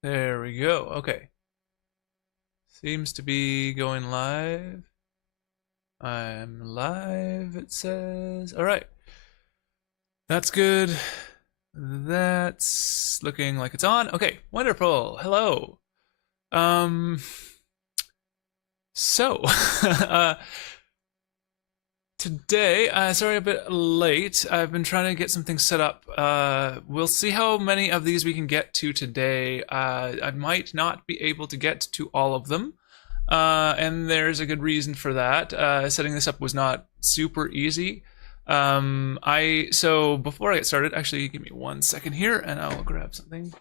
There we go. Okay. Seems to be going live. I'm live, it says. All right. That's good. That's looking like it's on. Okay, wonderful. Hello. Um so uh today, sorry a bit late. I've been trying to get some things set up. We'll see how many of these we can get to today. I might not be able to get to all of them. And there's a good reason for that. Setting this up was not super easy. So before I get started, actually give me 1 second here and I'll grab something.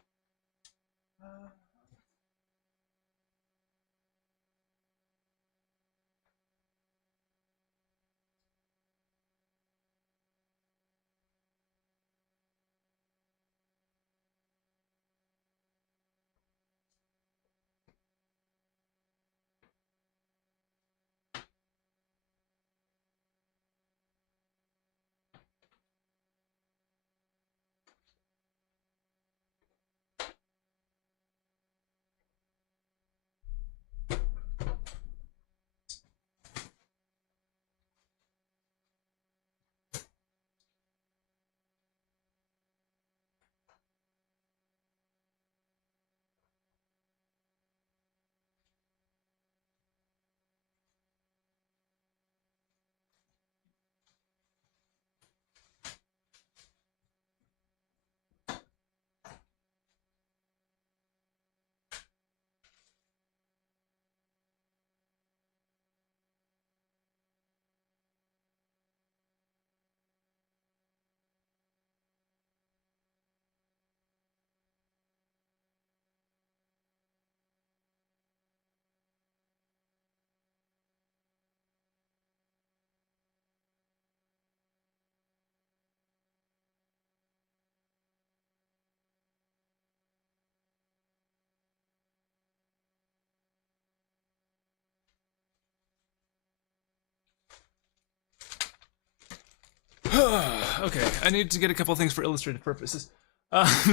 Okay, I need to get a couple things for illustrative purposes.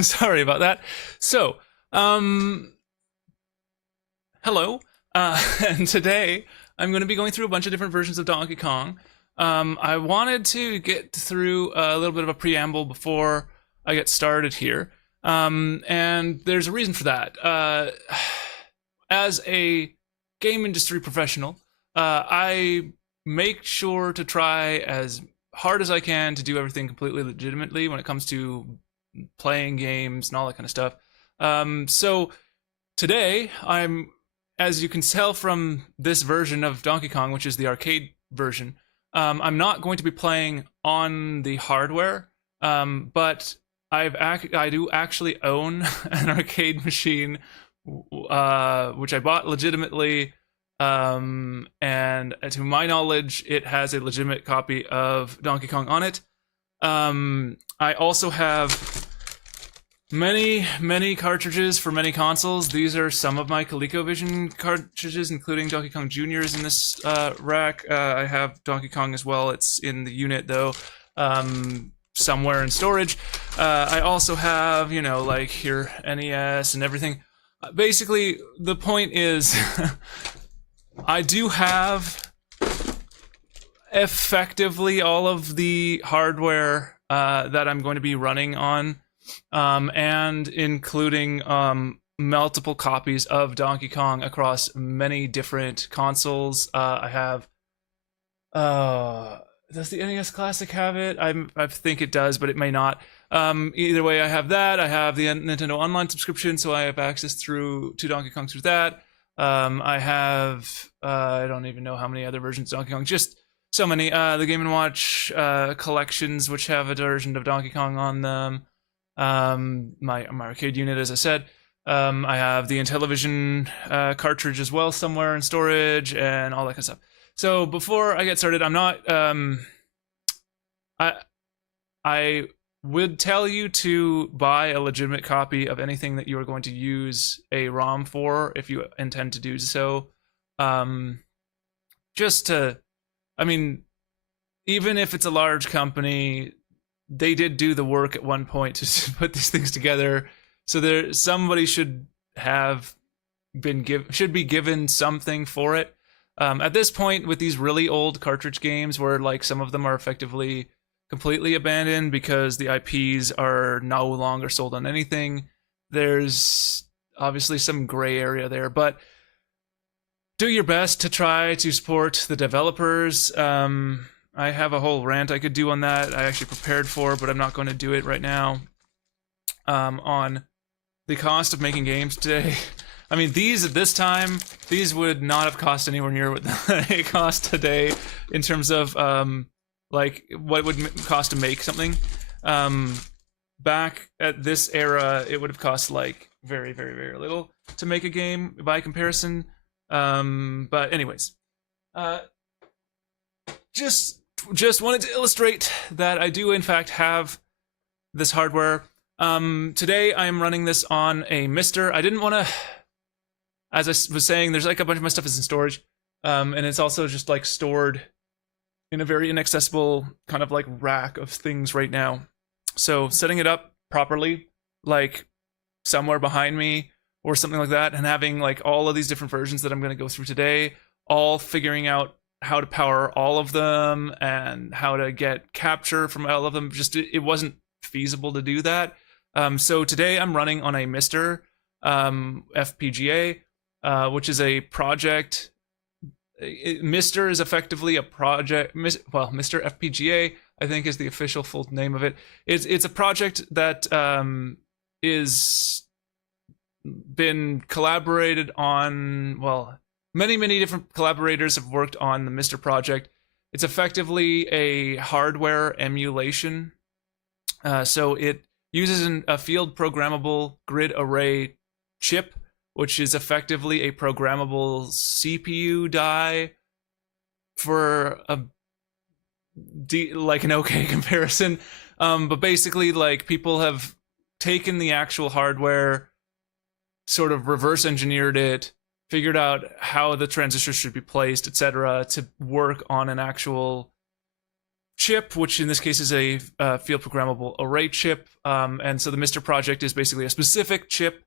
Sorry about that. So, hello. And today I'm going to be going through a bunch of different versions of Donkey Kong. I wanted to get through a little bit of a preamble before I get started here. And there's a reason for that. As a game industry professional, I make sure to try as hard as I can to do everything completely legitimately when it comes to playing games and all that kind of stuff. So today, as you can tell from this version of Donkey Kong, which is the arcade version, I'm not going to be playing on the hardware, but I do actually own an arcade machine, which I bought legitimately. And to my knowledge, it has a legitimate copy of Donkey Kong on it. I also have many cartridges for many consoles. These are some of my ColecoVision cartridges, including Donkey Kong Jr.'s in this rack. I have Donkey Kong as well. It's in the unit, though, somewhere in storage. I also have, like here, NES and everything. Basically, the point is... I do have effectively all of the hardware that I'm going to be running on, and including multiple copies of Donkey Kong across many different consoles. I have. Does the NES Classic have it? I think it does, but it may not. Either way, I have that. I have the Nintendo Online subscription, so I have access to Donkey Kong through that. I have I don't even know how many other versions of Donkey Kong, just so many. The Game & Watch collections, which have a version of Donkey Kong on them. My arcade unit, as I said. I have the Intellivision cartridge as well somewhere in storage and all that kind of stuff. So before I get started, I'm not I would tell you to buy a legitimate copy of anything that you are going to use a ROM for if you intend to do so. Just to, I mean, even if it's a large company, they did do the work at one point to put these things together. So somebody should have should be given something for it. At this point, with these really old cartridge games, where like some of them are effectively completely abandoned because the IPs are no longer sold on anything, there's obviously some gray area there. But do your best to try to support the developers. I have a whole rant I could do on that. I actually prepared for, but I'm not going to do it right now. On the cost of making games today. I mean, these at this time, these would not have cost anywhere near what they cost today in terms of like what it would cost to make something. Back at this era, it would have cost like very, very, very little to make a game by comparison. But anyways, just wanted to illustrate that I do in fact have this hardware. Today I am running this on a Mister. I didn't want to, as I was saying, there's like a bunch of my stuff is in storage, and it's also just like stored in a very inaccessible kind of like rack of things right now. So setting it up properly, like somewhere behind me or something like that, and having like all of these different versions that I'm going to go through today, all figuring out how to power all of them and how to get capture from all of them. Just it wasn't feasible to do that. So today I'm running on a Mister FPGA, which is a project. Mister is effectively a project. Well, Mister FPGA, I think, is the official full name of it. It's a project that is been collaborated on. Well, many different collaborators have worked on the Mister project. It's effectively a hardware emulation. So it uses a field programmable grid array chip, which is effectively a programmable CPU die for like an okay comparison. But basically, like, people have taken the actual hardware, sort of reverse engineered it, figured out how the transistors should be placed, etc., to work on an actual chip, which in this case is a field programmable array chip. And so the Mister project is basically a specific chip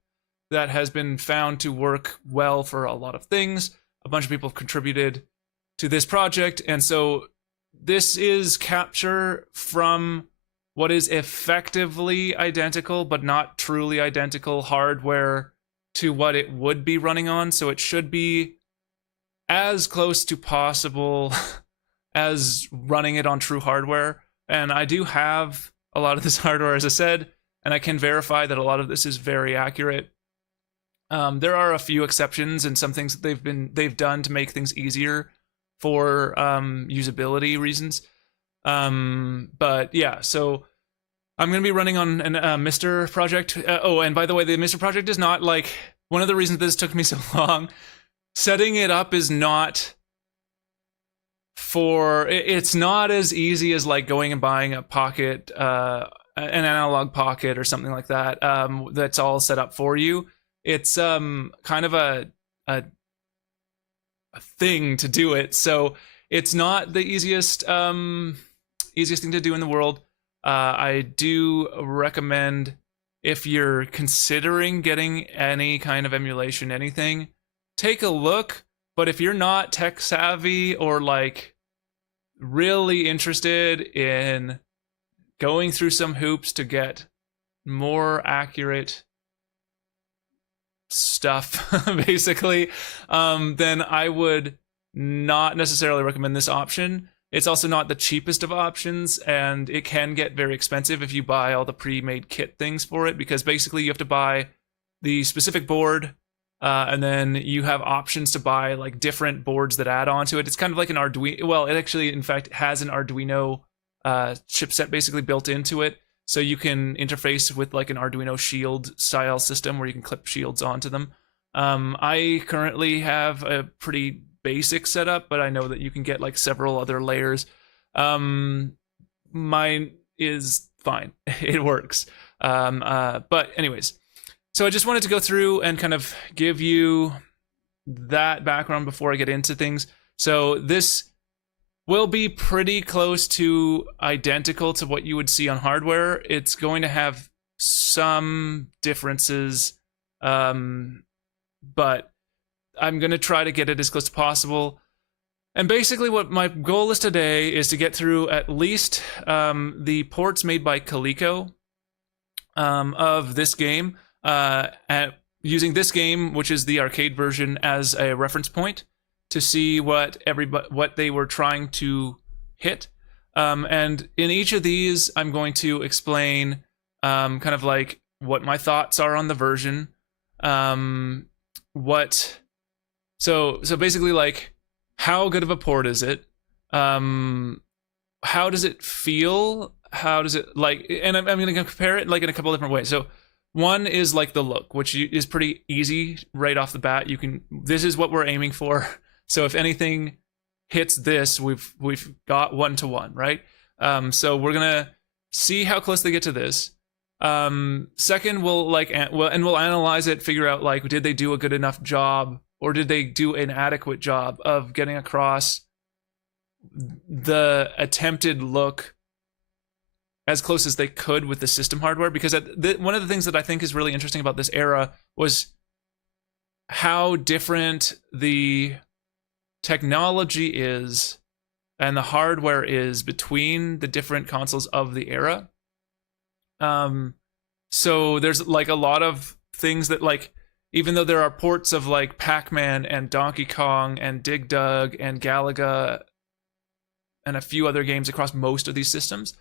that has been found to work well for a lot of things. A bunch of people have contributed to this project, and so this is capture from what is effectively identical but not truly identical hardware to what it would be running on. So it should be as close to possible as running it on true hardware. And I do have a lot of this hardware, as I said, and I can verify that a lot of this is very accurate. There are a few exceptions and some things that they've done to make things easier for usability reasons. But yeah, so I'm going to be running on a Mister project. Oh, and by the way, the Mister project is not like, one of the reasons this took me so long, setting it up is not it's not as easy as like going and buying a pocket, an analog pocket or something like that, that's all set up for you. It's kind of a thing to do it, so it's not the easiest thing to do in the world. I do recommend, if you're considering getting any kind of emulation, anything, take a look. But if you're not tech savvy or like really interested in going through some hoops to get more accurate stuff, basically, then I would not necessarily recommend this option. It's also not the cheapest of options, and it can get very expensive if you buy all the pre-made kit things for it, because basically you have to buy the specific board, and then you have options to buy like different boards that add on to it. It's kind of like an Arduino. Well, it actually, in fact, has an Arduino chipset basically built into it, so you can interface with like an Arduino Shield style system where you can clip shields onto them. I currently have a pretty basic setup, but I know that you can get like several other layers. Mine is fine. It works. But anyways, so I just wanted to go through and kind of give you that background before I get into things. So this will be pretty close to identical to what you would see on hardware. It's going to have some differences But I'm gonna try to get it as close as possible. And basically, what my goal is today is to get through at least the ports made by Coleco of this game, using this game, which is the arcade version, as a reference point to see what they were trying to hit. And in each of these, I'm going to explain kind of like what my thoughts are on the version. So basically, like, how good of a port is it? How does it feel? How does it, like, and I'm going to compare it like in a couple different ways. So one is like the look, which is pretty easy right off the bat. This is what we're aiming for. So if anything hits this, we've got 1-to-1, right? So we're gonna see how close they get to this. Second, we'll analyze it, figure out, like, did they do a good enough job, or did they do an adequate job of getting across the attempted look as close as they could with the system hardware? Because one of the things that I think is really interesting about this era was how different the technology is and the hardware is between the different consoles of the era. So there's like a lot of things that, like, even though there are ports of like Pac-Man and Donkey Kong and Dig Dug and Galaga and a few other games across most of these systems,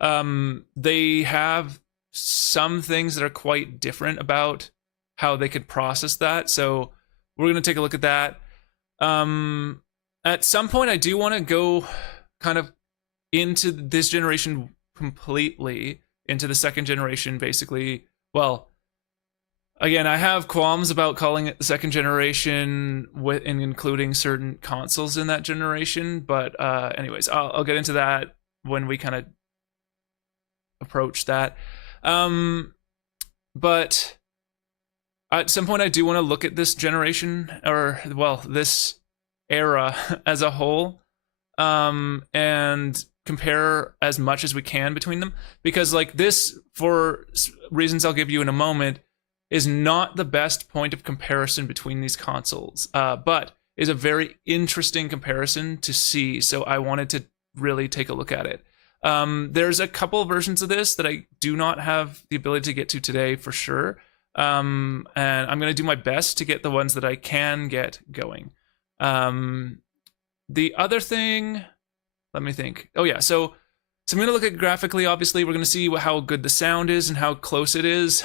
they have some things that are quite different about how they could process that. So we're going to take a look at that. At some point, I do want to go kind of into this generation completely, into the second generation, basically. Well, again, I have qualms about calling it the second generation and including certain consoles in that generation. But anyways, I'll get into that when we kind of approach that. But at some point, I do want to look at this generation, or, well, this era as a whole, and compare as much as we can between them. Because, like, this, for reasons I'll give you in a moment, is not the best point of comparison between these consoles, but is a very interesting comparison to see. So I wanted to really take a look at it. There's a couple versions of this that I do not have the ability to get to today for sure. And I'm going to do my best to get the ones that I can get going. The other thing, let me think. Oh yeah, so I'm going to look at graphically. Obviously, we're going to see how good the sound is and how close it is,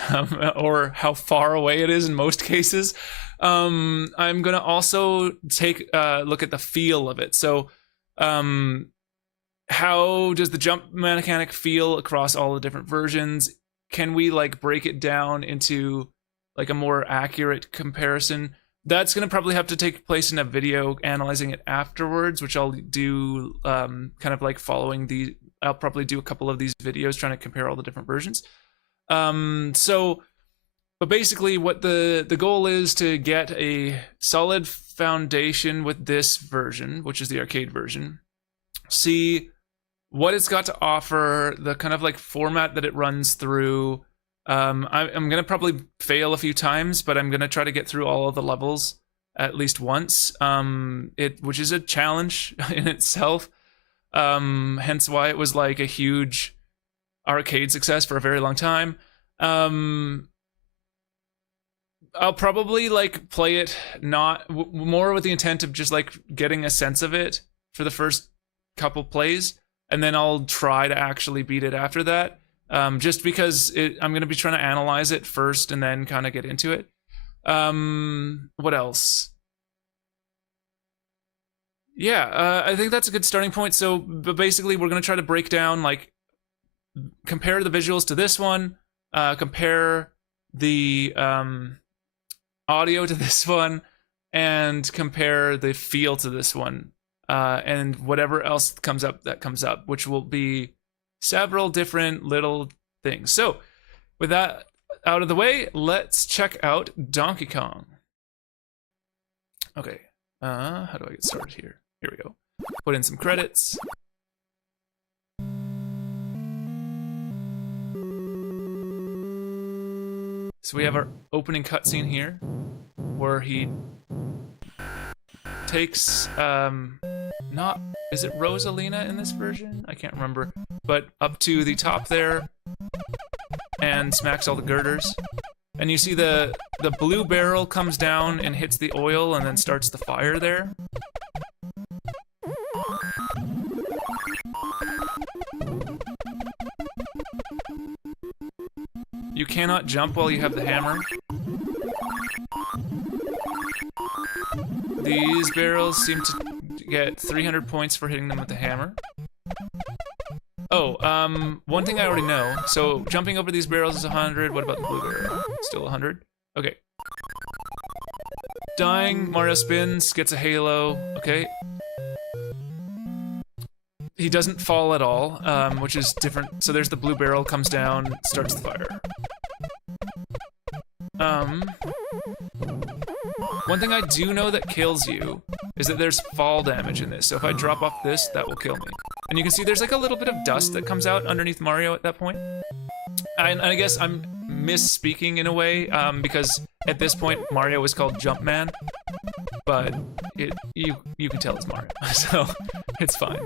or how far away it is in most cases. I'm going to also take a look at the feel of it. So how does the jump mechanic feel across all the different versions? Can we, like, break it down into, like, a more accurate comparison? That's going to probably have to take place in a video analyzing it afterwards, which I'll do kind of like following I'll probably do a couple of these videos trying to compare all the different versions. But basically what the goal is to get a solid foundation with this version, which is the arcade version. See what it's got to offer, the kind of like format that it runs through. I'm going to probably fail a few times, but I'm going to try to get through all of the levels at least once, which is a challenge in itself. Hence why it was like a huge arcade success for a very long time. I'll probably like play it more with the intent of just like getting a sense of it for the first couple plays, and then I'll try to actually beat it after that. Just because I'm going to be trying to analyze it first and then kind of get into it. What else? Yeah, I think that's a good starting point. So, but basically, we're going to try to break down, like, compare the visuals to this one, compare the audio to this one, and compare the feel to this one, and whatever else comes up, which will be several different little things. So, with that out of the way, let's check out Donkey Kong. Okay, how do I get started here? Here we go. Put in some credits. So we have our opening cutscene here, where he takes, not, is it Rosalina in this version? I can't remember, but up to the top there, and smacks all the girders. And you see the blue barrel comes down and hits the oil and then starts the fire there. You cannot jump while you have the hammer. These barrels seem to get 300 points for hitting them with the hammer. Oh, one thing I already know. So jumping over these barrels is 100. What about the blue barrel? Still 100? Okay. Dying, Mario spins, gets a halo. Okay. He doesn't fall at all, which is different. So there's the blue barrel, comes down, starts the fire. One thing I do know that kills you is that there's fall damage in this. So if I drop off this, that will kill me. And you can see there's like a little bit of dust that comes out underneath Mario at that point. And I guess I'm misspeaking in a way, because at this point Mario is called Jumpman, but you can tell it's Mario, so it's fine.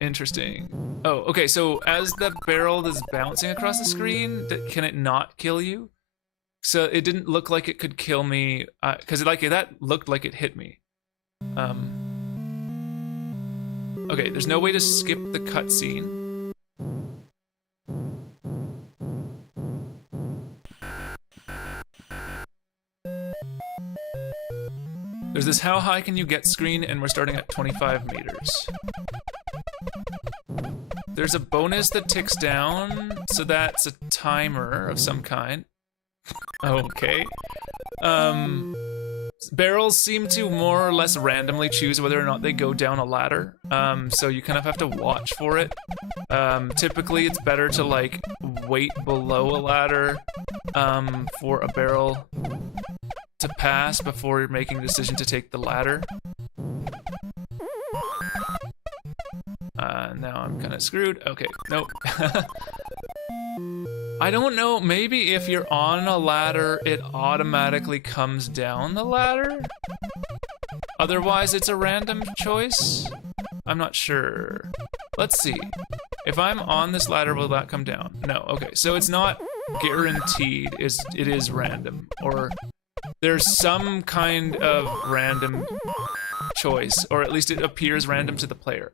Interesting. Oh, okay, so as the barrel is bouncing across the screen, can it not kill you? So it didn't look like it could kill me, because that looked like it hit me. Okay, there's no way to skip the cutscene. There's this how high can you get screen, and we're starting at 25 meters. There's a bonus that ticks down, so that's a timer of some kind. Okay. Barrels seem to more or less randomly choose whether or not they go down a ladder, so you kind of have to watch for it. Typically it's better to like wait below a ladder for a barrel to pass before you're making a decision to take the ladder. Now I'm kind of screwed. Okay, nope. I don't know, maybe if you're on a ladder, it automatically comes down the ladder? Otherwise, it's a random choice? I'm not sure. Let's see. If I'm on this ladder, will that come down? No, okay, so it's not guaranteed, it is random, or there's some kind of random choice, or at least it appears random to the player.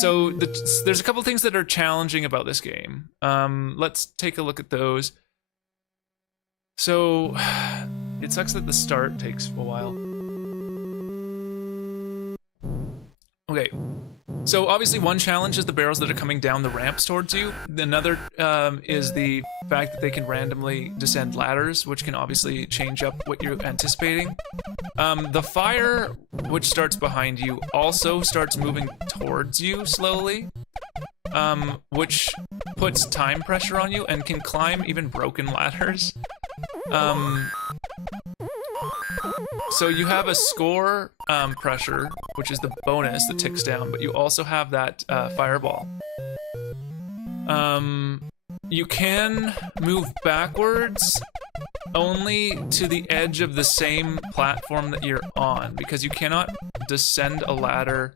So there's a couple things that are challenging about this game. Let's take a look at those. So it sucks that the start takes a while. Okay, so obviously one challenge is the barrels that are coming down the ramps towards you. Another is the fact that they can randomly descend ladders, which can obviously change up what you're anticipating. The fire, which starts behind you, also starts moving towards you slowly, which puts time pressure on you and can climb even broken ladders. So you have a score pressure, which is the bonus that ticks down, but you also have that fireball. You can move backwards only to the edge of the same platform that you're on, because you cannot descend a ladder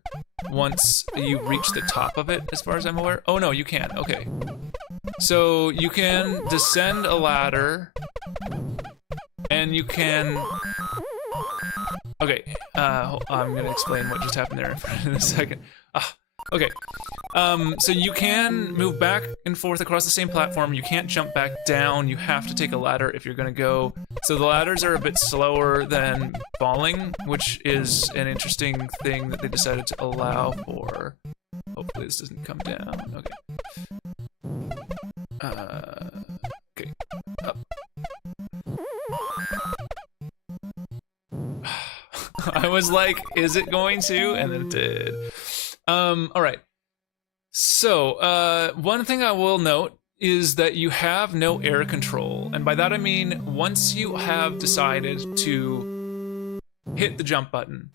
once you reach the top of it, as far as I'm aware. Oh no, you can, okay. So you can descend a ladder, and you can... Okay, I'm gonna explain what just happened there in a second. Okay, so you can move back and forth across the same platform. You can't jump back down. You have to take a ladder if you're gonna go. So the ladders are a bit slower than falling, which is an interesting thing that they decided to allow for. Hopefully this doesn't come down. Okay. Okay. Up. I was like, is it going to? And then it did. All right. So, one thing I will note is that you have no air control. And by that I mean, once you have decided to hit the jump button,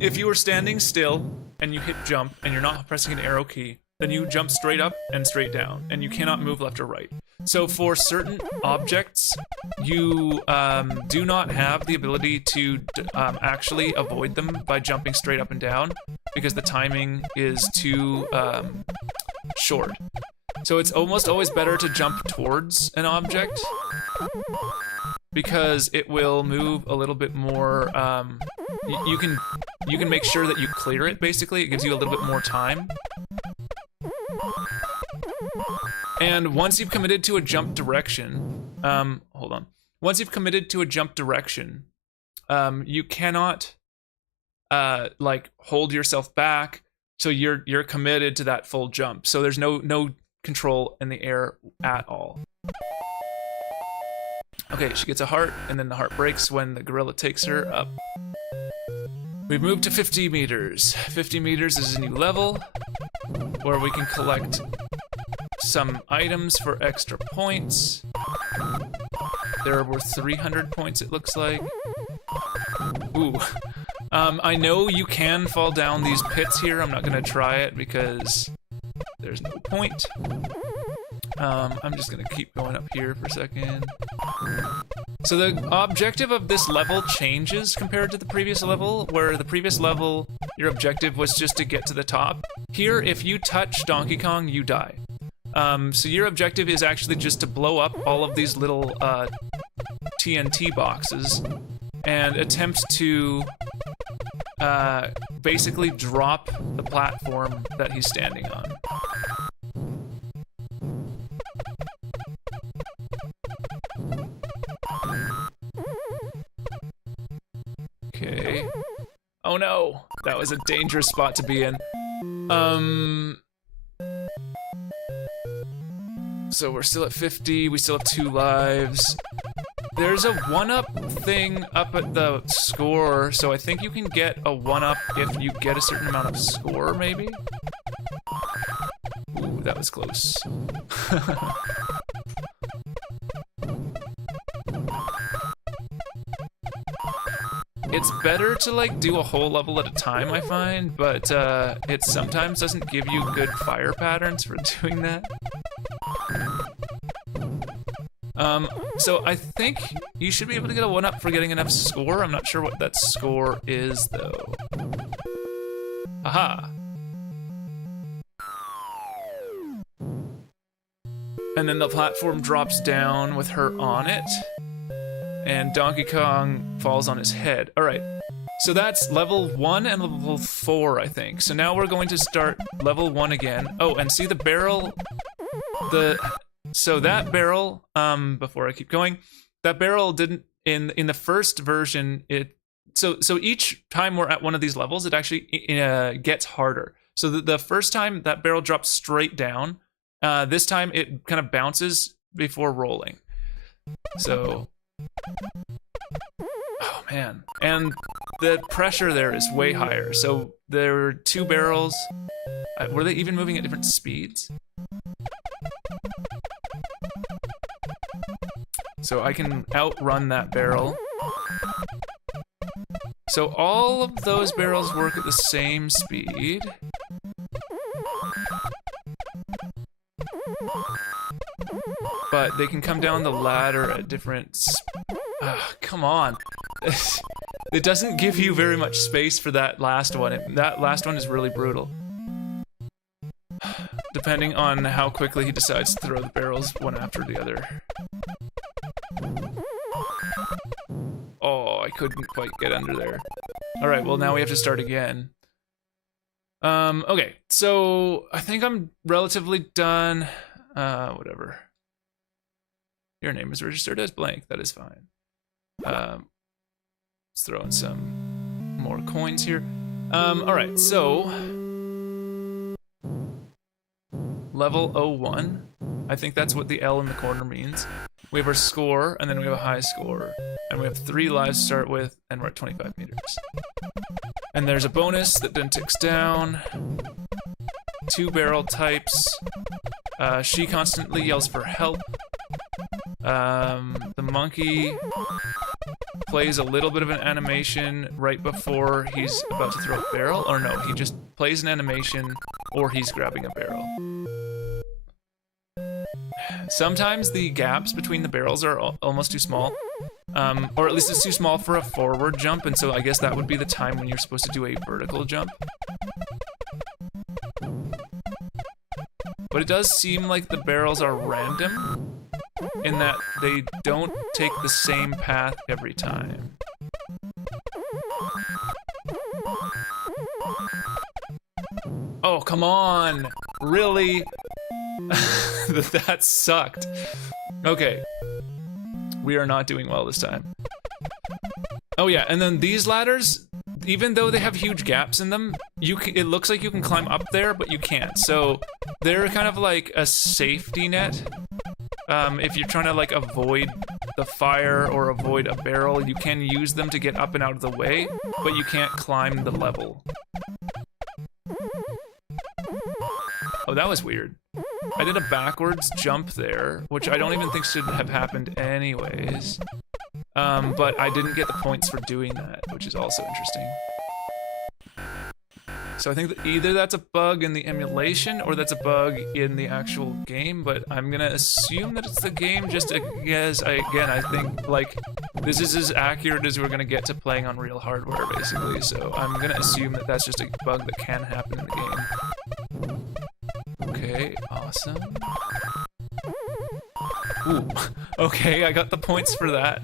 if you are standing still and you hit jump and you're not pressing an arrow key, then you jump straight up and straight down, and you cannot move left or right. So for certain objects, you do not have the ability to actually avoid them by jumping straight up and down, because the timing is too short. So it's almost always better to jump towards an object, because it will move a little bit more. You can make sure that you clear it. Basically, it gives you a little bit more time. And once you've committed to a jump direction, hold on. Once you've committed to a jump direction, you cannot like hold yourself back. So you're committed to that full jump. So there's no control in the air at all. Okay, she gets a heart, and then the heart breaks when the gorilla takes her up. We've moved to 50 meters. 50 meters is a new level where we can collect some items for extra points. There were 300 points, it looks like. Ooh. I know you can fall down these pits here. I'm not gonna try it because there's no point. I'm just gonna keep going up here for a second. So the objective of this level changes compared to the previous level, where the previous level, your objective was just to get to the top. Here, if you touch Donkey Kong, you die. So your objective is actually just to blow up all of these little TNT boxes and attempt to basically drop the platform that he's standing on. Okay. Oh no, that was a dangerous spot to be in. So we're still at 50, we still have 2 lives. There's a 1-up thing up at the score, so I think you can get a 1-up if you get a certain amount of score, maybe? Ooh, that was close. It's better to like do a whole level at a time, I find, but it sometimes doesn't give you good fire patterns for doing that. So I think you should be able to get a 1-up for getting enough score. I'm not sure what that score is, though. Aha! And then the platform drops down with her on it, and Donkey Kong falls on his head. All right, so that's level 1 and level 4, I think. So now we're going to start level 1 again. Oh, and see the barrel, so that barrel, before I keep going, that barrel didn't, in the first version, so each time we're at one of these levels, it actually gets harder. So the first time that barrel drops straight down, this time it kind of bounces before rolling. So, oh man, and the pressure there is way higher. So there are 2 barrels. Were they even moving at different speeds? So I can outrun that barrel. So all of those barrels work at the same speed. But they can come down the ladder at different come on. It doesn't give you very much space for that last one. That last one is really brutal. Depending on how quickly he decides to throw the barrels one after the other. Oh, I couldn't quite get under there. Alright, well now we have to start again. Okay, so I think I'm relatively done. Whatever. Your name is registered as blank, that is fine. Let's throw in some more coins here. Alright, so level 01. I think that's what the L in the corner means. We have our score, and then we have a high score. And we have 3 lives to start with, and we're at 25 meters. And there's a bonus that then ticks down. 2 barrel types. She constantly yells for help. The monkey plays a little bit of an animation right before he's about to throw a barrel. Or no, he just plays an animation or he's grabbing a barrel. Sometimes the gaps between the barrels are almost too small, or at least it's too small for a forward jump, and so I guess that would be the time when you're supposed to do a vertical jump. But it does seem like the barrels are random, in that they don't take the same path every time. Oh, come on! Really? That sucked. Okay. We are not doing well this time. Oh yeah, and then these ladders, even though they have huge gaps in them, it looks like you can climb up there, but you can't. So they're kind of like a safety net. If you're trying to like avoid the fire or avoid a barrel, you can use them to get up and out of the way, but you can't climb the level. Oh, that was weird. I did a backwards jump there, which I don't even think should have happened anyways. But I didn't get the points for doing that, which is also interesting. So I think that either that's a bug in the emulation or that's a bug in the actual game, but I'm gonna assume that it's the game just as, again, I think, like, this is as accurate as we're gonna get to playing on real hardware, basically, so I'm gonna assume that that's just a bug that can happen in the game. Okay, awesome. Ooh, okay, I got the points for that.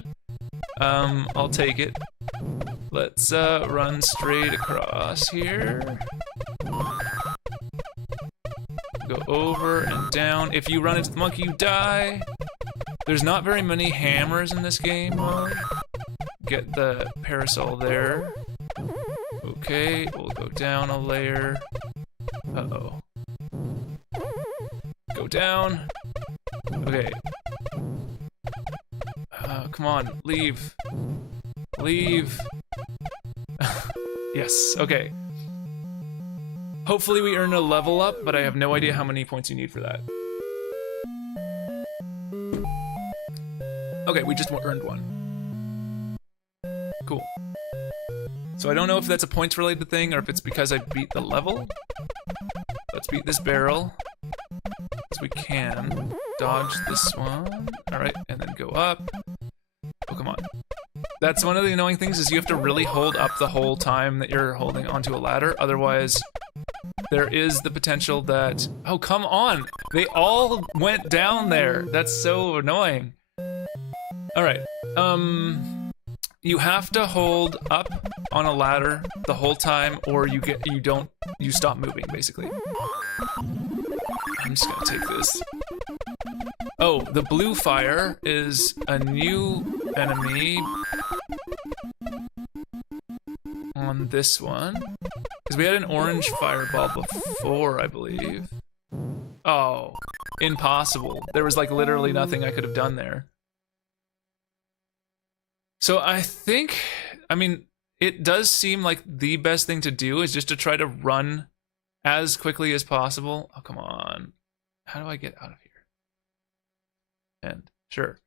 I'll take it. Let's run straight across here. Go over and down. If you run into the monkey, you die. There's not very many hammers in this game. Get the parasol there. Okay, we'll go down a layer. Uh-oh. Go down. Okay. Come on, leave. Leave. Yes, okay. Hopefully we earn a level up, but I have no idea how many points you need for that. Okay, we just earned one. Cool. So I don't know if that's a points related thing or if it's because I beat the level. Let's beat this barrel. As we can. Dodge this one. Alright, and then go up. Oh, come on. That's one of the annoying things is you have to really hold up the whole time that you're holding onto a ladder. Otherwise, there is the potential that... Oh, come on! They all went down there. That's so annoying. Alright. You have to hold up on a ladder the whole time or you stop moving, basically. I'm just gonna take this. Oh, the blue fire is a new enemy on this one. Because we had an orange fireball before, I believe. Oh, impossible. There was like literally nothing I could have done there. So I think, I mean, it does seem like the best thing to do is just to try to run as quickly as possible. Oh, come on. How do I get out of here? And sure.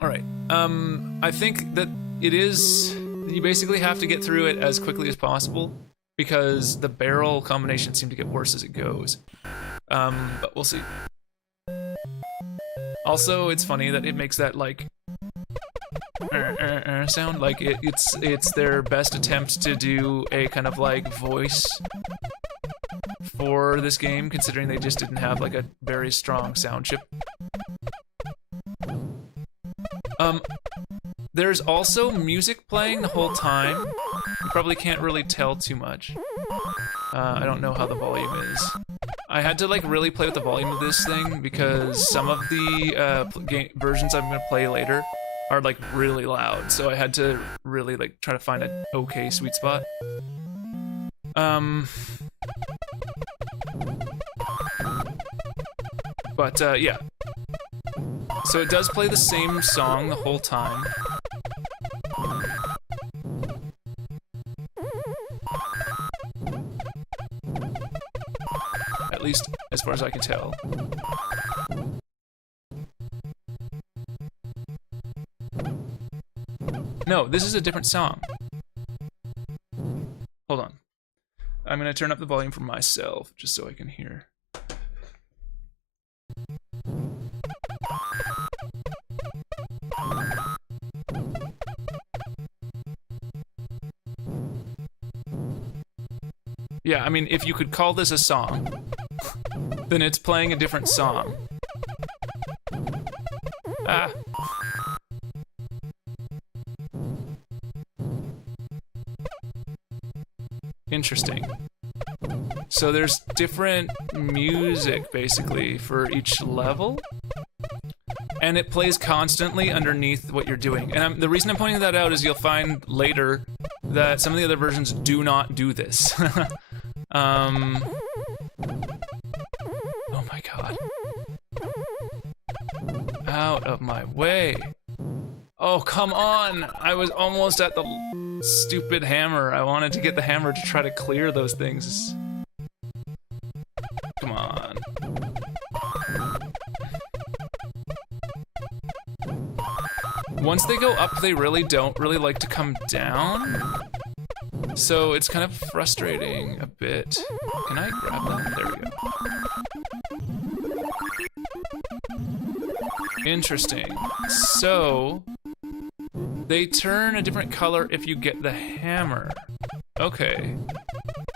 All right. I think that it is, you basically have to get through it as quickly as possible because the barrel combinations seem to get worse as it goes. But we'll see. Also, it's funny that it makes that like sound. Like it's their best attempt to do a kind of like voice for this game, considering they just didn't have like a very strong sound chip. There's also music playing the whole time. You probably can't really tell too much. I don't know how the volume is. I had to like really play with the volume of this thing because some of the versions I'm gonna play later are like really loud, so I had to really like try to find an okay sweet spot. But yeah. So it does play the same song the whole time. At least as far as I can tell. No, this is a different song. Hold on. gonna turn up the volume for myself, just so I can hear. Yeah, I mean, if you could call this a song, then it's playing a different song. Ah. Interesting. So there's different music, basically, for each level. And it plays constantly underneath what you're doing. And the reason I'm pointing that out is you'll find later that some of the other versions do not do this. Oh my god. Out of my way. Oh, come on! I was almost at the stupid hammer. I wanted to get the hammer to try to clear those things. Come on. Once they go up, they really don't like to come down. So it's kind of frustrating a bit. Can I grab them? There we go. Interesting. So they turn a different color if you get the hammer. Okay.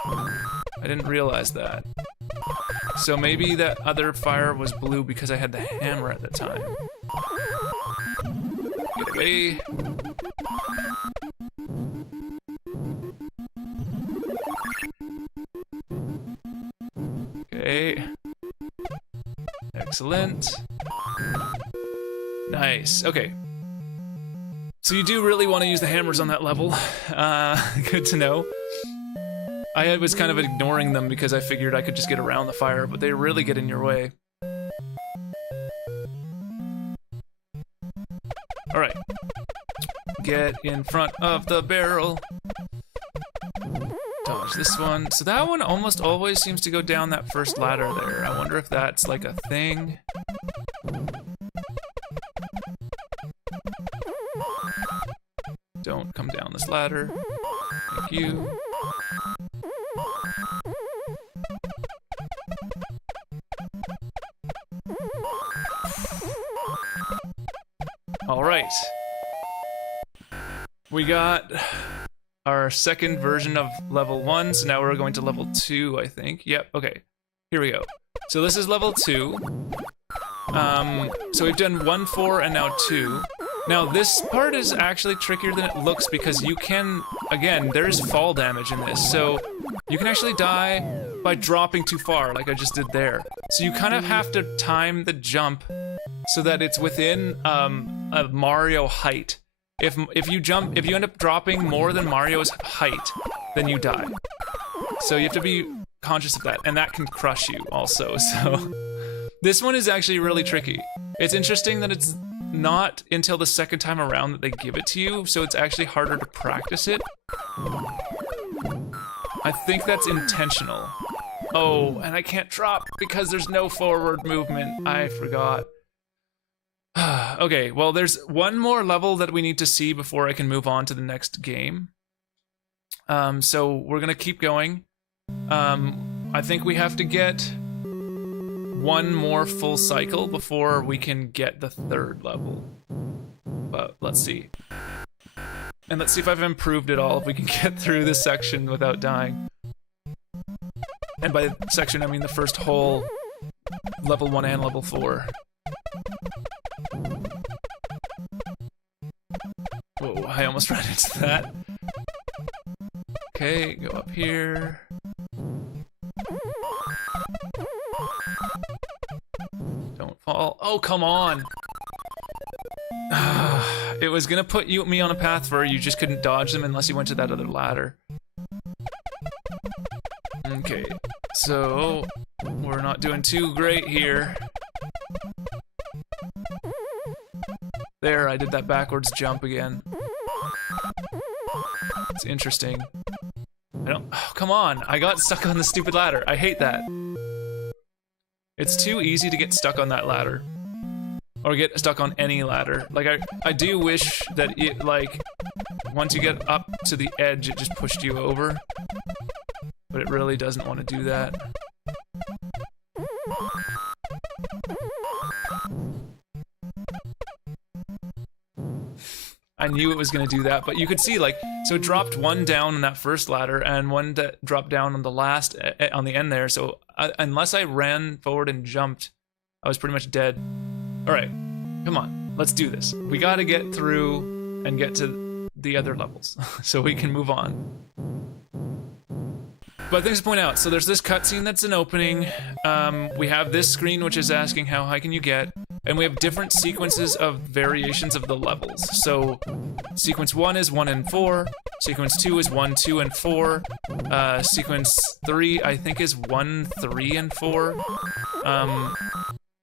I didn't realize that. So maybe that other fire was blue because I had the hammer at the time. Get away. Okay. Excellent. Nice. Okay. So you do really want to use the hammers on that level. Good to know. I was kind of ignoring them because I figured I could just get around the fire, but they really get in your way. All right. Get in front of the barrel. Dodge this one. So that one almost always seems to go down that first ladder there. I wonder if that's like a thing. Don't come down this ladder. Thank you. All right. We got our second version of level 1, so now we're going to level 2, I think. Yep, okay. Here we go. So this is level 2. So we've done 1, 4, and now 2. Now this part is actually trickier than it looks because you can, again, there's fall damage in this, so you can actually die by dropping too far, like I just did there. So you kind of have to time the jump so that it's within a Mario height. If you end up dropping more than Mario's height, then you die. So you have to be conscious of that, and that can crush you also, so. This one is actually really tricky. It's interesting that it's not until the second time around that they give it to you, so it's actually harder to practice it. I think that's intentional. Oh, and I can't drop because there's no forward movement. I forgot. Okay, well, there's one more level that we need to see before I can move on to the next game. So we're gonna keep going. I think we have to get one more full cycle before we can get the third level. But let's see. And let's see if I've improved at all, if we can get through this section without dying. And by section, I mean the first whole level 1 and level 4. Whoa, I almost ran into that. Okay, go up here. Don't fall. Oh, come on! It was gonna put me on a path where you just couldn't dodge them unless you went to that other ladder. Okay, so we're not doing too great here. There, I did that backwards jump again. It's interesting. Oh, come on, I got stuck on the stupid ladder. I hate that. It's too easy to get stuck on that ladder. Or get stuck on any ladder. Like, I do wish that it, like, once you get up to the edge, it just pushed you over. But but it really doesn't want to do that. I knew it was going to do that, but you could see, like, so it dropped one down on that first ladder and one that dropped down on the last, on the end there. So unless I ran forward and jumped, I was pretty much dead. All right, come on, let's do this. We got to get through and get to the other levels so we can move on. But things to point out, so there's this cutscene that's an opening. We have this screen which is asking how high can you get, and we have different sequences of variations of the levels. So sequence 1 is 1 and 4, sequence 2 is 1, 2, and 4, sequence 3 I think is 1, 3, and 4.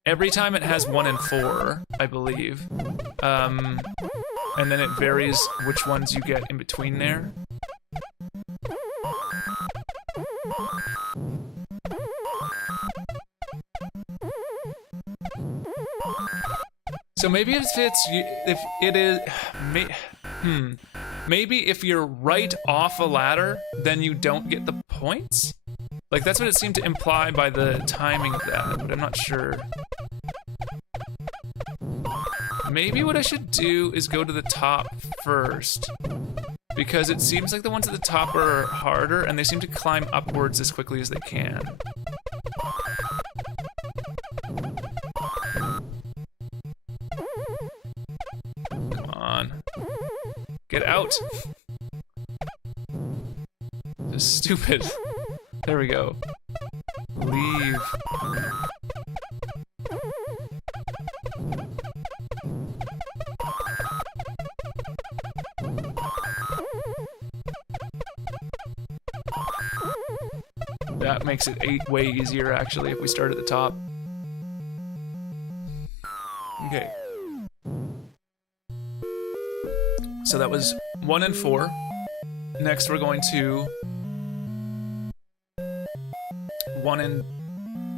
Every time it has 1 and 4, I believe. And then it varies which ones you get in between there. So maybe if it is, maybe if you're right off a ladder, then you don't get the points? Like, that's what it seemed to imply by the timing of that, but I'm not sure. Maybe what I should do is go to the top first, because it seems like the ones at the top are harder, and they seem to climb upwards as quickly as they can. Come on. Get out! This is stupid. There we go. Leave. That makes it way easier, actually, if we start at the top. Okay. So that was 1 and 4. Next, we're going to 1 and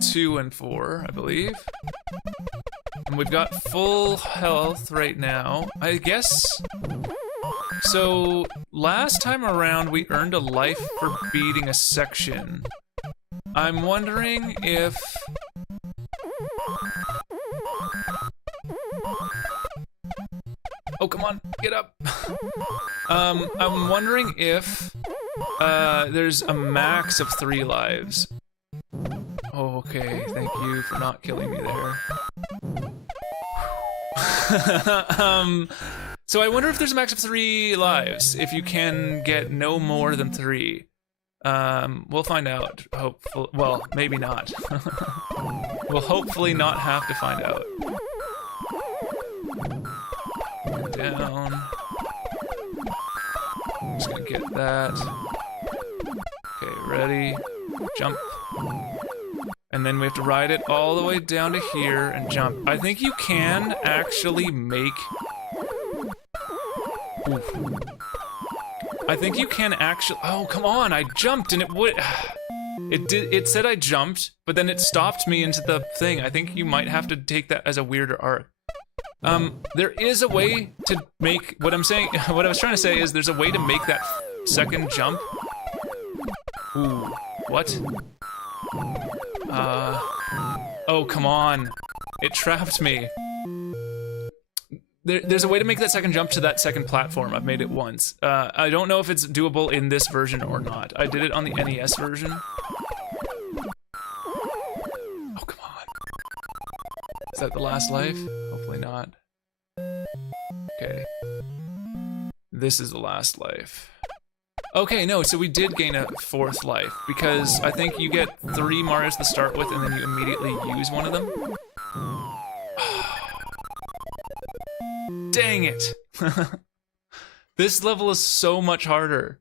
2 and 4, I believe. And we've got full health right now. I guess... So, last time around, we earned a life for beating a section. I'm wondering if... Oh, come on, get up! I'm wondering if there's a max of 3 lives. Oh, okay, thank you for not killing me there. So I wonder if there's a max of 3 lives, if you can get no more than 3. We'll find out, hopefully. Well, maybe not. We'll hopefully not have to find out. Down. Just gonna get that. Okay, ready. Jump. And then we have to ride it all the way down to here and jump. I think you can actually make... Oof. I think you can actually... Oh, come on, I jumped and it would... It said I jumped, but then it stopped me into the thing. I think you might have to take that as a weirder arc. There is a way to make... What I'm saying... What I was trying to say is there's a way to make that second jump. Ooh, what? Oh, come on. It trapped me. There's a way to make that second jump to that second platform. I've made it once. I don't know if it's doable in this version or not. I did it on the NES version. Oh, come on. Is that the last life? Hopefully not. Okay. This is the last life. Okay, no, so we did gain a 4th life, because I think you get 3 Marios to start with, and then you immediately use one of them. Dang it! This level is so much harder.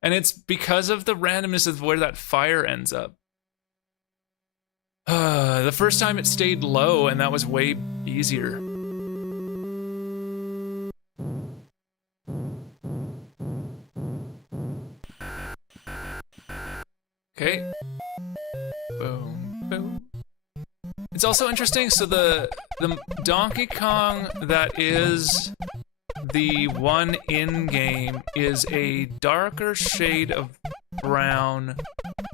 And it's because of the randomness of where that fire ends up. The first time it stayed low, and that was way easier. Okay. Boom, boom. It's also interesting, so the Donkey Kong that is the one in-game is a darker shade of brown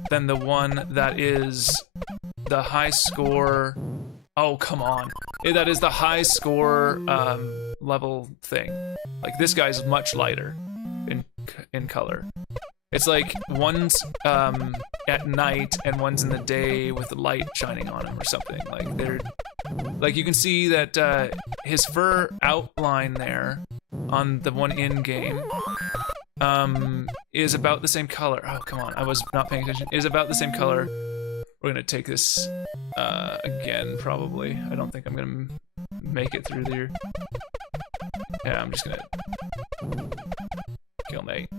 than the one that is the high score. Oh, come on. That is the high score level thing. Like, this guy's much lighter in color. It's like one's at night and one's in the day with the light shining on him or something. Like, they're like, you can see that his fur outline there on the one in game is about the same color. Oh, come on, I was not paying attention. Is about the same color. We're gonna take this again, probably. I don't think I'm gonna make it through there. Yeah, I'm just gonna kill Nate.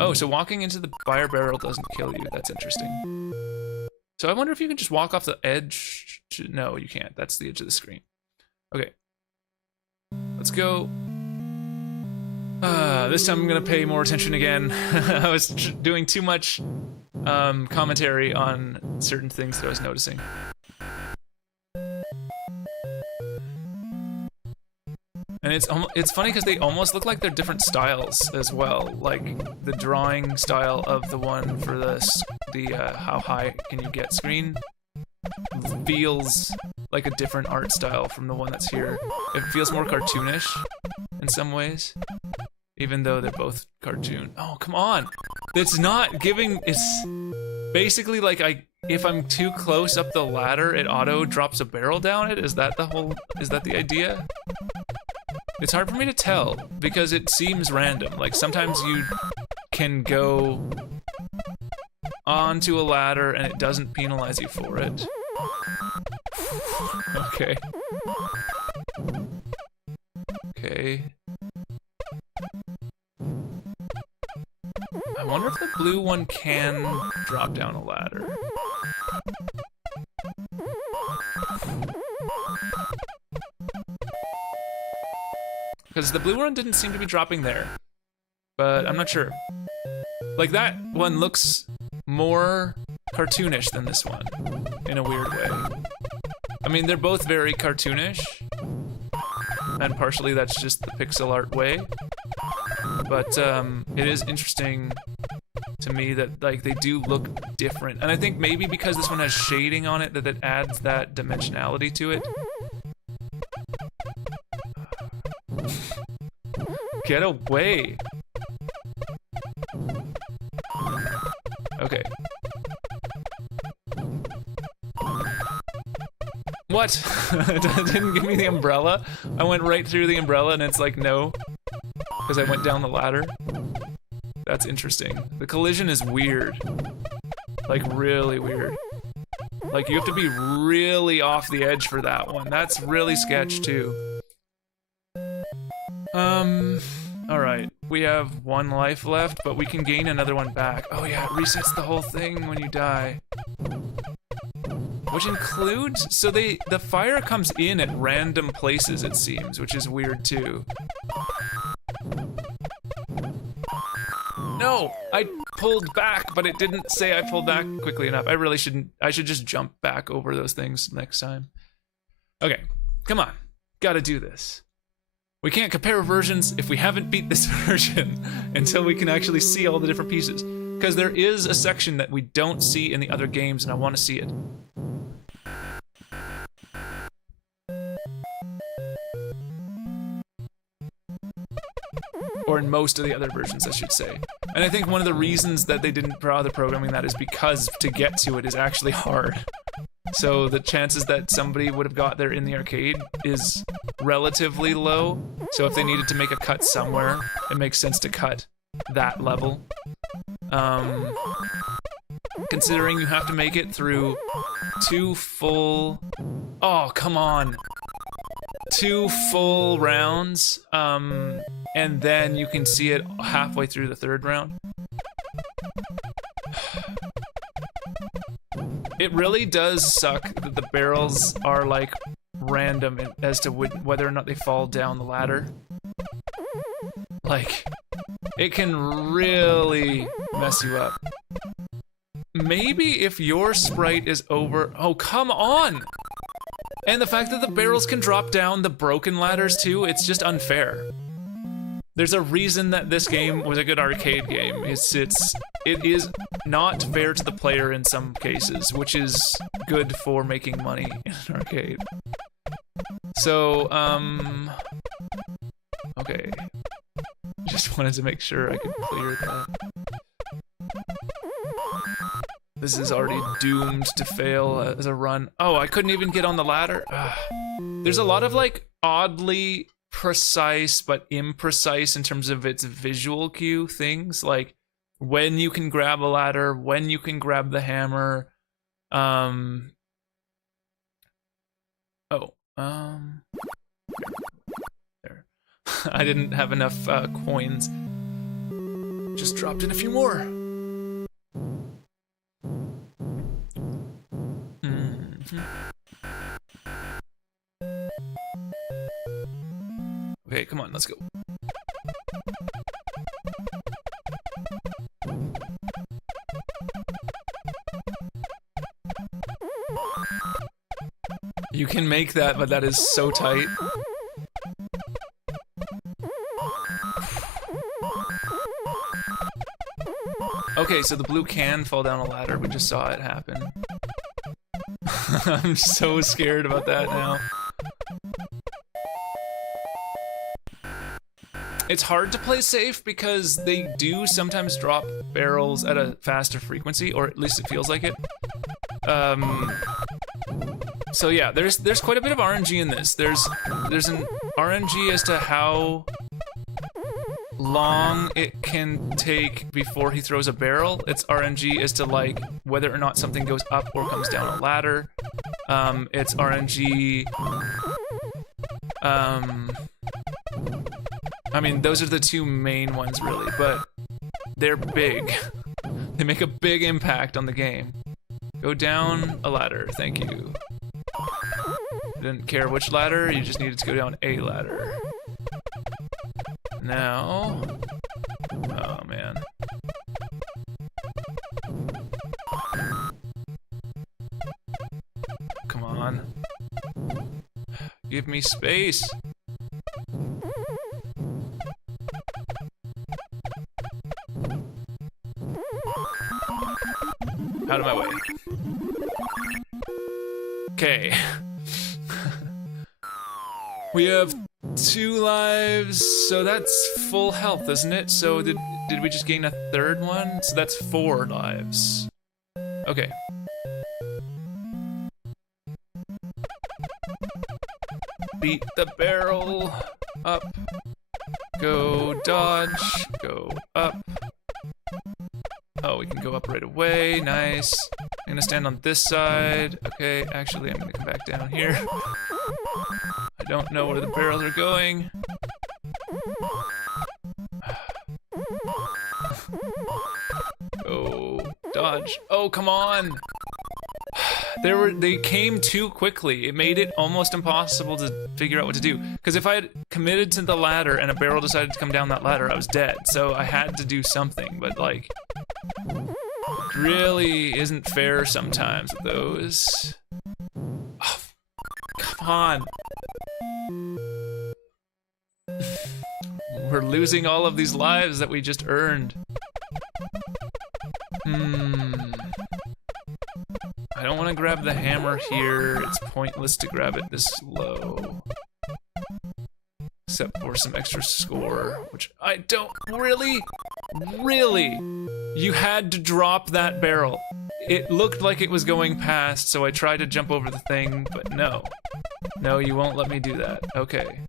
Oh, so walking into the fire barrel doesn't kill you. That's interesting. So I wonder if you can just walk off the edge. No, you can't. That's the edge of the screen. Okay. Let's go. This time I'm gonna pay more attention again. I was doing too much commentary on certain things that I was noticing. And it's funny because they almost look like they're different styles as well. Like the drawing style of the one for the how high can you get screen feels like a different art style from the one that's here. It feels more cartoonish in some ways, even though they're both cartoon. Oh, come on! It's not giving. It's basically like if I'm too close up the ladder, it auto drops a barrel down it. Is that the idea? It's hard for me to tell because it seems random. Like sometimes you can go onto a ladder and it doesn't penalize you for it. Okay. Okay. I wonder if the blue one can drop down a ladder. Because the blue one didn't seem to be dropping there. But I'm not sure. Like, that one looks more cartoonish than this one, in a weird way. I mean, they're both very cartoonish, and partially that's just the pixel art way. But it is interesting to me that, like, they do look different. And I think maybe because this one has shading on it, that it adds that dimensionality to it. Get away! Okay. What? It didn't give me the umbrella? I went right through the umbrella and it's like, no. Because I went down the ladder. That's interesting. The collision is weird. Like, really weird. Like, you have to be really off the edge for that one. That's really sketch, too. Alright. We have one life left, but we can gain another one back. Oh yeah, it resets the whole thing when you die. Which includes... So the fire comes in at random places, it seems, which is weird, too. No! I pulled back, but it didn't say I pulled back quickly enough. I really shouldn't... I should just jump back over those things next time. Okay, come on. Gotta do this. We can't compare versions if we haven't beat this version until we can actually see all the different pieces. Because there is a section that we don't see in the other games, and I want to see it. Or in most of the other versions, I should say. And I think one of the reasons that they didn't bother programming that is because to get to it is actually hard. So the chances that somebody would have got there in the arcade is relatively low. So if they needed to make a cut somewhere, it makes sense to cut that level. Considering you have to make it through 2 full... Oh, come on. 2 full rounds, and then you can see it halfway through the 3rd round. It really does suck that the barrels are, like, random as to whether or not they fall down the ladder. Like, it can really mess you up. Maybe if your sprite is over... Oh, come on! And the fact that the barrels can drop down the broken ladders, too, it's just unfair. there's a reason that this game was a good arcade game. It is not fair to the player in some cases, which is good for making money in an arcade. So, okay. Just wanted to make sure I could clear that. This is already doomed to fail as a run. Oh, I couldn't even get on the ladder. Ugh. There's a lot of like oddly precise but imprecise in terms of its visual cue things, like when you can grab a ladder, when you can grab the hammer. There. I didn't have enough coins. Just dropped in a few more. Okay, come on, let's go. You can make that, but that is so tight. Okay, so the blue can fall down a ladder. We just saw it happen. I'm so scared about that now. It's hard to play safe because they do sometimes drop barrels at a faster frequency, or at least it feels like it. So yeah, there's quite a bit of RNG in this. There's an RNG as to how long it can take before he throws a barrel. It's RNG as to like whether or not something goes up or comes down a ladder. It's RNG. I mean, those are the two main ones really, but they're big. They make a big impact on the game. Go down a ladder, thank you. Didn't care which ladder, you just needed to go down a ladder. Now, oh man. Come on. Give me space. Out of my way. Okay. We have 2 lives, so that's full health, isn't it? So did we just gain a third one? So that's 4 lives. Okay. Beat the barrel. Up. Go dodge. Go up. Oh, we can go up right away. Nice. I'm gonna stand on this side. Okay, actually, I'm gonna come back down here. I don't know where the barrels are going. Oh, dodge. Oh, come on. They came too quickly. It made it almost impossible to figure out what to do. Because if I had committed to the ladder and a barrel decided to come down that ladder, I was dead. So I had to do something, but like, it really isn't fair sometimes with those. Oh, come on. We're losing all of these lives that we just earned. I don't want to grab the hammer here. It's pointless to grab it this low. Except for some extra score, which I don't really. You had to drop that barrel. It looked like it was going past, so I tried to jump over the thing, but no. No, you won't let me do that. Okay.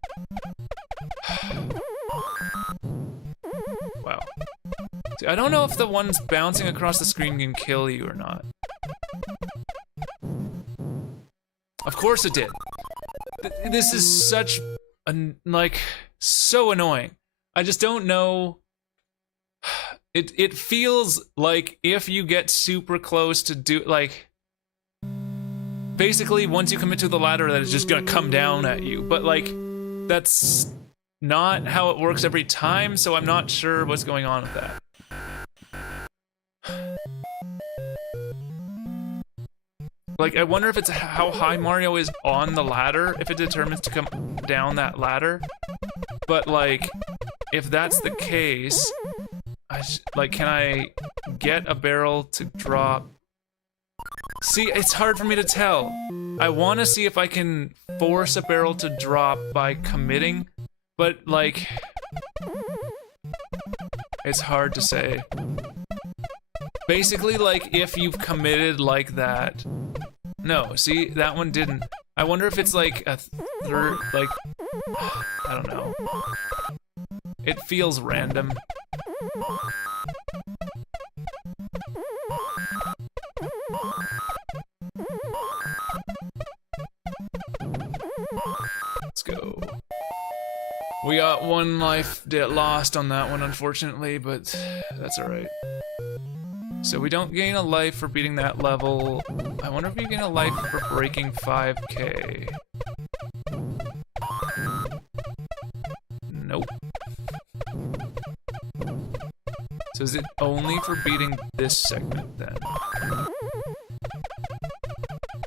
Wow. See, I don't know if the ones bouncing across the screen can kill you or not. Of course it did. This is such like so annoying. I just don't know. It feels like if you get super close to do like basically once you commit to the ladder that it's just gonna come down at you, but like that's not how it works every time, so I'm not sure what's going on with that. Like, I wonder if it's how high Mario is on the ladder, if it determines to come down that ladder. But, like, if that's the case, like, can I get a barrel to drop? See, it's hard for me to tell. I want to see if I can force a barrel to drop by committing, but like, it's hard to say. Basically, like, if you've committed like that. No, see, that one didn't. I wonder if it's like a third, like, I don't know. It feels random. Let's go. We got one life lost on that one, unfortunately, but that's alright. So we don't gain a life for beating that level. I wonder if we gain a life for breaking 5K. Nope. So is it only for beating this segment then?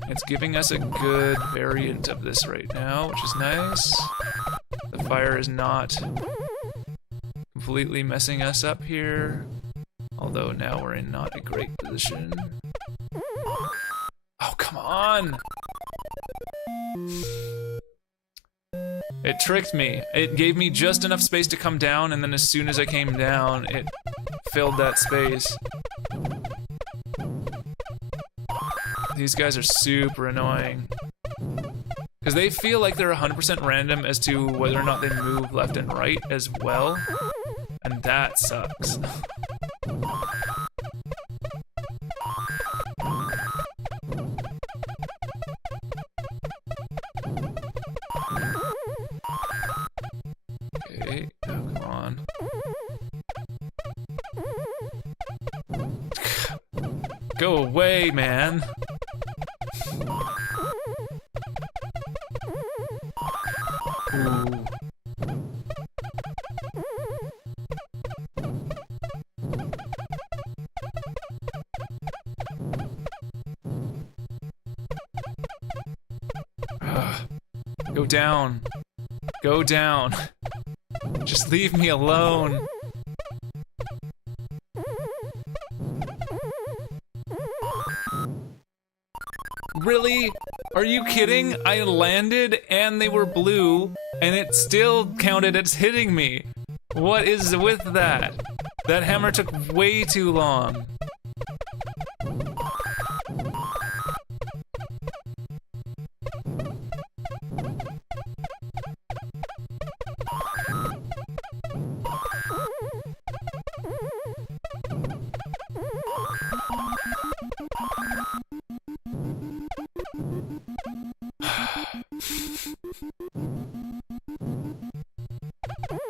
It's giving us a good variant of this right now, which is nice. The fire is not completely messing us up here. Although now we're in not a great position. Oh, come on! It tricked me. It gave me just enough space to come down, and then as soon as I came down, it filled that space. These guys are super annoying. Because they feel like they're 100% random as to whether or not they move left and right as well. And that sucks. Okay, oh, come on. Go away, man. Ooh. Go down. Go down. Just leave me alone. Really? Are you kidding? I landed and they were blue, and it still counted as hitting me. What is with that? That hammer took way too long.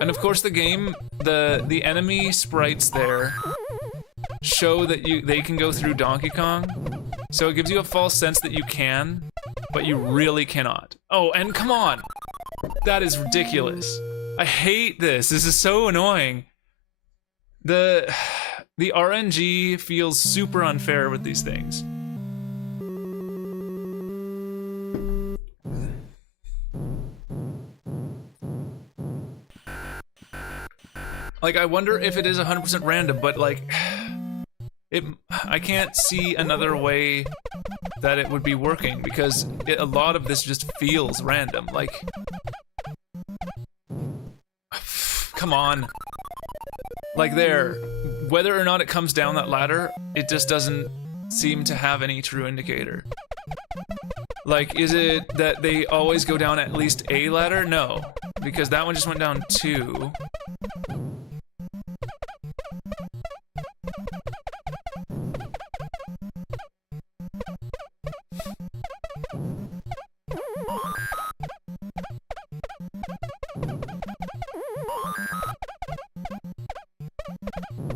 And of course the game, the enemy sprites there show that they can go through Donkey Kong. So it gives you a false sense that you can, but you really cannot. Oh, and come on! That is ridiculous. I hate this. This is so annoying. The RNG feels super unfair with these things. Like, I wonder if it is 100% random, but like, I can't see another way that it would be working because a lot of this just feels random. Like, come on. Like there, whether or not it comes down that ladder, it just doesn't seem to have any true indicator. Like, is it that they always go down at least a ladder? No, because that one just went down 2.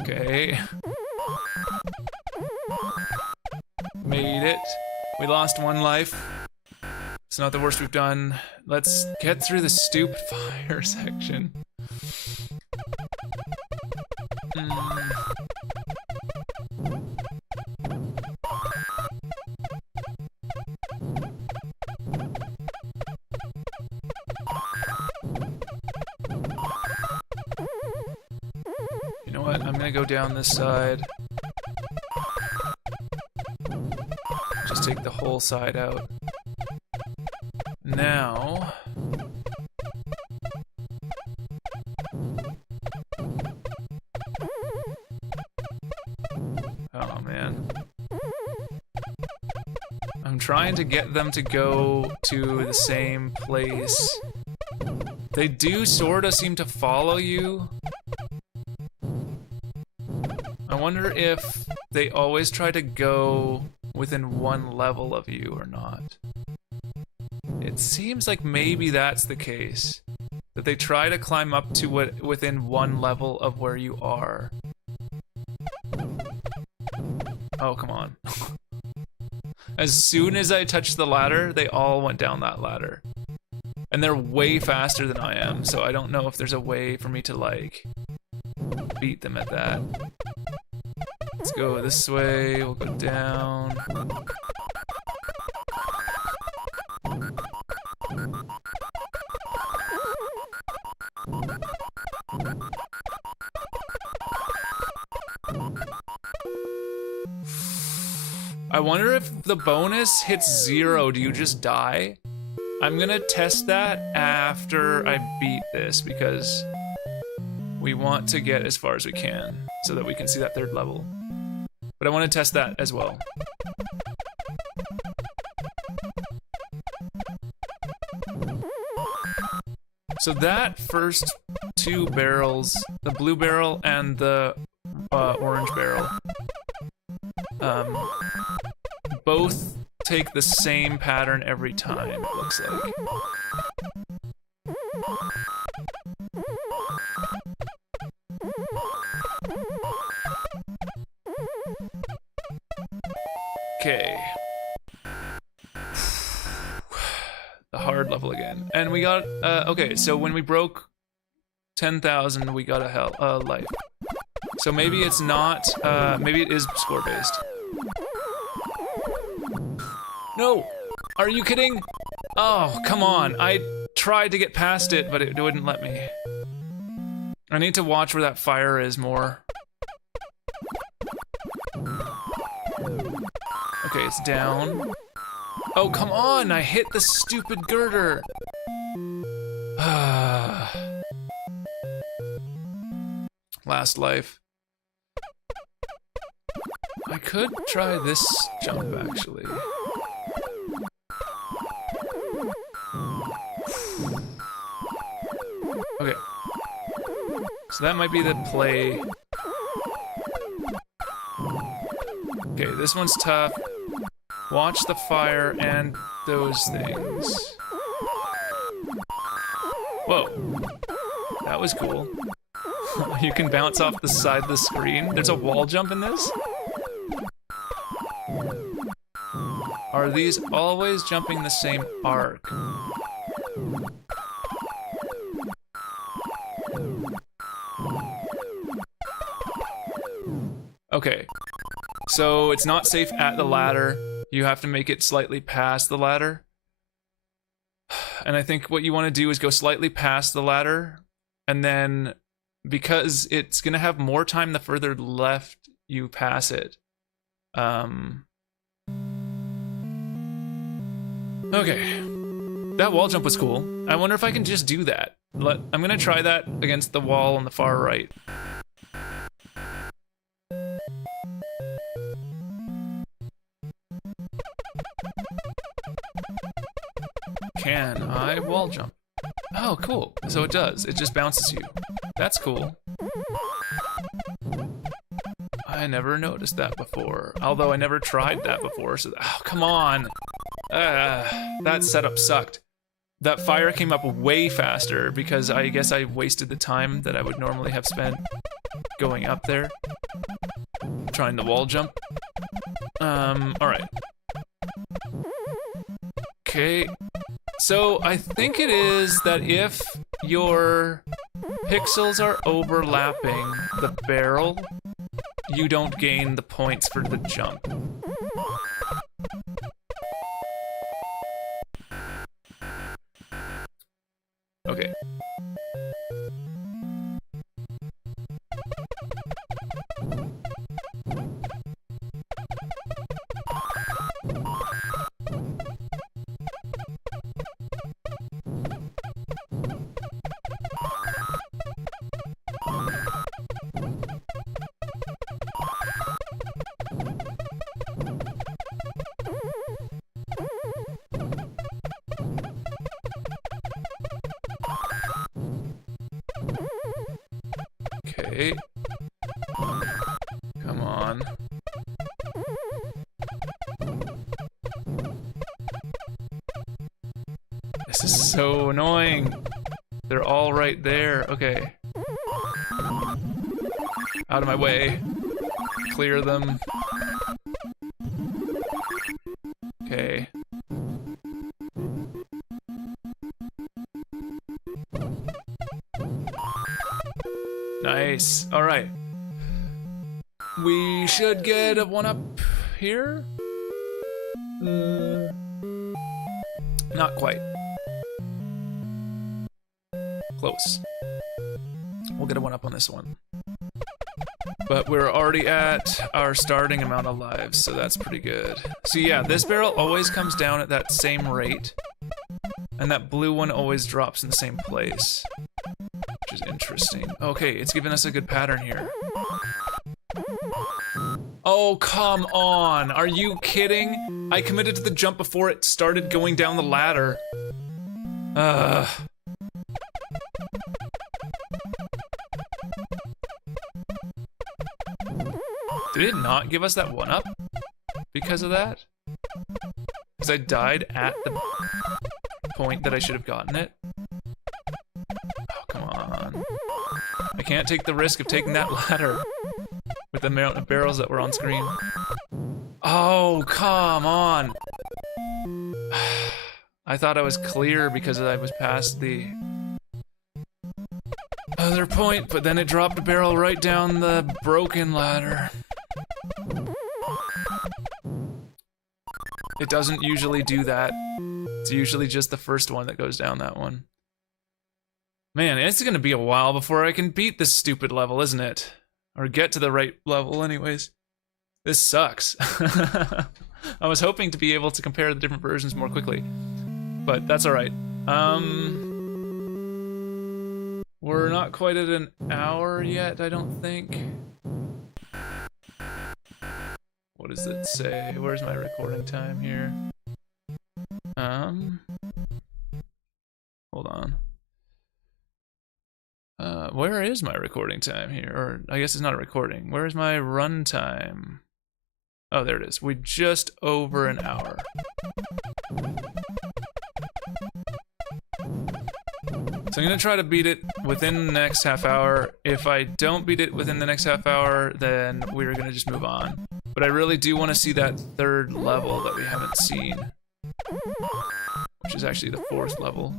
Okay. Made it. We lost 1 life. It's not the worst we've done. Let's get through the stupid fire section. gonna go down this side. Just take the whole side out. Now... Oh man. I'm trying to get them to go to the same place. They do sorta seem to follow you. I wonder if they always try to go within one level of you or not. It seems like maybe that's the case. That they try to climb up to within one level of where you are. Oh, come on. As soon as I touched the ladder, they all went down that ladder. And they're way faster than I am, so I don't know if there's a way for me to, like, beat them at that. Let's go this way, we'll go down. I wonder if the bonus hits 0, do you just die? I'm gonna test that after I beat this because we want to get as far as we can so that we can see that 3rd level. But I want to test that as well. So that first 2 barrels, the blue barrel and the orange barrel, both take the same pattern every time, it looks like. Okay. The hard level again. And we got, okay, so when we broke 10,000, we got a life. So maybe it's not, maybe it is score-based. No! Are you kidding? Oh, come on. I tried to get past it, but it wouldn't let me. I need to watch where that fire is more. Okay, it's down. Oh, come on! I hit the stupid girder! Last life. I could try this jump, actually. Okay. So that might be the play. Okay, this one's tough. Watch the fire and those things. Whoa. That was cool. You can bounce off the side of the screen. There's a wall jump in this? Are these always jumping the same arc? Okay. So it's not safe at the ladder. You have to make it slightly past the ladder. And I think what you want to do is go slightly past the ladder, and then because it's gonna have more time the further left you pass it. Okay. That wall jump was cool. I wonder if I can just do that. I'm gonna try that against the wall on the far right. Can I wall jump? Oh, cool. So it does. It just bounces you. That's cool. I never noticed that before. Although I never tried that before, so... Oh, come on! That setup sucked. That fire came up way faster because I guess I wasted the time that I would normally have spent going up there. Trying the wall jump. Alright. Okay. So I think it is that if your pixels are overlapping the barrel, you don't gain the points for the jump. Okay. Okay. Come on. This is so annoying. They're all right there. Okay. Out of my way. Clear them. Okay. Nice. All right. We should get a one up here. Not quite. Close. We'll get a one up on this one. But we're already at our starting amount of lives, so that's pretty good. So yeah, this barrel always comes down at that same rate. And that blue one always drops in the same place. Which is interesting. Okay, it's giving us a good pattern here. Oh, come on. Are you kidding? I committed to the jump before it started going down the ladder. Did it not give us that one up because of that? Because I died at the point that I should have gotten it? Oh, come on. I can't take the risk of taking that ladder with the amount of barrels that were on screen. Oh, come on. I thought I was clear because I was past the other point, but then it dropped a barrel right down the broken ladder. It doesn't usually do that. It's usually just the first one that goes down that one. Man, it's gonna be a while before I can beat this stupid level, isn't it? Or get to the right level anyways. This sucks. I was hoping to be able to compare the different versions more quickly, but that's all right. We're not quite at an hour yet, I don't think. What does it say? Where's my recording time here? Hold on. Where is my recording time here? Or I guess it's not a recording. Where is my run time? Oh, there it is. We're just over an hour. So I'm gonna try to beat it within the next half hour. If I don't beat it within the next half hour, then we're gonna just move on. But I really do want to see that third level that we haven't seen. Which is actually the fourth level.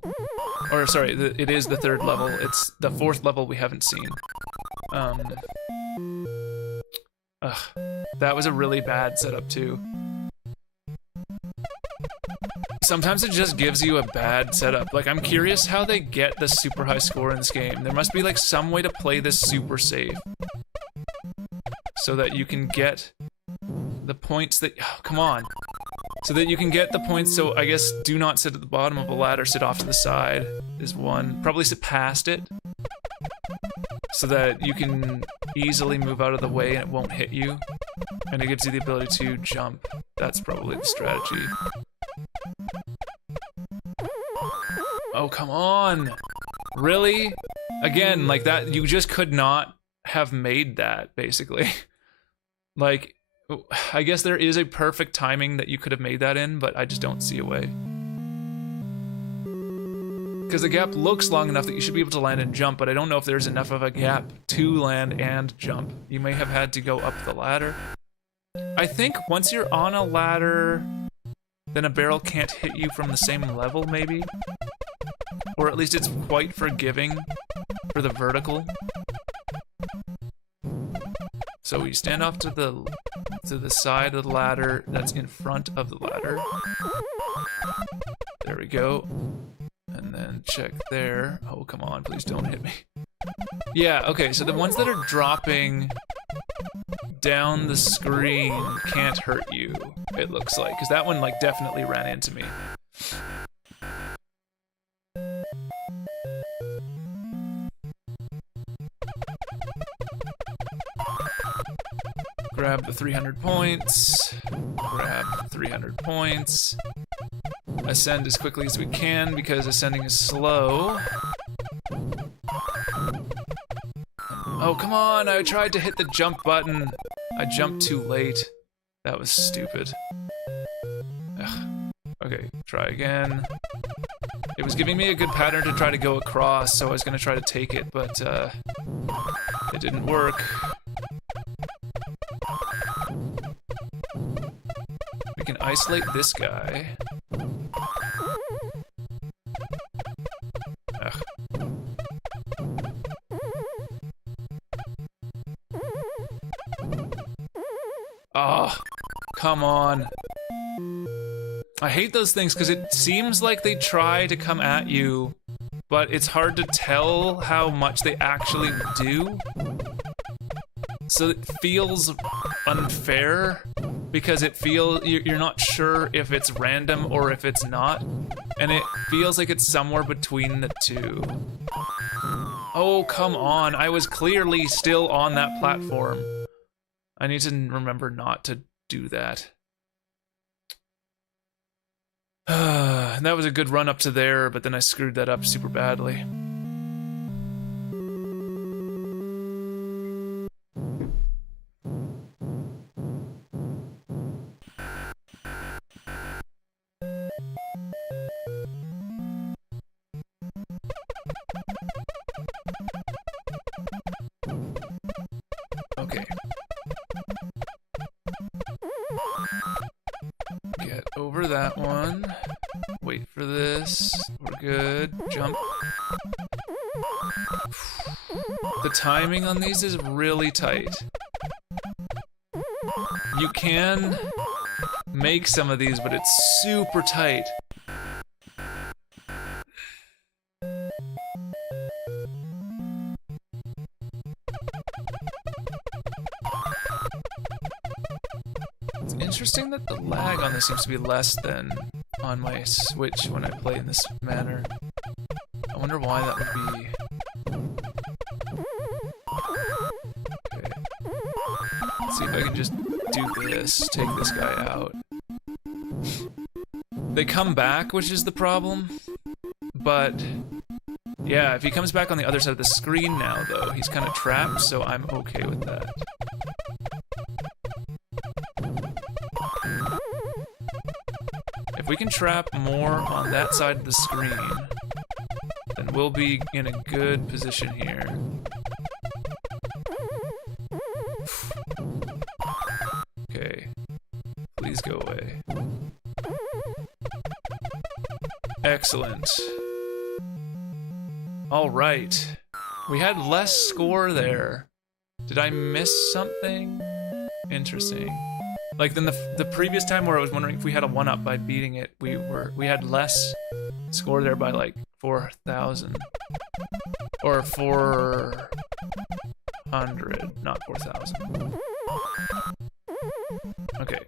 Or sorry, it is the third level. It's the fourth level we haven't seen. That was a really bad setup too. Sometimes it just gives you a bad setup. Like, I'm curious how they get the super high score in this game. There must be like some way to play this super safe. So that you can get the points that, oh, come on. So that you can get the points, so I guess do not sit at the bottom of a ladder, sit off to the side is one. Probably sit past it. So that you can easily move out of the way and it won't hit you. And it gives you the ability to jump. That's probably the strategy. Oh, come on. Really? Again, like that, you just could not have made that, basically. Like, I guess there is a perfect timing that you could have made that in, but I just don't see a way. Because the gap looks long enough that you should be able to land and jump, but I don't know if there's enough of a gap to land and jump. You may have had to go up the ladder. I think once you're on a ladder, then a barrel can't hit you from the same level, maybe? Or at least it's quite forgiving for the vertical. So you stand off to the side of the ladder that's in front of the ladder. There we go. And then check there. Oh, come on, please don't hit me. Yeah, okay, so the ones that are dropping down the screen can't hurt you, it looks like. Because that one, like, definitely ran into me. Grab the 300 points. Grab the 300 points. Ascend as quickly as we can because ascending is slow. Oh, come on, I tried to hit the jump button. I jumped too late. That was stupid. Ugh. Okay, try again. It was giving me a good pattern to try to go across, so I was gonna try to take it, but it didn't work. We can isolate this guy. Ugh. Oh, come on. I hate those things because it seems like they try to come at you, but it's hard to tell how much they actually do. So it feels unfair because you're not sure if it's random or if it's not, and it feels like it's somewhere between the two. Oh, come on, I was clearly still on that platform. I need to remember not to do that. That was a good run up to there, but then I screwed that up super badly. Okay. Get over that one. Wait for this. We're good. Jump. The timing on these is really tight. You can make some of these, but it's super tight. It's interesting that the lag on this seems to be less than on my Switch when I play in this manner. I wonder why that would be. Okay. Let's see if I can just do this, take this guy out. They come back, which is the problem. But yeah, if he comes back on the other side of the screen now, though, he's kind of trapped, so I'm okay with that. If we can trap more on that side of the screen, then we'll be in a good position here. Okay. Please go away. Excellent. All right. We had less score there. Did I miss something? Interesting. Like then the previous time where I was wondering if we had a 1-up by beating it, we had less score there by like 4,000. Or 400, not 4,000. Okay.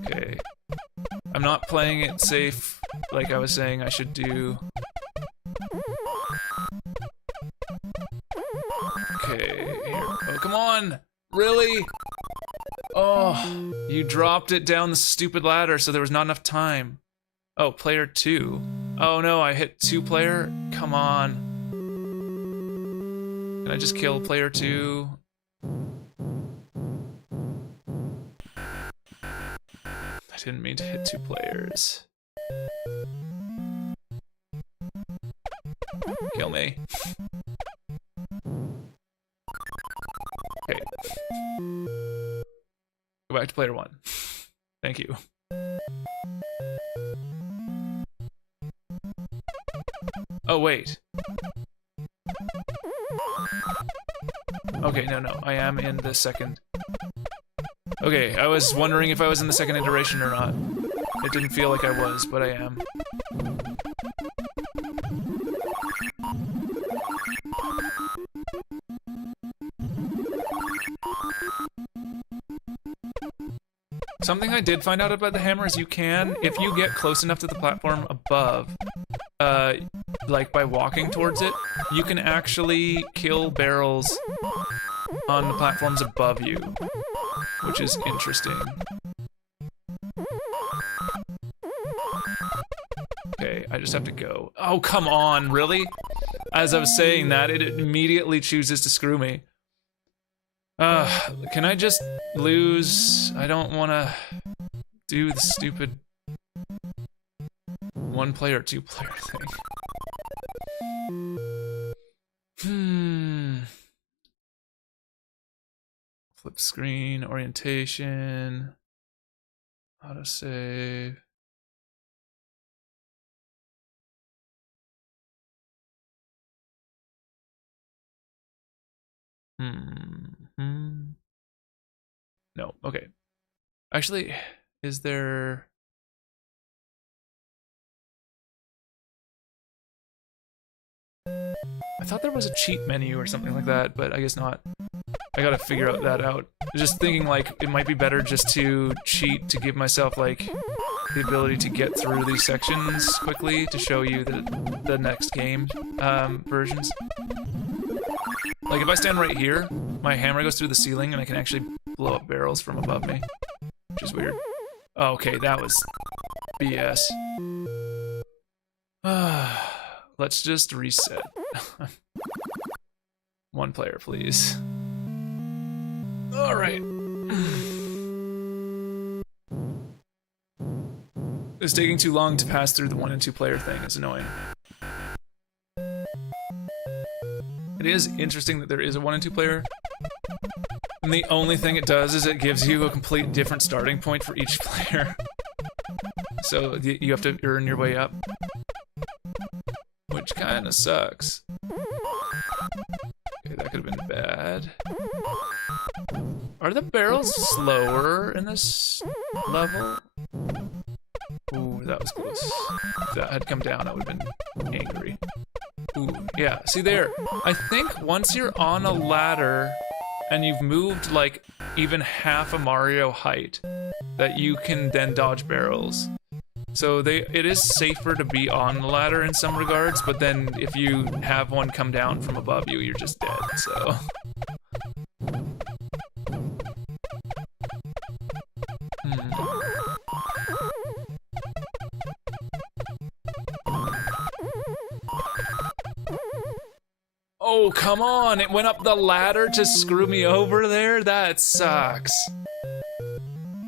Okay. I'm not playing it safe like I was saying I should do. Okay, here. Oh, come on! Really? Oh, you dropped it down the stupid ladder, so there was not enough time. Oh, player 2. Oh no, I hit 2-player? Come on. Can I just kill player 2? I didn't mean to hit 2 players. Kill me. Okay. Go back to player 1. Thank you. Oh, wait. Okay, no, I am in the second. Okay, I was wondering if I was in the second iteration or not. It didn't feel like I was, but I am. Something I did find out about the hammer is you can, if you get close enough to the platform above, like by walking towards it, you can actually kill barrels on the platforms above you, which is interesting. Okay, I just have to go. Oh, come on, really? as I was saying that, it immediately chooses to screw me. Can I just lose? I don't want to do the stupid 1-player, 2-player thing. Flip screen, orientation, autosave. No, okay. Actually, is there... I thought there was a cheat menu or something like that, but I guess not. I gotta figure that out. Just thinking like it might be better just to cheat to give myself like the ability to get through these sections quickly to show you the next game versions. Like if I stand right here, my hammer goes through the ceiling and I can actually blow up barrels from above me, which is weird. Oh, okay, that was BS. Let's just reset. 1 player, please. All right. It's taking too long to pass through the 1 and 2 player thing. It's annoying. It is interesting that there is a 1 and 2 player. And the only thing it does is it gives you a complete different starting point for each player. So you have to earn your way up. Which kind of sucks. Okay, that could have been bad. Are the barrels slower in this level? Ooh, that was close. If that had come down, I would have been angry. Ooh, yeah, see there. I think once you're on a ladder and you've moved like even half a Mario height, that you can then dodge barrels. So it is safer to be on the ladder in some regards, but then if you have one come down from above you, you're just dead, so... Oh, come on! It went up the ladder to screw me over there? That sucks.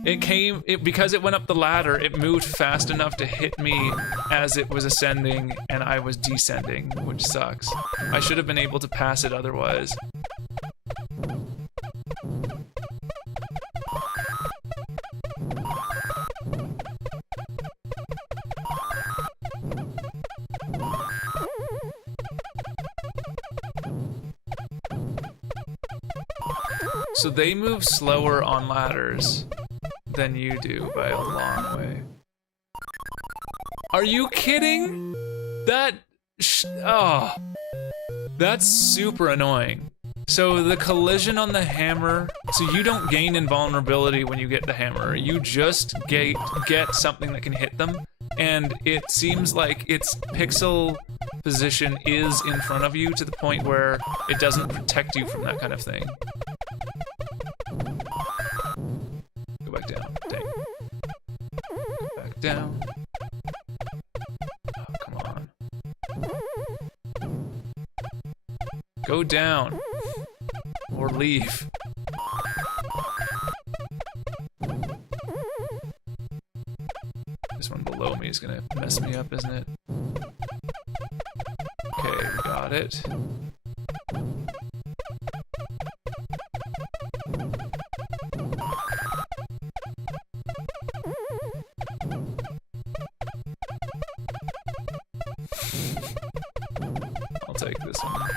Because it went up the ladder, it moved fast enough to hit me as it was ascending, and I was descending, which sucks. I should have been able to pass it otherwise. So they move slower on ladders than you do by a long way. Are you kidding? Oh, that's super annoying. So the collision on the hammer, so you don't gain invulnerability when you get the hammer. You just get something that can hit them, and it seems like its pixel position is in front of you to the point where it doesn't protect you from that kind of thing. Go back down. Dang. Go back down. Oh, come on. Go down. Or leave. This one below me is gonna mess me up, isn't it? Okay, we got it. I'll take this one.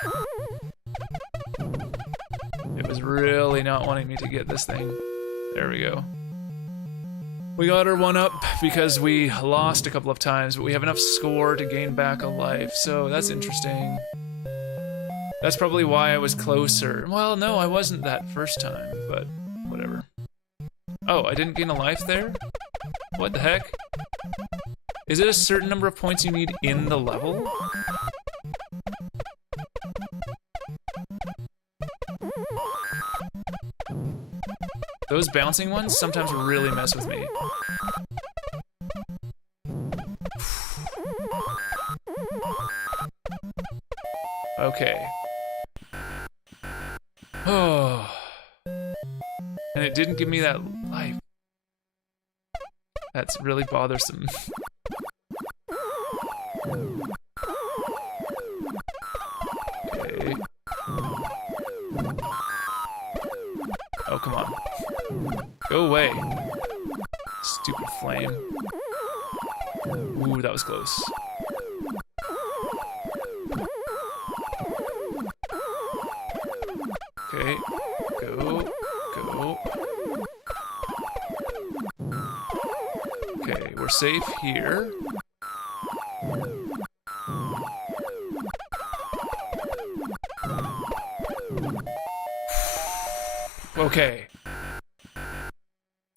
It was really not wanting me to get this thing. There we go. We got our one up because we lost a couple of times, but we have enough score to gain back a life, so that's interesting. That's probably why I was closer. Well, no, I wasn't that first time, but whatever. Oh, I didn't gain a life there? What the heck? Is it a certain number of points you need in the level? Those bouncing ones sometimes really mess with me. Okay. Oh. And it didn't give me that life. That's really bothersome. Okay. Oh, come on. Go away. Stupid flame. Ooh, that was close. Okay. Go. Go. Okay, we're safe here. Okay.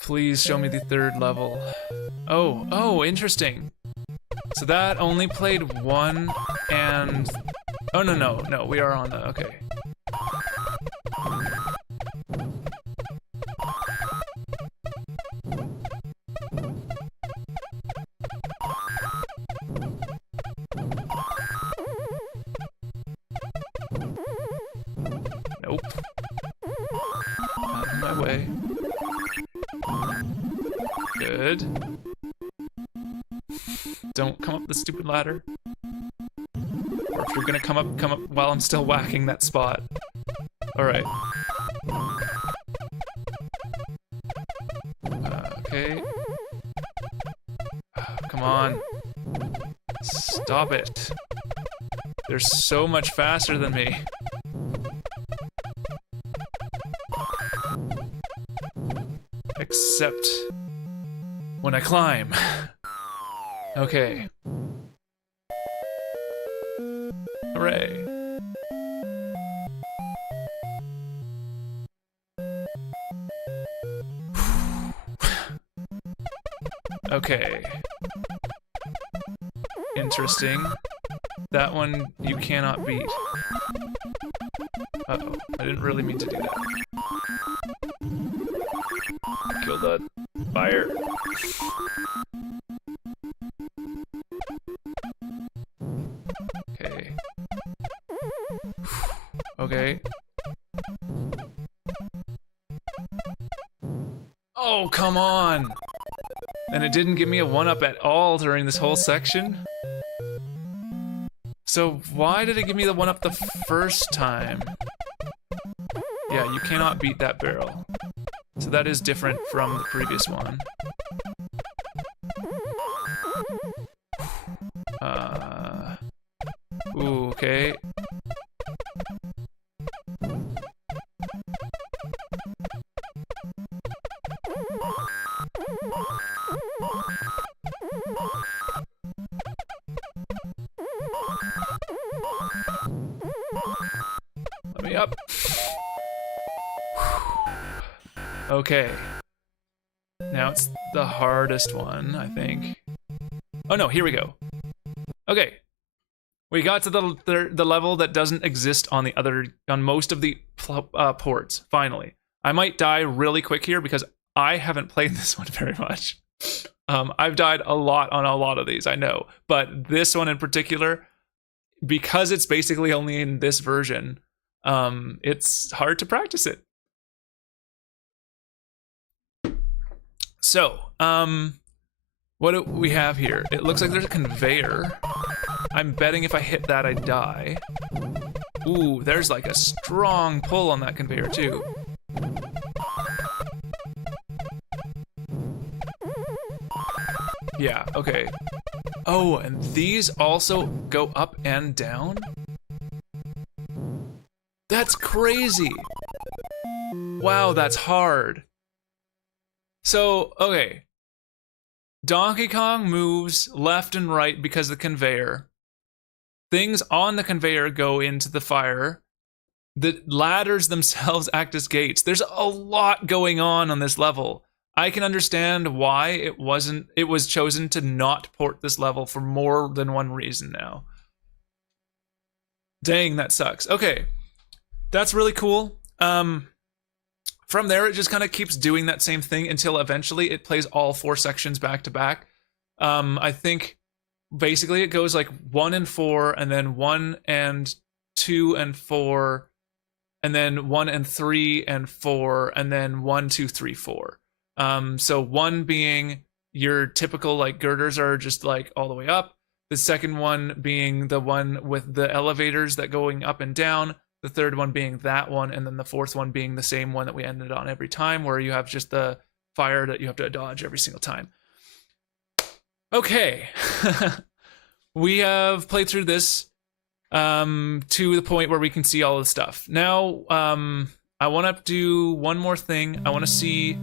Please show me the third level. Oh, interesting. So that only played one and... Oh, no, we are on the... Okay. Nope. Not in my way. Good. Don't come up the stupid ladder. Or if you're gonna come up while I'm still whacking that spot. Alright. Okay. Come on. Stop it. They're so much faster than me. Except when I climb. Okay. Hooray. Okay. Interesting. That one you cannot beat. Uh-oh. I didn't really mean to do that. Kill that fire. Okay. Okay. Oh, come on! And it didn't give me a 1-up at all during this whole section? So why did it give me the 1-up the first time? Yeah, you cannot beat that barrel. So that is different from the previous one. Ooh, okay. Let me up. Okay. Now it's the hardest one, I think. Oh no, here we go. Okay. We got to the level that doesn't exist on most of the ports, finally. I might die really quick here because I haven't played this one very much. I've died a lot on a lot of these, I know. But this one in particular, because it's basically only in this version, it's hard to practice it. So, what do we have here? It looks like there's a conveyor. I'm betting if I hit that, I die. Ooh, there's like a strong pull on that conveyor too. Yeah, okay. Oh, and these also go up and down? That's crazy! Wow, that's hard. So, okay. Donkey Kong moves left and right because of the conveyor. Things on the conveyor go into the fire. The ladders themselves act as gates. There's a lot going on this level. I can understand why it was chosen to not port this level for more than one reason now. Dang, that sucks. Okay. That's really cool. From there, it just kind of keeps doing that same thing until eventually it plays all 4 sections back to back. I think basically it goes like 1 and 4, and then 1 and 2 and 4, and then 1 and 3 and 4, and then 1, 2, 3, 4. So 1 being your typical like girders are just like all the way up. The second one being the one with the elevators that going up and down. The third one being that one, and then the fourth one being the same one that we ended on every time, where you have just the fire that you have to dodge every single time. Okay. We have played through this to the point where we can see all the stuff. Now, I want to do one more thing. I want to see...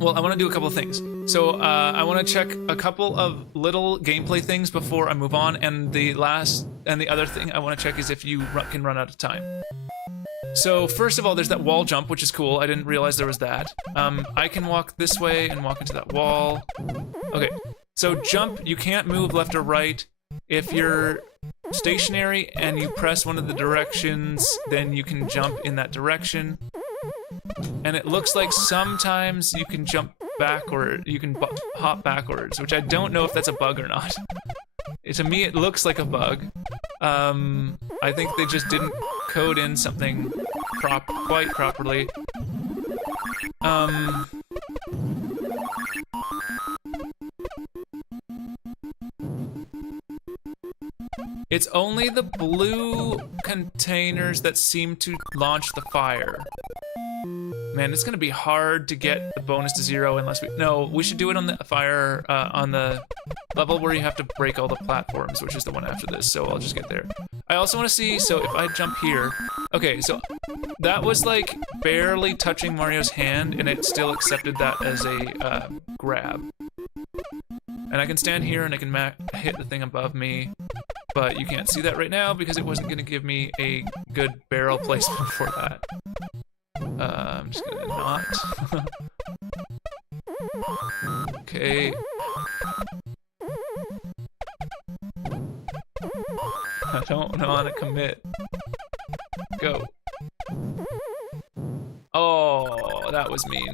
Well, I want to do a couple of things. So I want to check a couple of little gameplay things before I move on, and the other thing I want to check is if you can run out of time. So first of all, there's that wall jump, which is cool. I didn't realize there was that. I can walk this way and walk into that wall. Okay, so jump, you can't move left or right. If you're stationary and you press one of the directions, then you can jump in that direction. And it looks like sometimes you can jump backward, you can hop backwards, which I don't know if that's a bug or not. To me, it looks like a bug. I think they just didn't code in something quite properly. It's only the blue containers that seem to launch the fire. Man, it's gonna be hard to get the bonus to 0 unless we... No, we should do it on the fire, on the level where you have to break all the platforms, which is the one after this, so I'll just get there. I also want to see, so if I jump here... Okay, so that was like barely touching Mario's hand, and it still accepted that as a grab. And I can stand here and I can hit the thing above me, but you can't see that right now because it wasn't gonna give me a good barrel placement for that. I'm just gonna not. Okay. I don't know how to commit. Go. Oh, that was mean.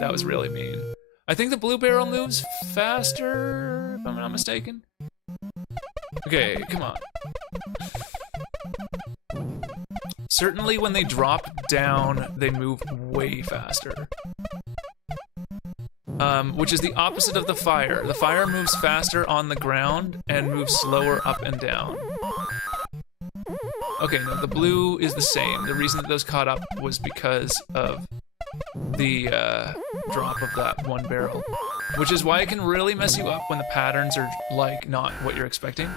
That was really mean. I think the blue barrel moves faster, if I'm not mistaken. Okay, come on. Certainly when they drop down, they move way faster. Which is the opposite of the fire. The fire moves faster on the ground and moves slower up and down. Okay, no, the blue is the same. The reason that those caught up was because of the drop of that one barrel. Which is why it can really mess you up when the patterns are, like, not what you're expecting.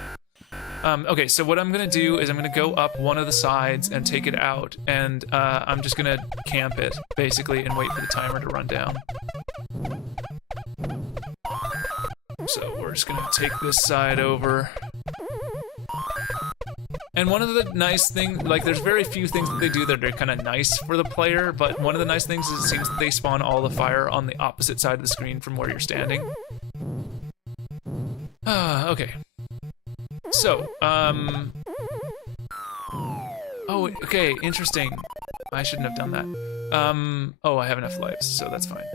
Okay, so what I'm gonna do is I'm gonna go up one of the sides and take it out, and I'm just gonna camp it, basically, and wait for the timer to run down. So we're just gonna take this side over. And one of the nice things, like, there's very few things that they do that are kind of nice for the player, but one of the nice things is it seems that they spawn all the fire on the opposite side of the screen from where you're standing. Okay. So, oh, okay, interesting. I shouldn't have done that. Oh, I have enough lives, so that's fine.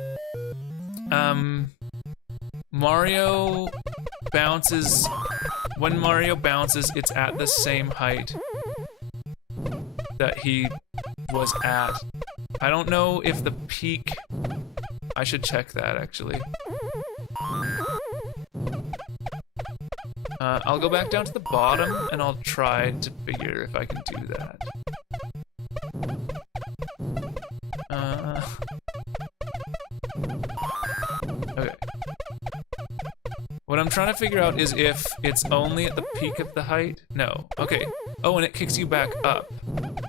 Mario bounces... When Mario bounces, it's at the same height that he was at. I don't know if the peak... I should check that, actually. I'll go back down to the bottom, and I'll try to figure if I can do that. Okay. What I'm trying to figure out is if it's only at the peak of the height. No. Okay. Oh, and it kicks you back up.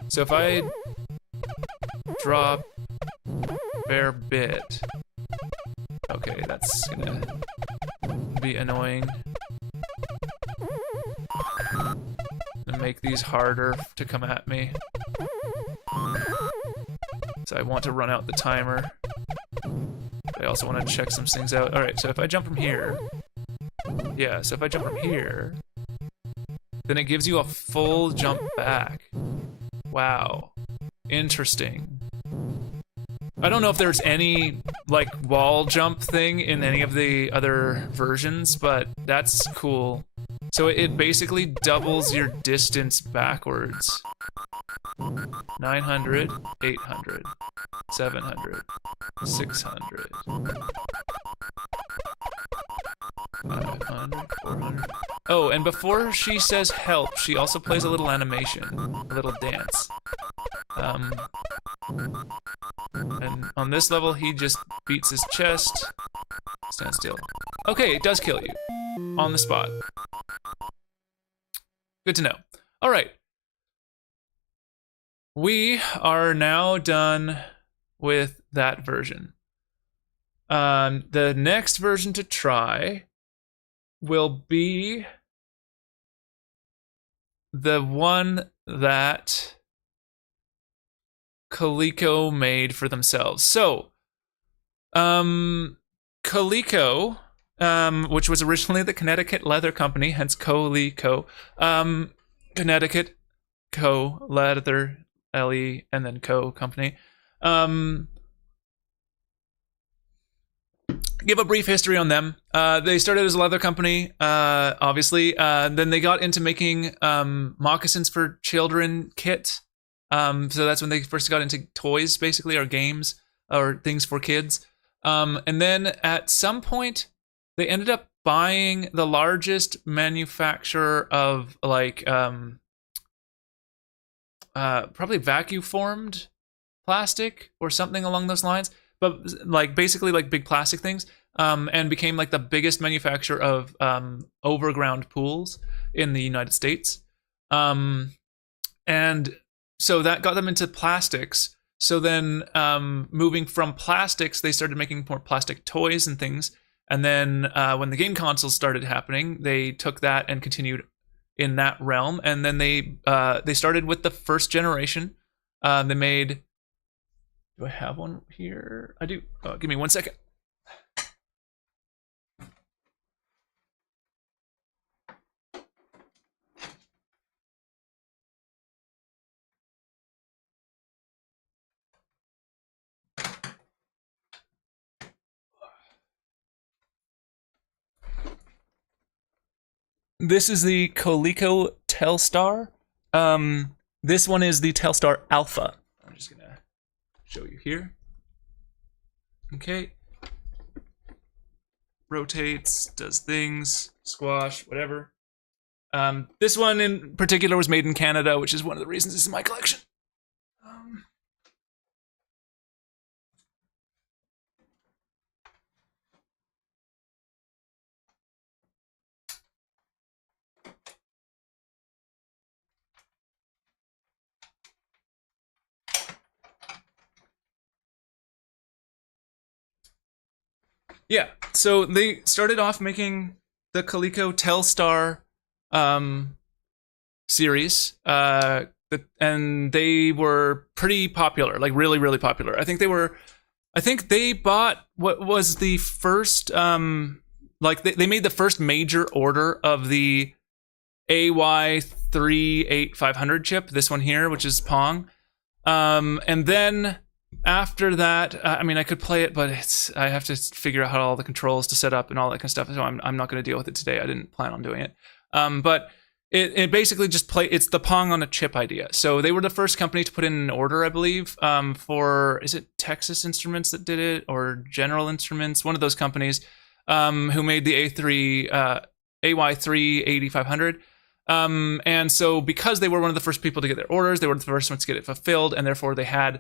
So if I drop a fair bit. Okay, that's gonna be annoying. And make these harder to come at me. So I want to run out the timer. But I also want to check some things out. Alright, so if I jump from here... Yeah, so if I jump from here... Then it gives you a full jump back. Wow. Interesting. I don't know if there's any, like, wall jump thing in any of the other versions, but that's cool. So it basically doubles your distance backwards. 900, 800, 700, 600, 500, 400. Oh, and before she says help, she also plays a little animation, a little dance. And on this level, he just beats his chest. Stand still. Okay, it does kill you. On the spot. Good to know. All right. We are now done with that version. The next version to try will be the one that Coleco made for themselves. So, Coleco, which was originally the Connecticut Leather Company, hence Coleco, Connecticut Co Leather, LE, and then Co Company. Give a brief history on them. They started as a leather company, obviously. Then they got into making moccasins for children kit. So that's when they first got into toys, basically, or games, or things for kids. And then at some point, they ended up buying the largest manufacturer of like probably vacuum formed plastic or something along those lines, but like basically like big plastic things, and became like the biggest manufacturer of overground pools in the United States. And so that got them into plastics. So then moving from plastics, they started making more plastic toys and things. And then when the game consoles started happening, they took that and continued in that realm. And then they started with the first generation. They made... Do I have one here? I do. Oh, give me 1 second. This is the Coleco Telstar. This one is the Telstar Alpha. I'm just gonna show you here. Okay. Rotates, does things, squash, whatever. This one in particular was made in Canada, which is one of the reasons it's in my collection. Yeah, so they started off making the Coleco Telstar series, and they were pretty popular, like really, really popular. I think they bought what was the first, like they made the first major order of the AY38500 chip, this one here, which is Pong. And then after that, I mean, I could play it, but I have to figure out how all the controls to set up and all that kind of stuff. So I'm not going to deal with it today. I didn't plan on doing it. But it basically just it's the Pong on a chip idea. So they were the first company to put in an order, I believe, for, is it Texas Instruments that did it, or General Instruments, one of those companies, who made the AY38500. And so because they were one of the first people to get their orders, they were the first ones to get it fulfilled, and therefore they had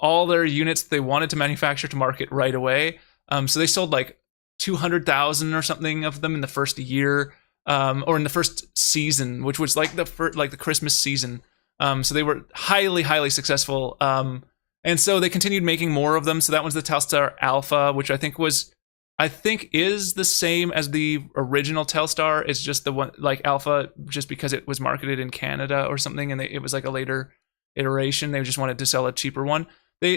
all their units they wanted to manufacture to market right away. So they sold like 200,000 or something of them in the first year, or in the first season, which was like the Christmas season. So they were highly, highly successful. And so they continued making more of them. So that one's the Telstar Alpha, which I think is the same as the original Telstar. It's just the one like Alpha, just because it was marketed in Canada or something, and it was like a later iteration. They just wanted to sell a cheaper one. They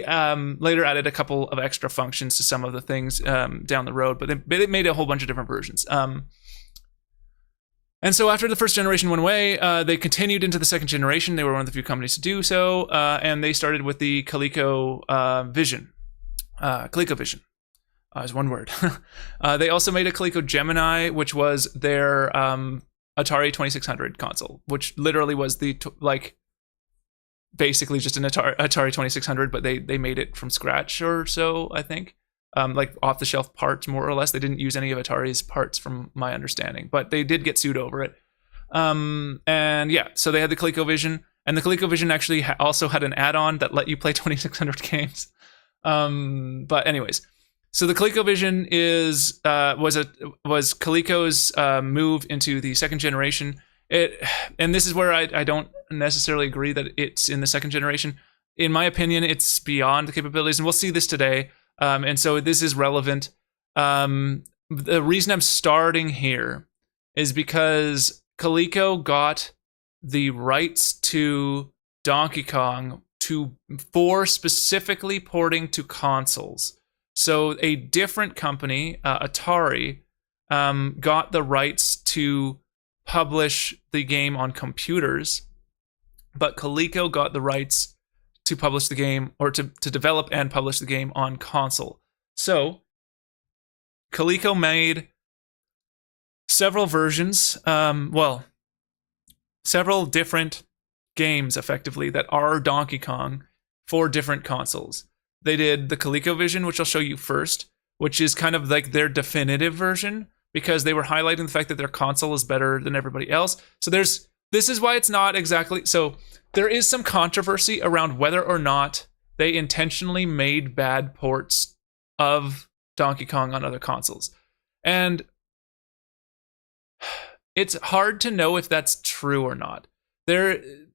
later added a couple of extra functions to some of the things down the road, but they made a whole bunch of different versions. And so after the first generation went away, they continued into the second generation. They were one of the few companies to do so, and they started with the ColecoVision. ColecoVision. Is one word. They also made a Coleco Gemini, which was their Atari 2600 console, which literally was the like basically just an Atari 2600, but they made it from scratch or so, I think. Like off the shelf parts, more or less. They didn't use any of Atari's parts, from my understanding, but they did get sued over it. And yeah, so they had the ColecoVision, and the ColecoVision actually also had an add-on that let you play 2600 games. But anyways, so the ColecoVision was Coleco's move into the second generation. And this is where I don't necessarily agree that it's in the second generation. In my opinion, it's beyond the capabilities, and we'll see this today. And so this is relevant. The reason I'm starting here is because Coleco got the rights to Donkey Kong for specifically porting to consoles. So a different company, Atari, got the rights to publish the game on computers, but Coleco got the rights to publish the game, or to develop and publish the game on console. So Coleco made several versions, several different games effectively that are Donkey Kong for different consoles. They did the ColecoVision, which I'll show you first, which is kind of like their definitive version, because they were highlighting the fact that their console is better than everybody else. So this is why it's not exactly, so there is some controversy around whether or not they intentionally made bad ports of Donkey Kong on other consoles. And it's hard to know if that's true or not.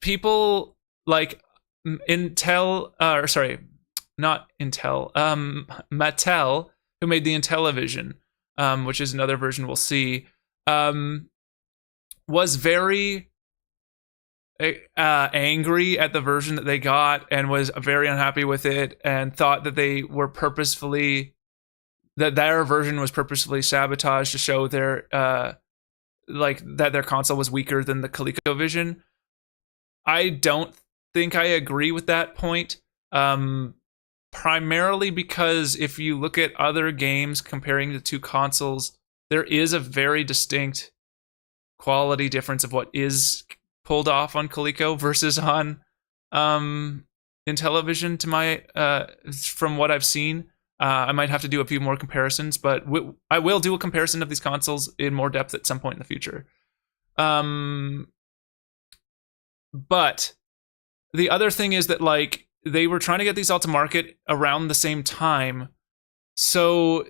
People like Mattel, who made the Intellivision, which is another version we'll see, was very angry at the version that they got, and was very unhappy with it, and thought that they were that their version was purposefully sabotaged to show their that their console was weaker than the ColecoVision. I don't think I agree with that point. Primarily because if you look at other games comparing the two consoles, there is a very distinct quality difference of what is pulled off on Coleco versus on Intellivision, to my from what I've seen. I might have to do a few more comparisons, but I will do a comparison of these consoles in more depth at some point in the future. But the other thing is that, like, they were trying to get these all to market around the same time, so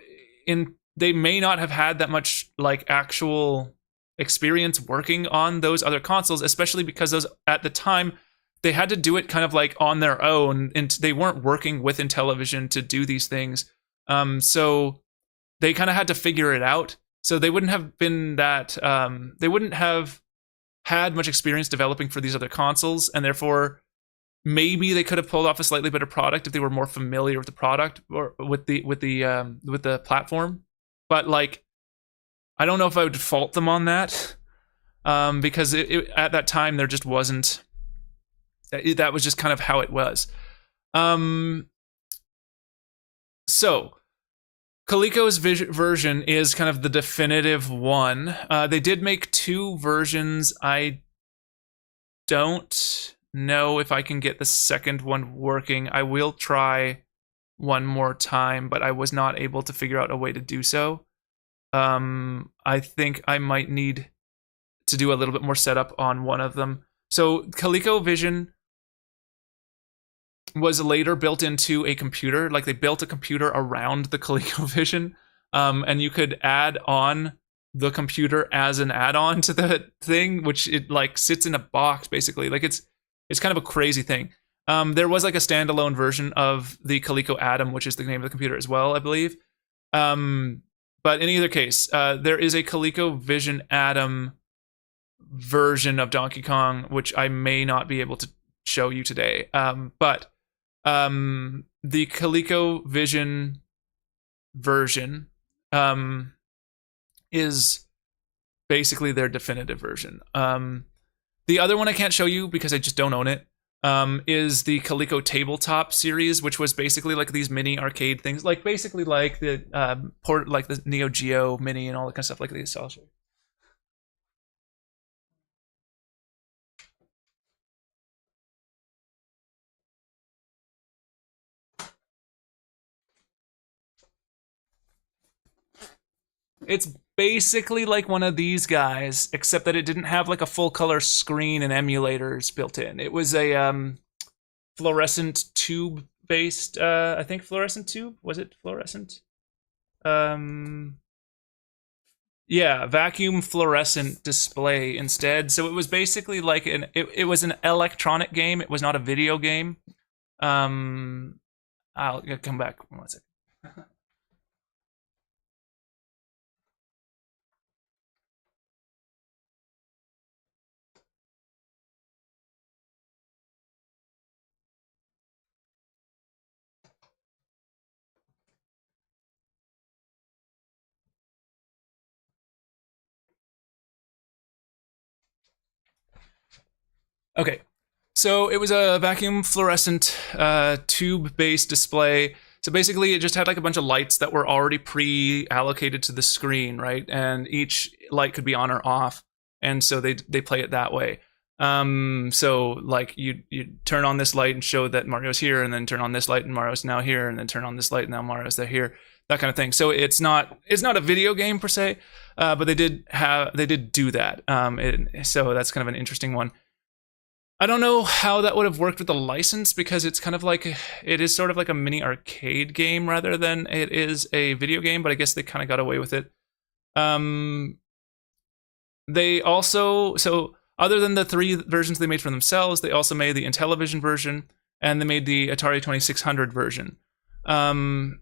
they may not have had that much like actual experience working on those other consoles, especially because those at the time they had to do it kind of like on their own, and they weren't working with Intellivision to do these things. So they kind of had to figure it out. So they wouldn't have been that they wouldn't have had much experience developing for these other consoles, and therefore maybe they could have pulled off a slightly better product if they were more familiar with the product or with the platform. But like, I don't know if I would fault them on that, because at that time there just wasn't. That was just kind of how it was. So Coleco's version is kind of the definitive one. They did make two versions. I don't know if I can get the second one working. I will try one more time, but I was not able to figure out a way to do so. I think I might need to do a little bit more setup on one of them. So ColecoVision was later built into a computer. Like, they built a computer around the ColecoVision, and you could add on the computer as an add-on to the thing, which it like sits in a box basically. Like, it's kind of a crazy thing. There was like a standalone version of the Coleco Atom, which is the name of the computer as well, I believe. But in either case, there is a ColecoVision Atom version of Donkey Kong, which I may not be able to show you today. But the ColecoVision version is basically their definitive version. The other one I can't show you because I just don't own it. is the Coleco tabletop series, which was basically like these mini arcade things, like basically like the like the Neo Geo Mini and all that kind of stuff like these. I'll show you. It's basically like one of these guys, except that it didn't have like a full color screen and emulators built in. It was a fluorescent tube based, I think fluorescent tube, was it fluorescent? Yeah, vacuum fluorescent display instead. So it was basically like it was an electronic game. It was not a video game. I'll come back one second. Okay, so it was a vacuum fluorescent tube-based display. So basically, it just had like a bunch of lights that were already pre-allocated to the screen, right? And each light could be on or off, and so they play it that way. So like you turn on this light and show that Mario's here, and then turn on this light and Mario's now here, and then turn on this light and now Mario's there here, that kind of thing. So it's not a video game per se, but they did do that. So that's kind of an interesting one. I don't know how that would have worked with the license because it's kind of like it is sort of like a mini arcade game rather than it is a video game, but I guess they kind of got away with it. They also, so other than the 3 versions they made for themselves, they also made the Intellivision version and they made the Atari 2600 version. Then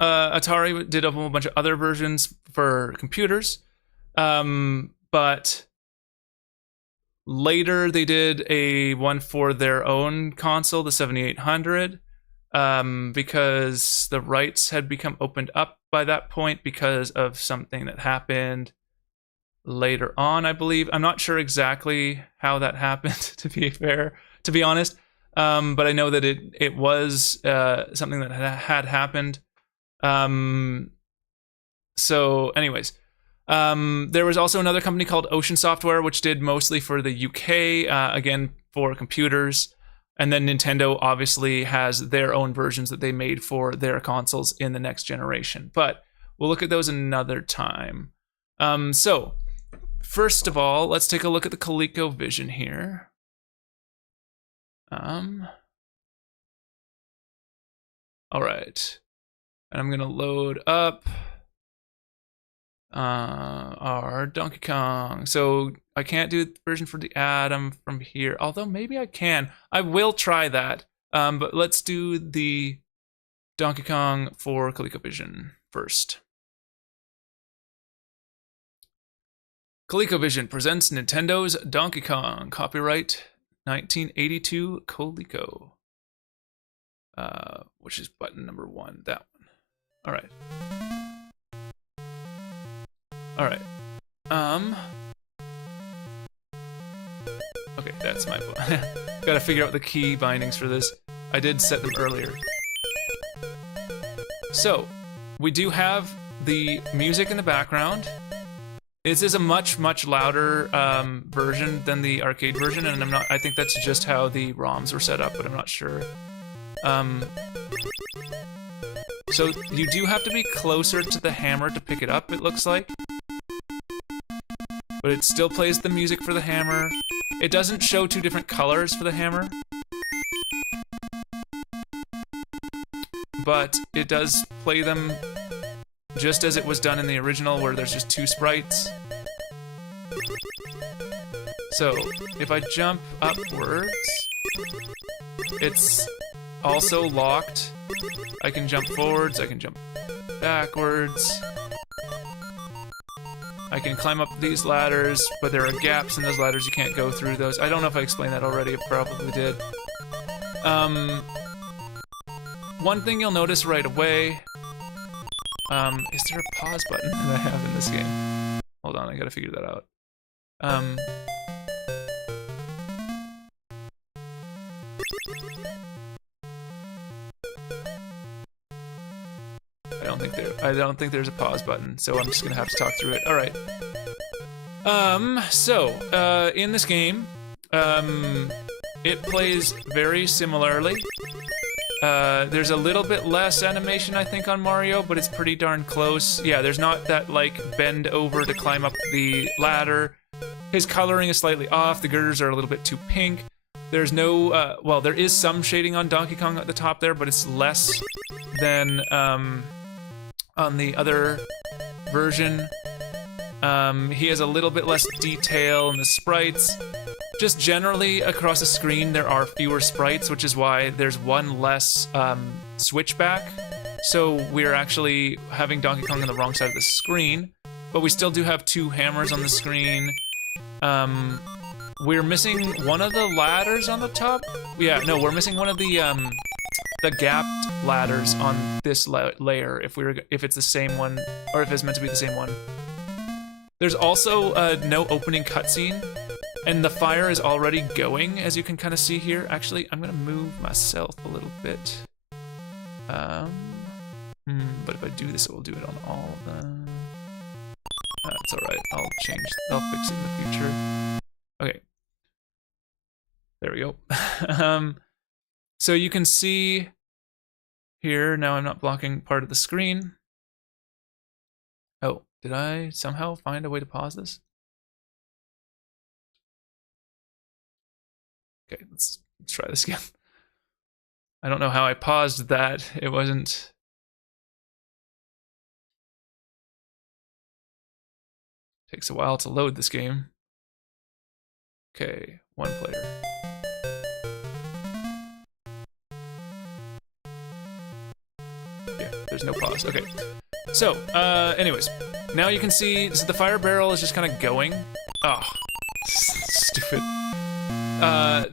Atari did a whole bunch of other versions for computers, but later they did a one for their own console, the 7800, because the rights had become opened up by that point because of something that happened later on, I believe. I'm not sure exactly how that happened, to be honest. But I know that it was something that had happened. So anyways, there was also another company called Ocean Software, which did mostly for the UK, again, for computers. And then Nintendo obviously has their own versions that they made for their consoles in the next generation. But we'll look at those another time. So first of all, let's take a look at the ColecoVision here. All right. And I'm gonna load up our Donkey Kong. So I can't do the version for the Atom from here, although maybe I can. I will try that. But let's do the Donkey Kong for ColecoVision first. ColecoVision presents Nintendo's Donkey Kong, copyright 1982 Coleco. Which is button number 1, that one. All right. All right. Okay, that's my gotta figure out the key bindings for this. I did set them earlier. So, we do have the music in the background. This is a much louder version than the arcade version, and I think that's just how the ROMs were set up, but I'm not sure. So you do have to be closer to the hammer to pick it up, it looks like. But it still plays the music for the hammer. It doesn't show 2 different colors for the hammer. But it does play them just as it was done in the original, where there's just 2 sprites. So, if I jump upwards, it's also locked. I can jump forwards, I can jump backwards. I can climb up these ladders, but there are gaps in those ladders, you can't go through those. I don't know if I explained that already, I probably did. One thing you'll notice right away, is there a pause button that I have in this game? Hold on, I gotta figure that out. I don't think there's a pause button, so I'm just gonna have to talk through it. All right. In this game, it plays very similarly. There's a little bit less animation, I think, on Mario, but it's pretty darn close. Yeah, there's not that, like, bend over to climb up the ladder. His coloring is slightly off. The girders are a little bit too pink. There's no, well, there is some shading on Donkey Kong at the top there, but it's less than, on the other version. He has a little bit less detail in the sprites. Just generally across the screen there are fewer sprites, which is why there's one less switchback. So we're actually having Donkey Kong on the wrong side of the screen, but we still do have two hammers on the screen. We're missing one of the ladders on the top. Yeah, no, we're missing one of the gapped ladders on this layer if it's the same one, or if it's meant to be the same one. There's also no opening cutscene, and the fire is already going, as you can kind of see here. Actually, I'm gonna move myself a little bit. But if I do this, it will do it on all of them. That's all right. I'll fix it in the future. Okay. There we go. So you can see here, now I'm not blocking part of the screen. Oh, did I somehow find a way to pause this? Okay, let's try this again. I don't know how I paused that. It wasn't... Takes a while to load this game. Okay, one player. Yeah, there's no pause. Okay. So, anyways, now you can see the fire barrel is just kind of going. Oh, stupid.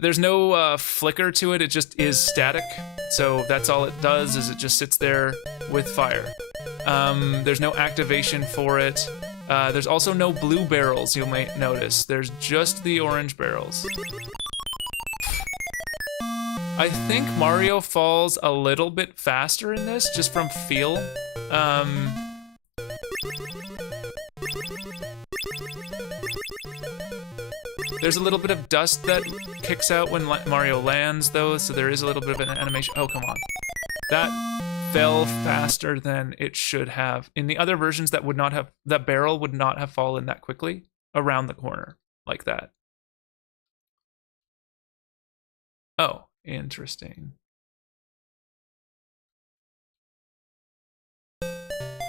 There's no flicker to it. It just is static. So that's all it does, is it just sits there with fire. There's no activation for it. There's also no blue barrels, you might notice. There's just the orange barrels. I think Mario falls a little bit faster in this, just from feel. There's a little bit of dust that kicks out when Mario lands, though, so there is a little bit of an animation. Oh, come on. That fell faster than it should have. In the other versions, that barrel would not have fallen that quickly around the corner like that. Oh, interesting.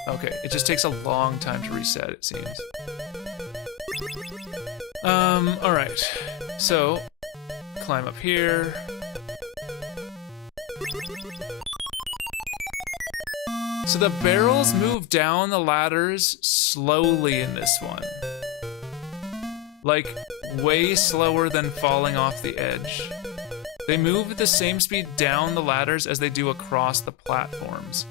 Okay, it just takes a long time to reset, it seems. Alright. So, climb up here. So the barrels move down the ladders slowly in this one. Like, way slower than falling off the edge. They move at the same speed down the ladders as they do across the platforms.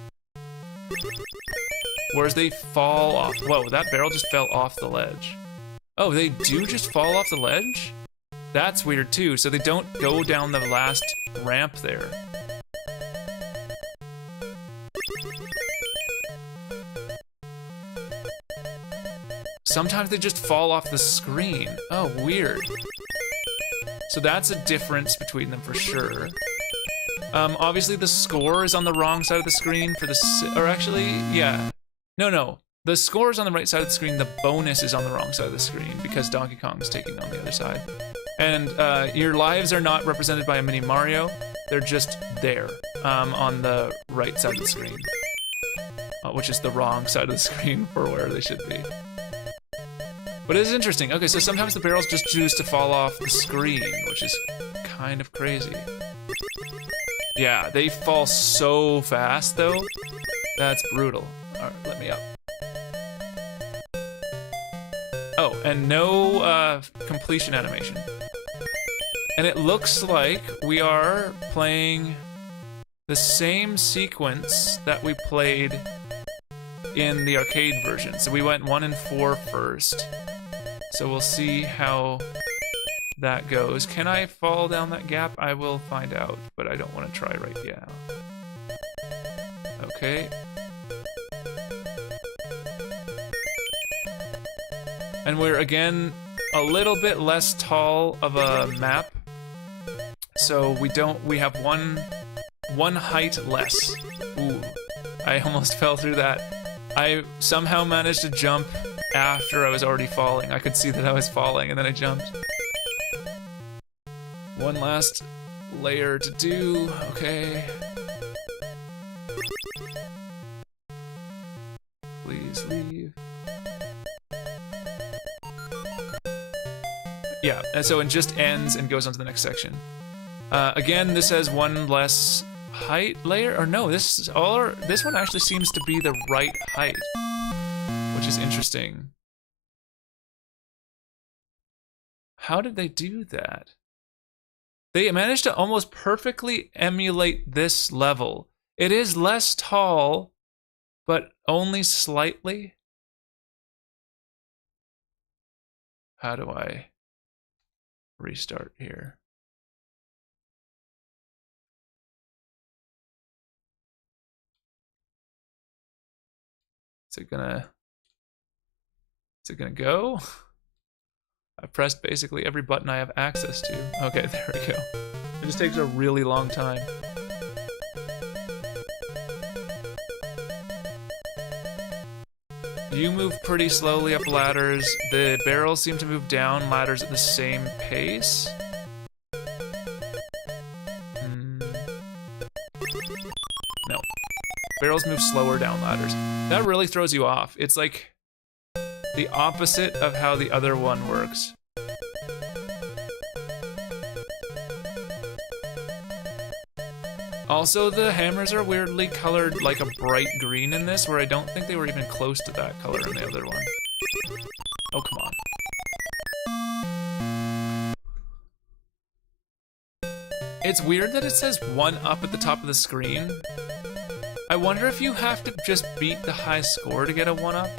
Whereas they fall off. Whoa, that barrel just fell off the ledge. Oh, they do just fall off the ledge? That's weird too, so they don't go down the last ramp there. Sometimes they just fall off the screen. Oh, weird. So that's a difference between them for sure. Obviously the score is on the wrong side of the screen for the, or actually, yeah. No. The score is on the right side of the screen, the bonus is on the wrong side of the screen because Donkey Kong is taking on the other side. And your lives are not represented by a mini Mario, they're just there, on the right side of the screen. Which is the wrong side of the screen for where they should be. But it is interesting. Okay, so sometimes the barrels just choose to fall off the screen, which is kind of crazy. Yeah, they fall so fast though. That's brutal. Alright, let me up. Oh, and no completion animation. And it looks like we are playing the same sequence that we played in the arcade version. So we went 1 and 4 first. So we'll see how that goes. Can I fall down that gap? I will find out, but I don't want to try right now. Okay. And we're, again, a little bit less tall of a map. So we have one height less. Ooh, I almost fell through that. I somehow managed to jump after I was already falling. I could see that I was falling, and then I jumped. One last layer to do, okay. Please leave. Yeah, and so it just ends and goes on to the next section. Again, this has one less height layer, or no, this one actually seems to be the right height, which is interesting. How did they do that? They managed to almost perfectly emulate this level. It is less tall, but only slightly. How do I restart here? Is it gonna go? I pressed basically every button I have access to. Okay, there we go. It just takes a really long time. You move pretty slowly up ladders. The barrels seem to move down ladders at the same pace. No. Barrels move slower down ladders. That really throws you off. It's like the opposite of how the other one works. Also, the hammers are weirdly colored like a bright green in this, where I don't think they were even close to that color in the other one. Oh, come on. It's weird that it says 1 up at the top of the screen. I wonder if you have to just beat the high score to get a 1 up.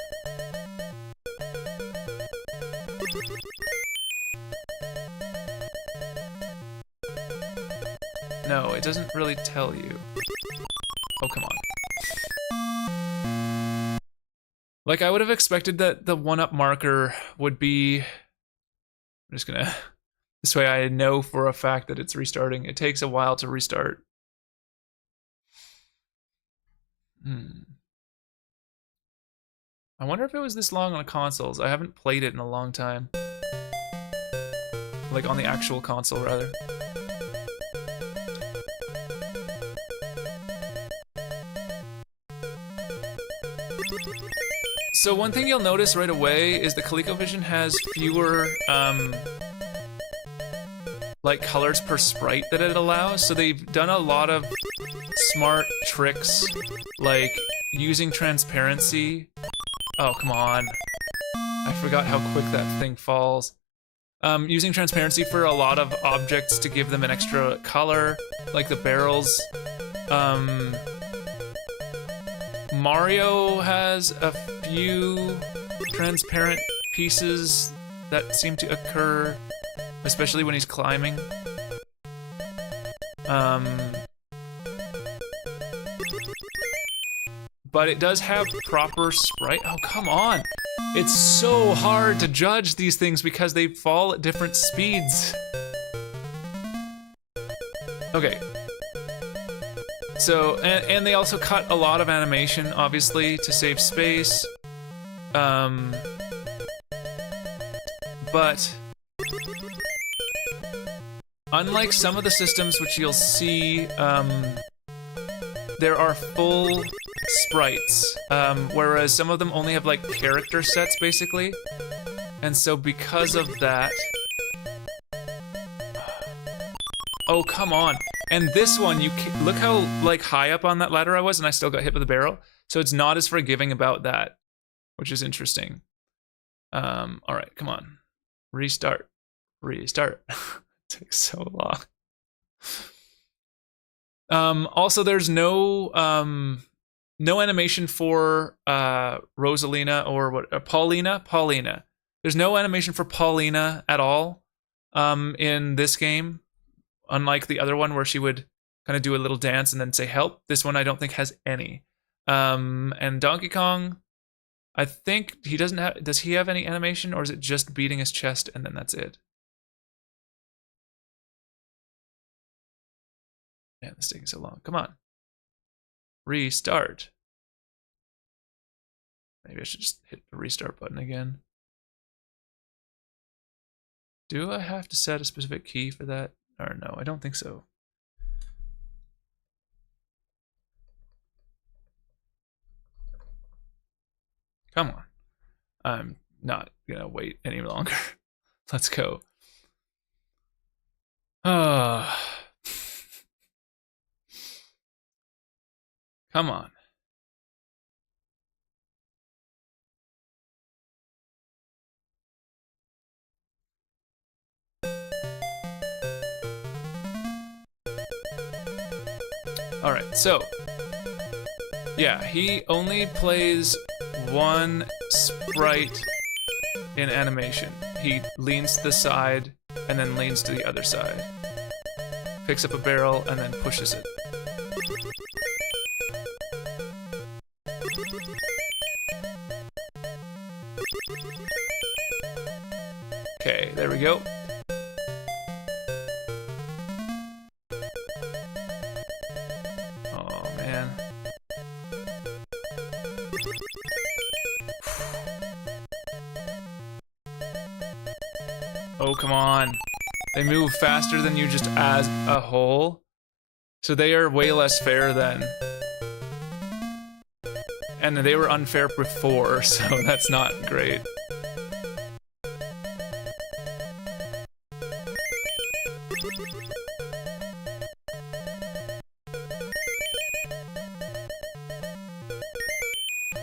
No, it doesn't really tell you. Oh, come on. Like, I would have expected that the 1-up marker would be... I'm just gonna... This way I know for a fact that it's restarting. It takes a while to restart. I wonder if it was this long on consoles. I haven't played it in a long time. Like, on the actual console, rather. So one thing you'll notice right away is the ColecoVision has fewer like colors per sprite that it allows. So they've done a lot of smart tricks, like using transparency. Oh, come on. I forgot how quick that thing falls. Using transparency for a lot of objects to give them an extra color, like the barrels. Mario has a few transparent pieces that seem to occur, especially when he's climbing. But it does have proper sprite. Oh, come on. It's so hard to judge these things because they fall at different speeds. Okay. So, and they also cut a lot of animation, obviously, to save space. But unlike some of the systems which you'll see, there are full sprites, whereas some of them only have like character sets, basically. And so because of that... Oh, come on. And this one, look how like high up on that ladder I was, and I still got hit with a barrel. So it's not as forgiving about that, which is interesting. All right, come on, restart. It takes so long. Also, there's no animation for Rosalina or what? Paulina. There's no animation for Paulina at all. in this game, unlike the other one where she would kind of do a little dance and then say help. This one I don't think has any. And Donkey Kong, I think he doesn't have. Does he have any animation, or is it just beating his chest and then that's it? Man, this is taking so long. Come on. Restart. Maybe I should just hit the restart button again. Do I have to set a specific key for that? Or no, I don't think so. Come on. I'm not gonna wait any longer. Let's go. Come on. All right, so yeah, he only plays one sprite in animation. He leans to the side and then leans to the other side. Picks up a barrel and then pushes it. Okay, there we go. Oh, man. Oh, come on. They move faster than you just as a whole. So they are way less fair then. And they were unfair before, so that's not great.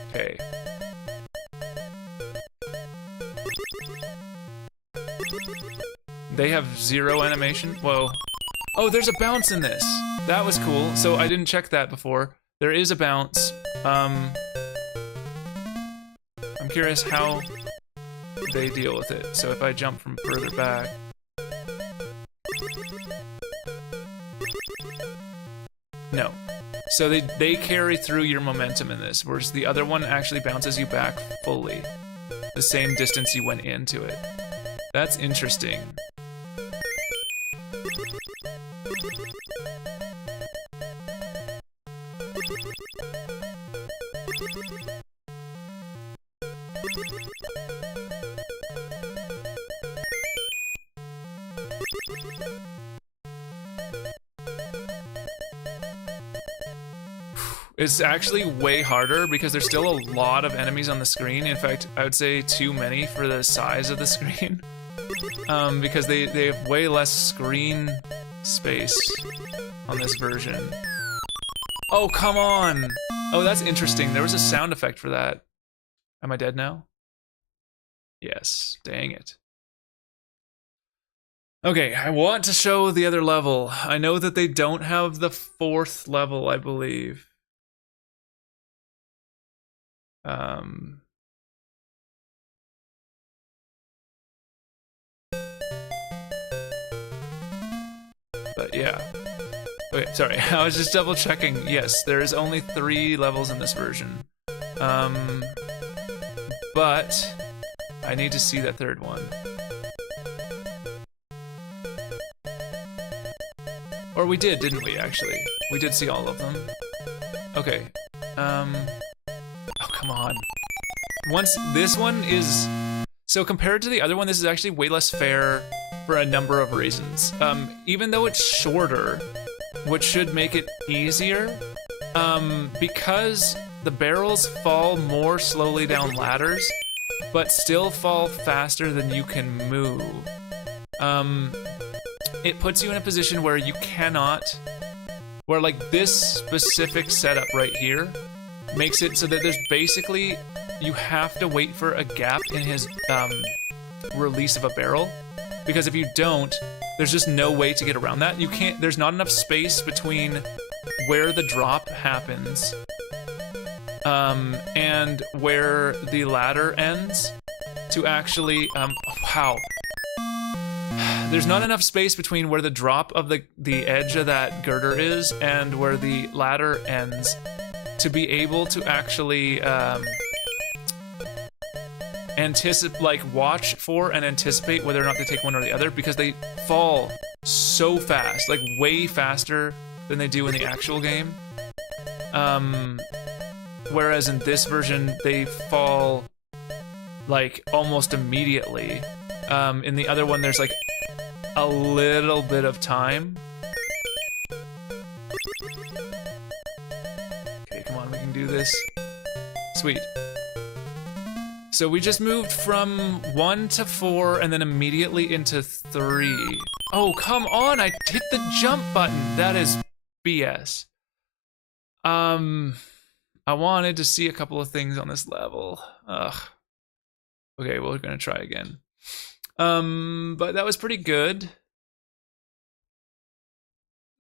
Okay. They have zero animation? Whoa. Oh, there's a bounce in this. That was cool. So I didn't check that before. There is a bounce. I'm curious how they deal with it. So if I jump from further back. No. So they carry through your momentum in this, whereas the other one actually bounces you back fully. The same distance you went into it. That's interesting. It's actually way harder because there's still a lot of enemies on the screen. In fact, I would say too many for the size of the screen. Because they have way less screen space on this version. Oh, come on! Oh, that's interesting. There was a sound effect for that. Am I dead now? Yes. Dang it. Okay, I want to show the other level. I know that they don't have the 4th level, I believe. But yeah. Okay, sorry. I was just double checking. Yes, there is only 3 levels in this version. But I need to see that 3rd one. Or we did, didn't we, actually? We did see all of them. Okay. Oh, come on. This one is... So compared to the other one, this is actually way less fair for a number of reasons. Even though it's shorter, which should make it easier, because the barrels fall more slowly down ladders, but still fall faster than you can move. It puts you in a position where you cannot, where like this specific setup right here makes it so that there's basically, you have to wait for a gap in his release of a barrel, because if you don't, there's just no way to get around that. You can't, there's not enough space between where the drop happens and where the ladder ends to actually, wow. there's not enough space between where the drop of the edge of that girder is and where the ladder ends to be able to actually watch for and anticipate whether or not they take one or the other, because they fall so fast, like way faster than they do in the actual game. Whereas in this version, they fall like almost immediately. In the other one, there's like a little bit of time. Okay, come on, we can do this. Sweet. So we just moved from 1 to 4 and then immediately into 3. Oh, come on, I hit the jump button. That is BS. I wanted to see a couple of things on this level. Ugh. Okay, well, we're gonna try again. But that was pretty good.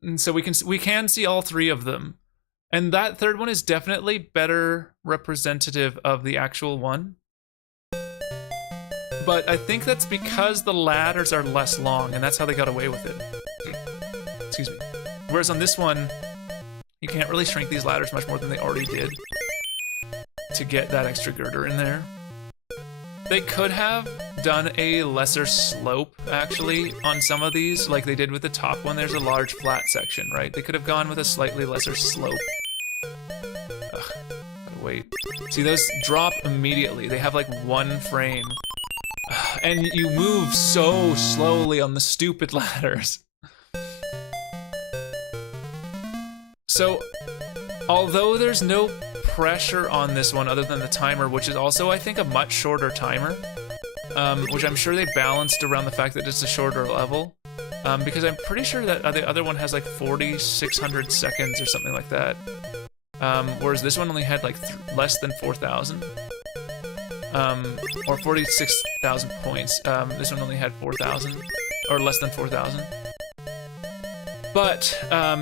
And so we can see all 3 of them. And that third one is definitely better representative of the actual one. But I think that's because the ladders are less long, and that's how they got away with it. Excuse me. Whereas on this one, you can't really shrink these ladders much more than they already did to get that extra girder in there. They could have done a lesser slope, actually, on some of these, like they did with the top one. There's a large flat section, right? They could have gone with a slightly lesser slope. Ugh, gotta wait. See, those drop immediately. They have like 1 frame. And you move so slowly on the stupid ladders. So, although there's no pressure on this one other than the timer, which is also, I think, a much shorter timer, which I'm sure they balanced around the fact that it's a shorter level, because I'm pretty sure that the other one has like 4,600 seconds or something like that, whereas this one only had like less than 4,000, or 46,000 points. This one only had 4,000, or less than 4,000. But,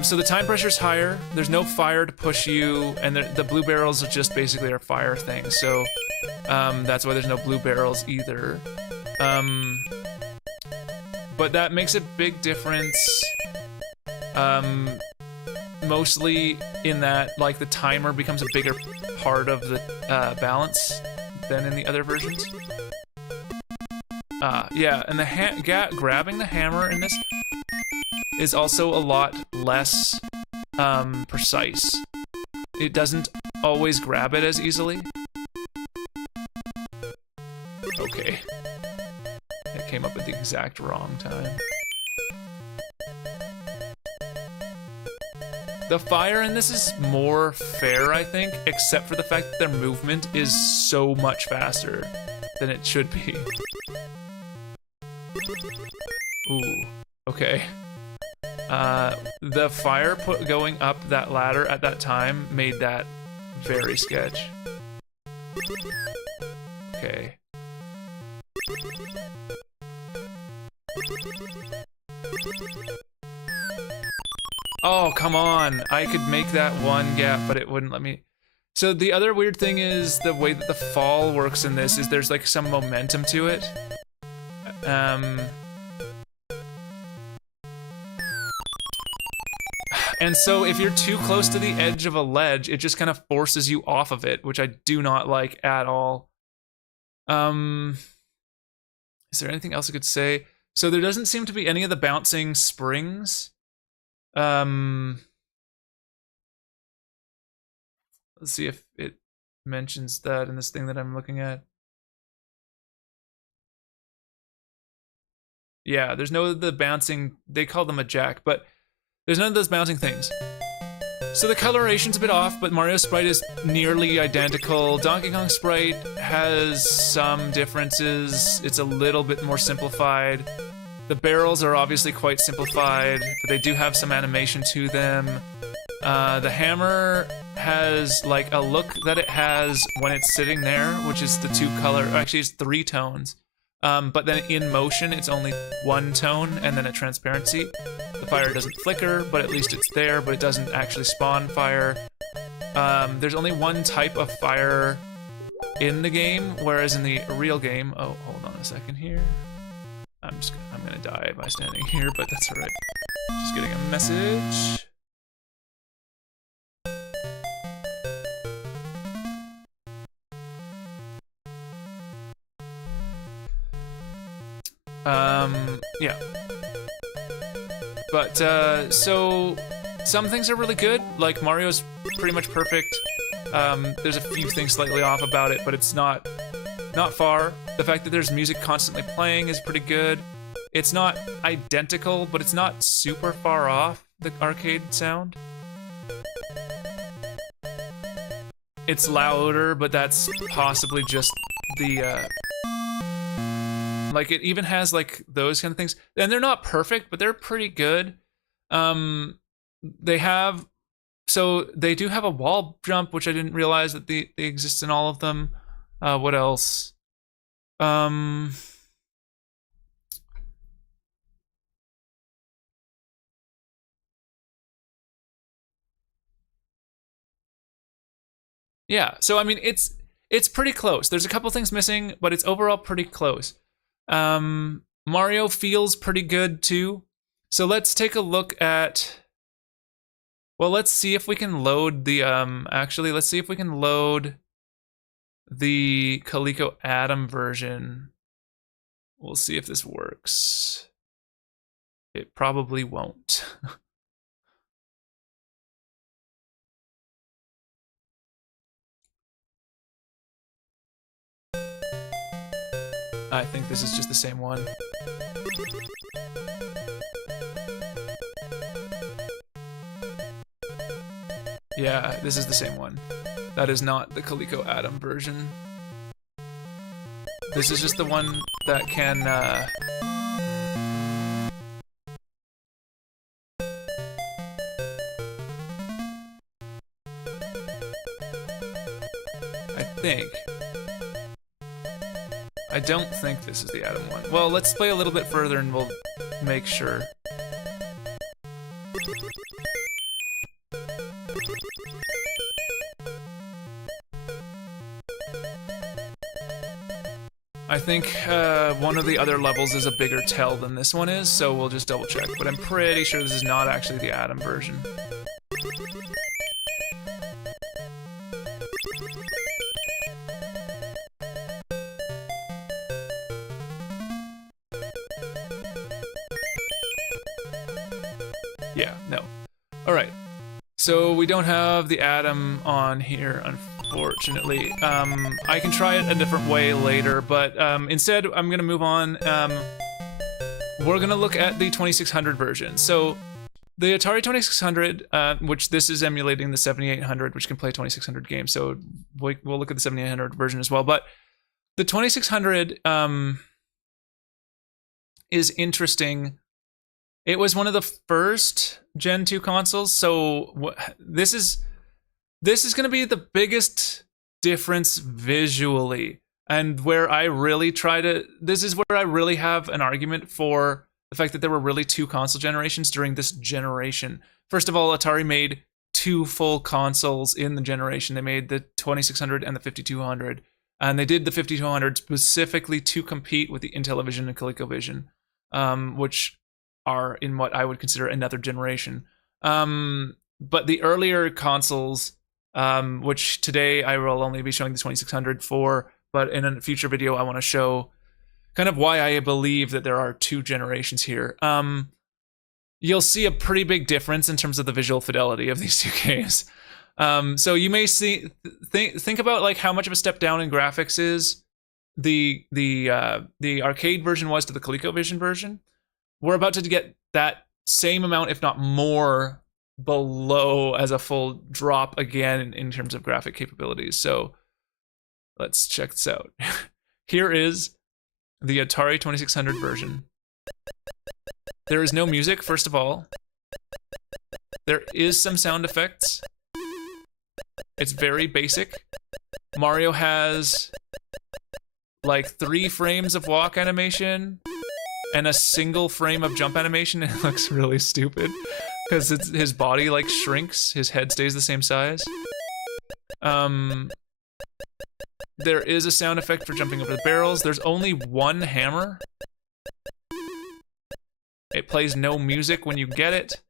so the time pressure's higher, there's no fire to push you, and the blue barrels are just basically our fire thing, so that's why there's no blue barrels either. But that makes a big difference, mostly in that, like, the timer becomes a bigger part of the balance than in the other versions. Yeah, and the grabbing the hammer in this is also a lot less precise. It doesn't always grab it as easily. Okay. It came up at the exact wrong time. The fire in this is more fair, I think, except for the fact that their movement is so much faster than it should be. Ooh, okay. The fire going up that ladder at that time made that very sketch. Okay. Oh, come on! I could make that one gap, but it wouldn't let me. So the other weird thing is the way that the fall works in this is there's like some momentum to it. And so if you're too close to the edge of a ledge, it just kind of forces you off of it, which I do not like at all. Is there anything else I could say? So there doesn't seem to be any of the bouncing springs. Let's see if it mentions that in this thing that I'm looking at. Yeah, there's no of the bouncing, they call them a jack, but there's none of those bouncing things. So the coloration's a bit off, but Mario's sprite is nearly identical. Donkey Kong's sprite has some differences. It's a little bit more simplified. The barrels are obviously quite simplified, but they do have some animation to them. The hammer has like a look that it has when it's sitting there, which is the 2 color, actually it's 3 tones. But then in motion, it's only 1 tone and then a transparency. The fire doesn't flicker, but at least it's there, but it doesn't actually spawn fire. There's only 1 type of fire in the game, whereas in the real game, oh, hold on a second here. I'm gonna die by standing here, but that's all right. Just getting a message. Yeah. But, so, some things are really good, like Mario's pretty much perfect. There's a few things slightly off about it, but it's not far. The fact that there's music constantly playing is pretty good. It's not identical, but it's not super far off the arcade sound. It's louder, but that's possibly just the, like, it even has, like, those kind of things. And they're not perfect, but they're pretty good. They do have a wall jump, which I didn't realize that they exist in all of them. What else? Yeah, so I mean, it's pretty close. There's a couple things missing, but it's overall pretty close. Mario feels pretty good too. So let's take a look at, well, let's see if we can load the, actually, let's see if we can load the Coleco Atom version. We'll see if this works. It probably won't. I think this is just the same one. Yeah, this is the same one. That is not the Coleco Atom version. This is just the one that can, I don't think this is the Atom one. Well, let's play a little bit further and we'll make sure. I think one of the other levels is a bigger tell than this one is, so we'll just double check. But I'm pretty sure this is not actually the Atom version. Yeah, no. Alright. So we don't have the Atom on here, unfortunately. I can try it a different way later, but instead I'm gonna move on. We're gonna look at the 2600 version. So the Atari 2600, which this is emulating the 7800, which can play 2600 games, so we'll look at the 7800 version as well. But the 2600 is interesting. It was one of the first Gen 2 consoles, so this is going to be the biggest difference visually, and where I really this is where I really have an argument for the fact that there were really two console generations during this generation. First of all, Atari made two full consoles in the generation. They made the 2600 and the 5200, and they did the 5200 specifically to compete with the Intellivision and ColecoVision, which are in what I would consider another generation. But the earlier consoles, which today I will only be showing the 2600 for, but in a future video I want to show kind of why I believe that there are two generations here. You'll see a pretty big difference in terms of the visual fidelity of these two games. So you may think about like how much of a step down in graphics is the arcade version was to the ColecoVision version. We're about to get that same amount, if not more, below as a full drop again in terms of graphic capabilities. So let's check this out. Here is the Atari 2600 version. There is no music, first of all. There is some sound effects. It's very basic. Mario has like 3 frames of walk animation and a single frame of jump animation. It looks really stupid because his body like shrinks, his head stays the same size. There is a sound effect for jumping over the barrels. There's only one hammer. It plays no music when you get it,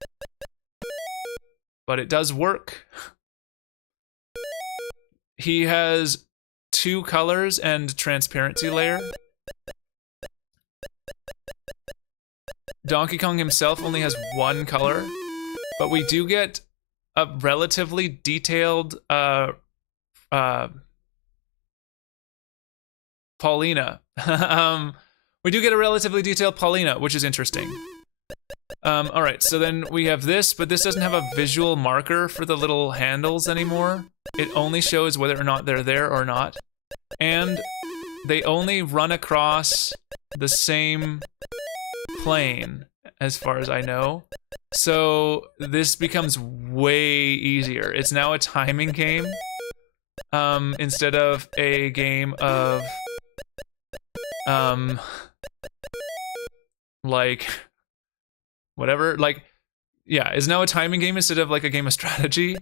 but it does work. He has 2 colors and transparency layer. Donkey Kong himself only has 1 color, but we do get a relatively detailed Paulina. We do get a relatively detailed Paulina, which is interesting. All right, so then we have this, but this doesn't have a visual marker for the little handles anymore. It only shows whether or not they're there or not. And they only run across the same plane, as far as I know. So this becomes way easier. It's now a timing game, instead of a game of, like, whatever, like, yeah, it's now a timing game instead of like a game of strategy.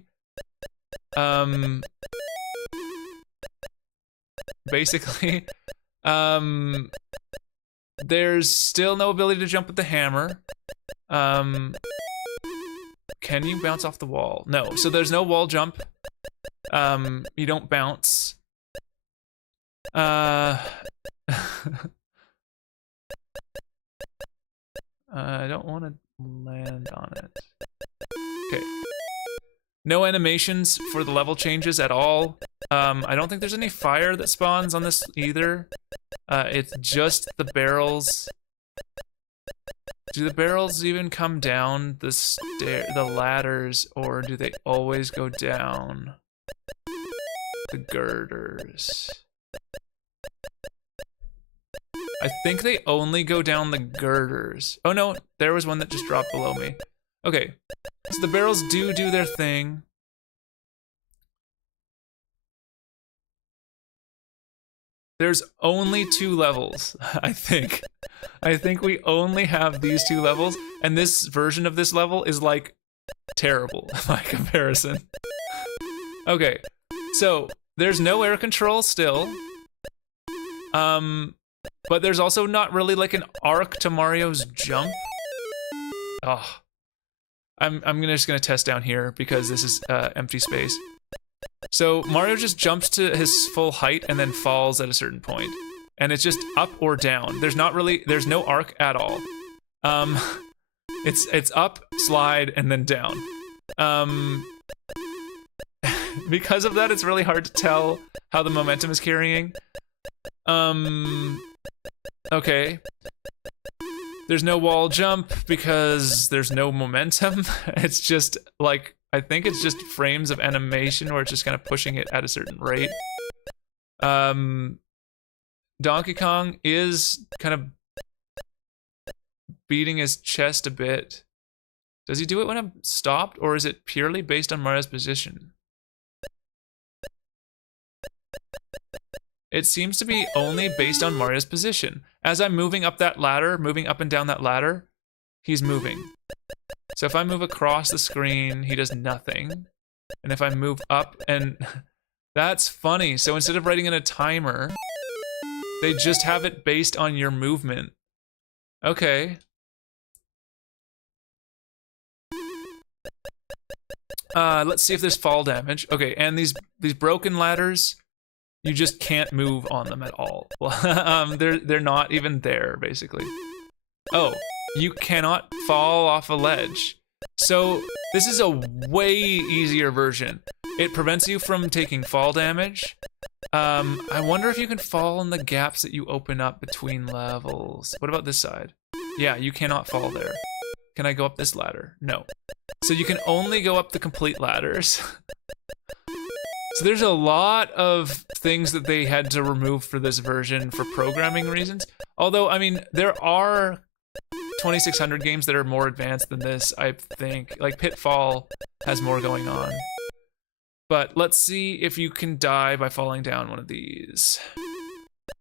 Basically, there's still no ability to jump with the hammer. Can you bounce off the wall? No, so there's no wall jump. You don't bounce. I don't want to land on it. Okay. No animations for the level changes at all. I don't think there's any fire that spawns on this either. It's just the barrels. Do the barrels even come down the ladders, or do they always go down the girders? I think they only go down the girders. Oh no, there was one that just dropped below me. Okay, so the barrels do their thing. There's only 2 levels, I think. I think we only have these 2 levels, and this version of this level is like terrible by comparison. Okay, so there's no air control still. But there's also not really like an arc to Mario's jump. Oh, I'm just gonna test down here because this is empty space. So Mario just jumps to his full height and then falls at a certain point, and it's just up or down. There's no arc at all. It's up, slide, and then down. Because of that, it's really hard to tell how the momentum is carrying. Okay. There's no wall jump because there's no momentum. It's just like, I think it's just frames of animation where it's just kind of pushing it at a certain rate. Donkey Kong is kind of beating his chest a bit. Does he do it when I'm stopped, or is it purely based on Mario's position? It seems to be only based on Mario's position. As I'm moving up that ladder, moving up and down that ladder, he's moving. So if I move across the screen, he does nothing. And if I move up and... That's funny. So instead of writing in a timer, they just have it based on your movement. Okay. Let's see if there's fall damage. Okay, and these broken ladders, you just can't move on them at all. They're not even there, basically. Oh, you cannot fall off a ledge. So this is a way easier version. It prevents you from taking fall damage. I wonder if you can fall in the gaps that you open up between levels. What about this side? Yeah, you cannot fall there. Can I go up this ladder? No. So you can only go up the complete ladders. So there's a lot of things that they had to remove for this version for programming reasons. Although, I mean, there are 2600 games that are more advanced than this, I think. Like Pitfall has more going on. But let's see if you can die by falling down one of these.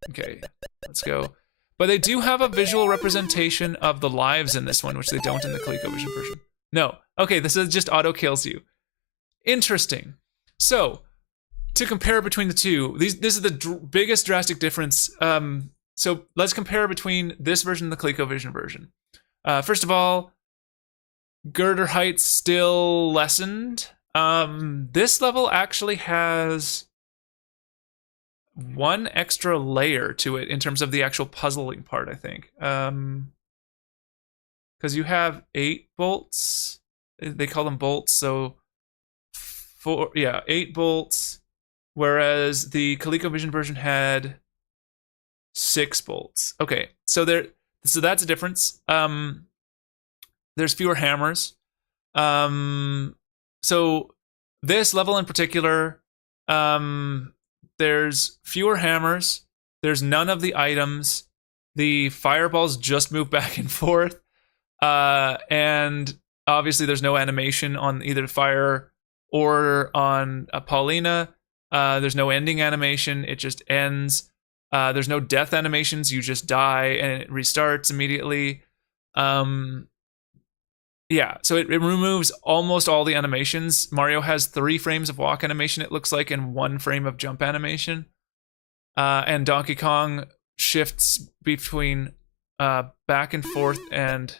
Okay, let's go. But they do have a visual representation of the lives in this one, which they don't in the ColecoVision version. No. Okay, this is just auto kills you. Interesting. So, to compare between the two, this is the biggest drastic difference. So let's compare between this version and the ColecoVision version. First of all, girder height still lessened. This level actually has one extra layer to it in terms of the actual puzzling part, I think. Because you have 8 bolts. They call them bolts, so 8 bolts, whereas the ColecoVision version had 6 bolts. Okay, so that's a difference. There's fewer hammers. So this level in particular, there's fewer hammers. There's none of the items. The fireballs just move back and forth. And obviously there's no animation on either fire or on Paulina. There's no ending animation. It just ends. There's no death animations. You just die and it restarts immediately. Yeah, so it removes almost all the animations. Mario has 3 frames of walk animation, it looks like, and 1 frame of jump animation. And Donkey Kong shifts between back and forth and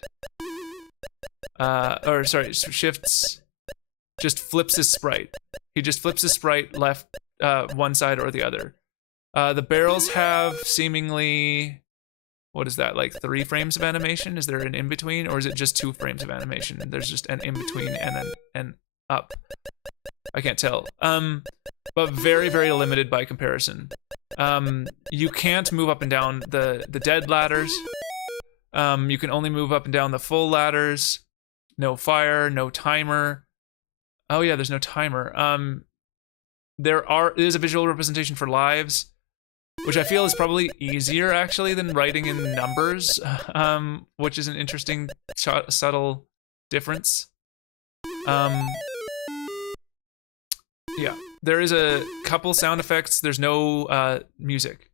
shifts, just flips his sprite. He just flips his sprite left, one side or the other. The barrels have seemingly, what is that, like 3 frames of animation? Is there an in-between, or is it just 2 frames of animation? There's just an in-between and an up. I can't tell. But very, very limited by comparison. You can't move up and down the dead ladders. You can only move up and down the full ladders. No fire, no timer. Oh yeah, there's no timer. There is a visual representation for lives, which I feel is probably easier actually than writing in numbers, which is an interesting subtle difference. Yeah, there is a couple sound effects. There's no music.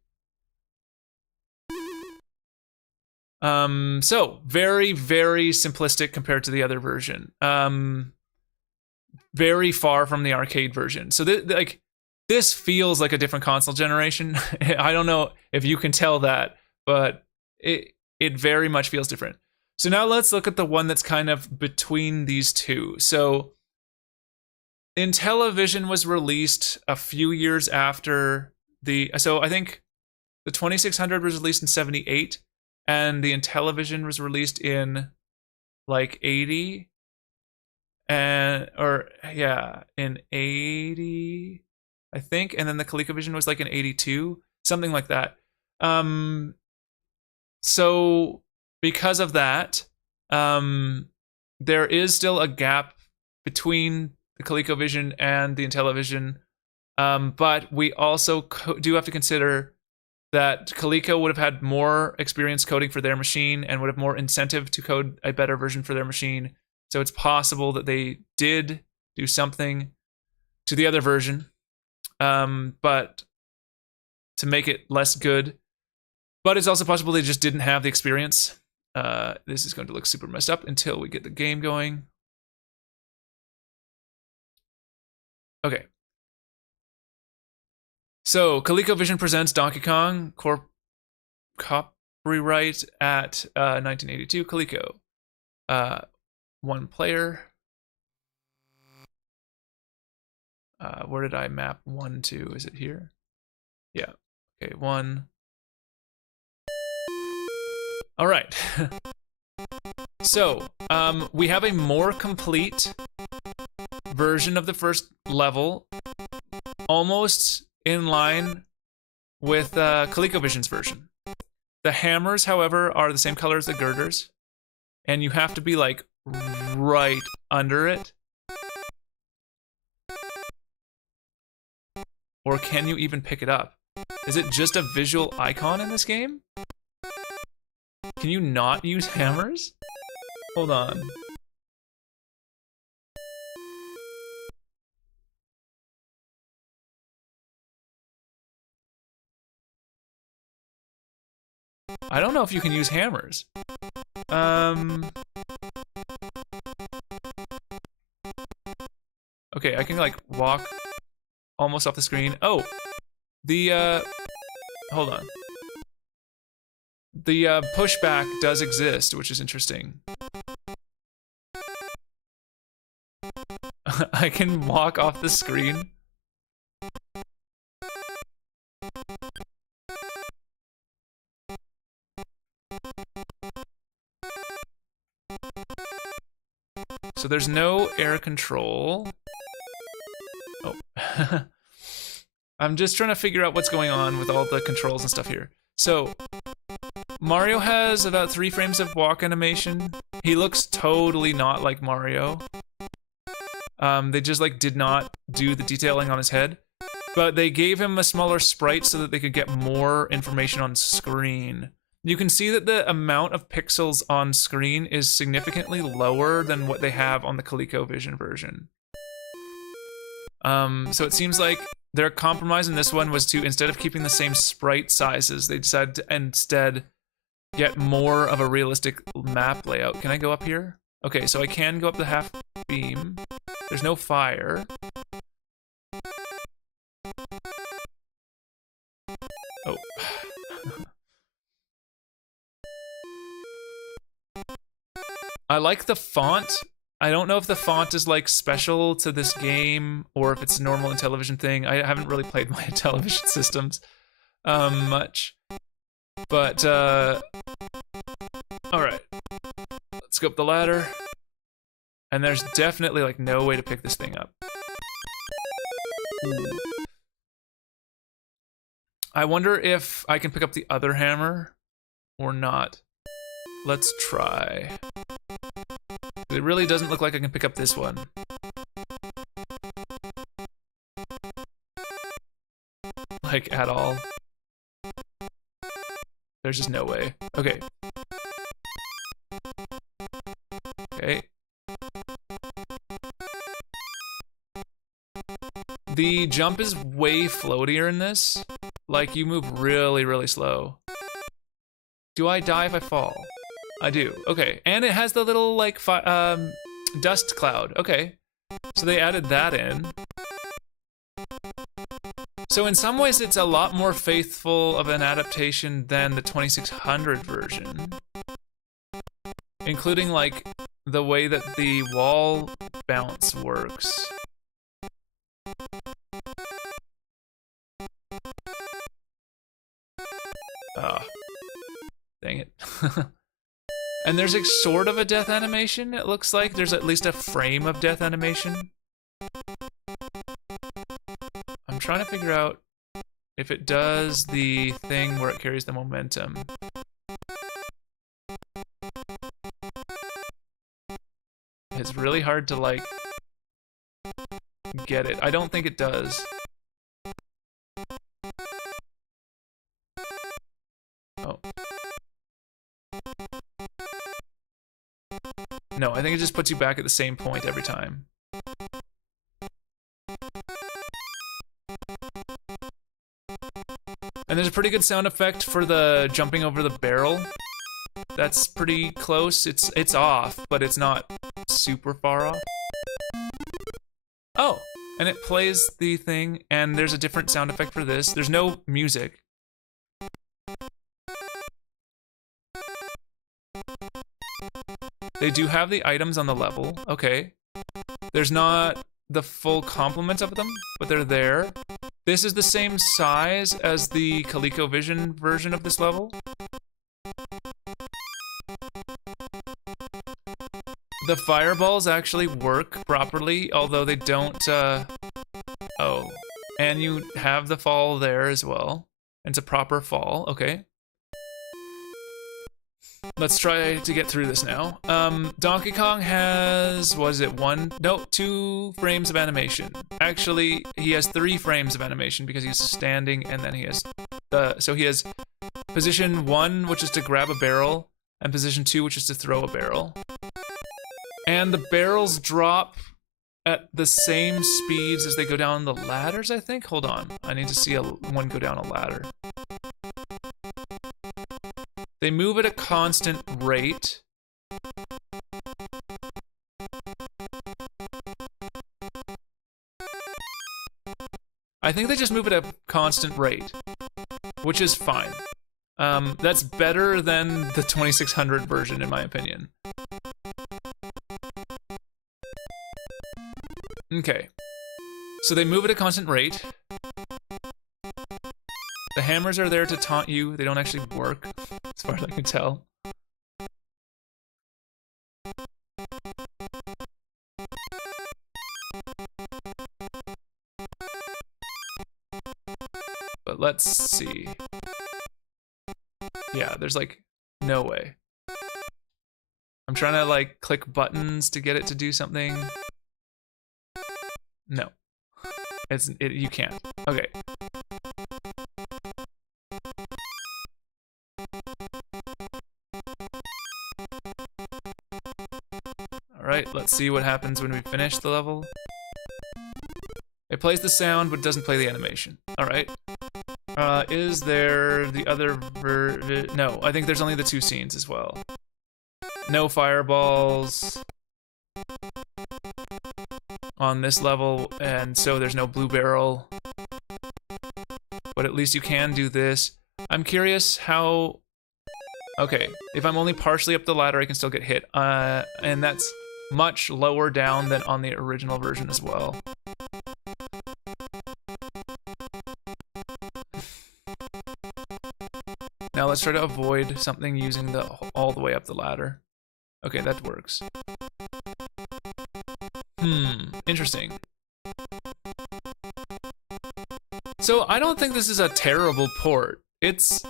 So very, very simplistic compared to the other version. Very far from the arcade version. So this feels like a different console generation. I don't know if you can tell that, but it very much feels different. So now let's look at the one that's kind of between these two. So Intellivision was released a few years after so I think the 2600 was released in 78 and the Intellivision was released in like 80 in 80 I think, and then the ColecoVision was like in 82, something like that. So because of that, there is still a gap between the ColecoVision and the Intellivision, but we also do have to consider that Coleco would have had more experience coding for their machine and would have more incentive to code a better version for their machine. So it's possible that they did do something to the other version, but to make it less good. But it's also possible they just didn't have the experience. This is going to look super messed up until we get the game going. Okay. So ColecoVision presents Donkey Kong, copyright at 1982, Coleco. 1 player. Where did I map 1 to? Is it here? Yeah. Okay, 1. All right. So, we have a more complete version of the first level, almost in line with ColecoVision's version. The hammers, however, are the same color as the girders, and you have to be like right under it. Or can you even pick it up? Is it just a visual icon in this game? Can you not use hammers? Hold on. I don't know if you can use hammers. Okay, I can like walk almost off the screen. Oh, hold on. The pushback does exist, which is interesting. I can walk off the screen. So there's no air control. Oh. I'm just trying to figure out what's going on with all the controls and stuff here. So Mario has about 3 frames of walk animation. He looks totally not like Mario. They just like did not do the detailing on his head, but they gave him a smaller sprite so that they could get more information on screen. You can see that the amount of pixels on screen is significantly lower than what they have on the ColecoVision version. So it seems like their compromise in this one was to, instead of keeping the same sprite sizes, they decided to instead get more of a realistic map layout. Can I go up here? Okay, so I can go up the half beam. There's no fire. Oh. I like the font. I don't know if the font is like special to this game or if it's a normal Intellivision thing. I haven't really played my Intellivision systems much. But, all right. Let's go up the ladder. And there's definitely like no way to pick this thing up. Ooh. I wonder if I can pick up the other hammer or not. Let's try. It really doesn't look like I can pick up this one. Like, at all. There's just no way. Okay. Okay. The jump is way floatier in this. Like, you move really, really slow. Do I die if I fall? I do. Okay. And it has the little, like, dust cloud. Okay. So they added that in. So in some ways, it's a lot more faithful of an adaptation than the 2600 version. Including, like, the way that the wall bounce works. Ah. Dang it. And there's a sort of a death animation, it looks like. There's at least a frame of death animation. I'm trying to figure out if it does the thing where it carries the momentum. It's really hard to, like, get it. I don't think it does. Oh. No, I think it just puts you back at the same point every time. And there's a pretty good sound effect for the jumping over the barrel. That's pretty close. It's off, but it's not super far off. Oh, and it plays the thing, and there's a different sound effect for this. There's no music. They do have the items on the level. Okay. There's not the full complement of them, but they're there. This is the same size as the ColecoVision version of this level. The fireballs actually work properly, although they don't, oh. And you have the fall there as well. It's a proper fall, okay. Let's try to get through this now. Donkey Kong has, was it 2 frames of animation. Actually, he has 3 frames of animation because he's standing and then he has, so he has position 1, which is to grab a barrel, and position 2, which is to throw a barrel. And the barrels drop at the same speeds as they go down the ladders, I think? Hold on, I need to see one go down a ladder. They move at a constant rate. I think they just move at a constant rate, which is fine. That's better than the 2600 version, in my opinion. Okay. So they move at a constant rate. The hammers are there to taunt you. They don't actually work, as far as I can tell. But let's see. Yeah, there's like no way. I'm trying to like click buttons to get it to do something. No. You can't. Okay. Alright, let's see what happens when we finish the level. It plays the sound, but doesn't play the animation. Alright. Is there the other no, I think there's only the 2 scenes as well. No fireballs on this level, and so there's no blue barrel. But at least you can do this. I'm curious how... Okay, if I'm only partially up the ladder, I can still get hit. And that's much lower down than on the original version as well. Now let's try to avoid something using the all the way up the ladder. Okay, that works. Interesting. So I don't think this is a terrible port. It's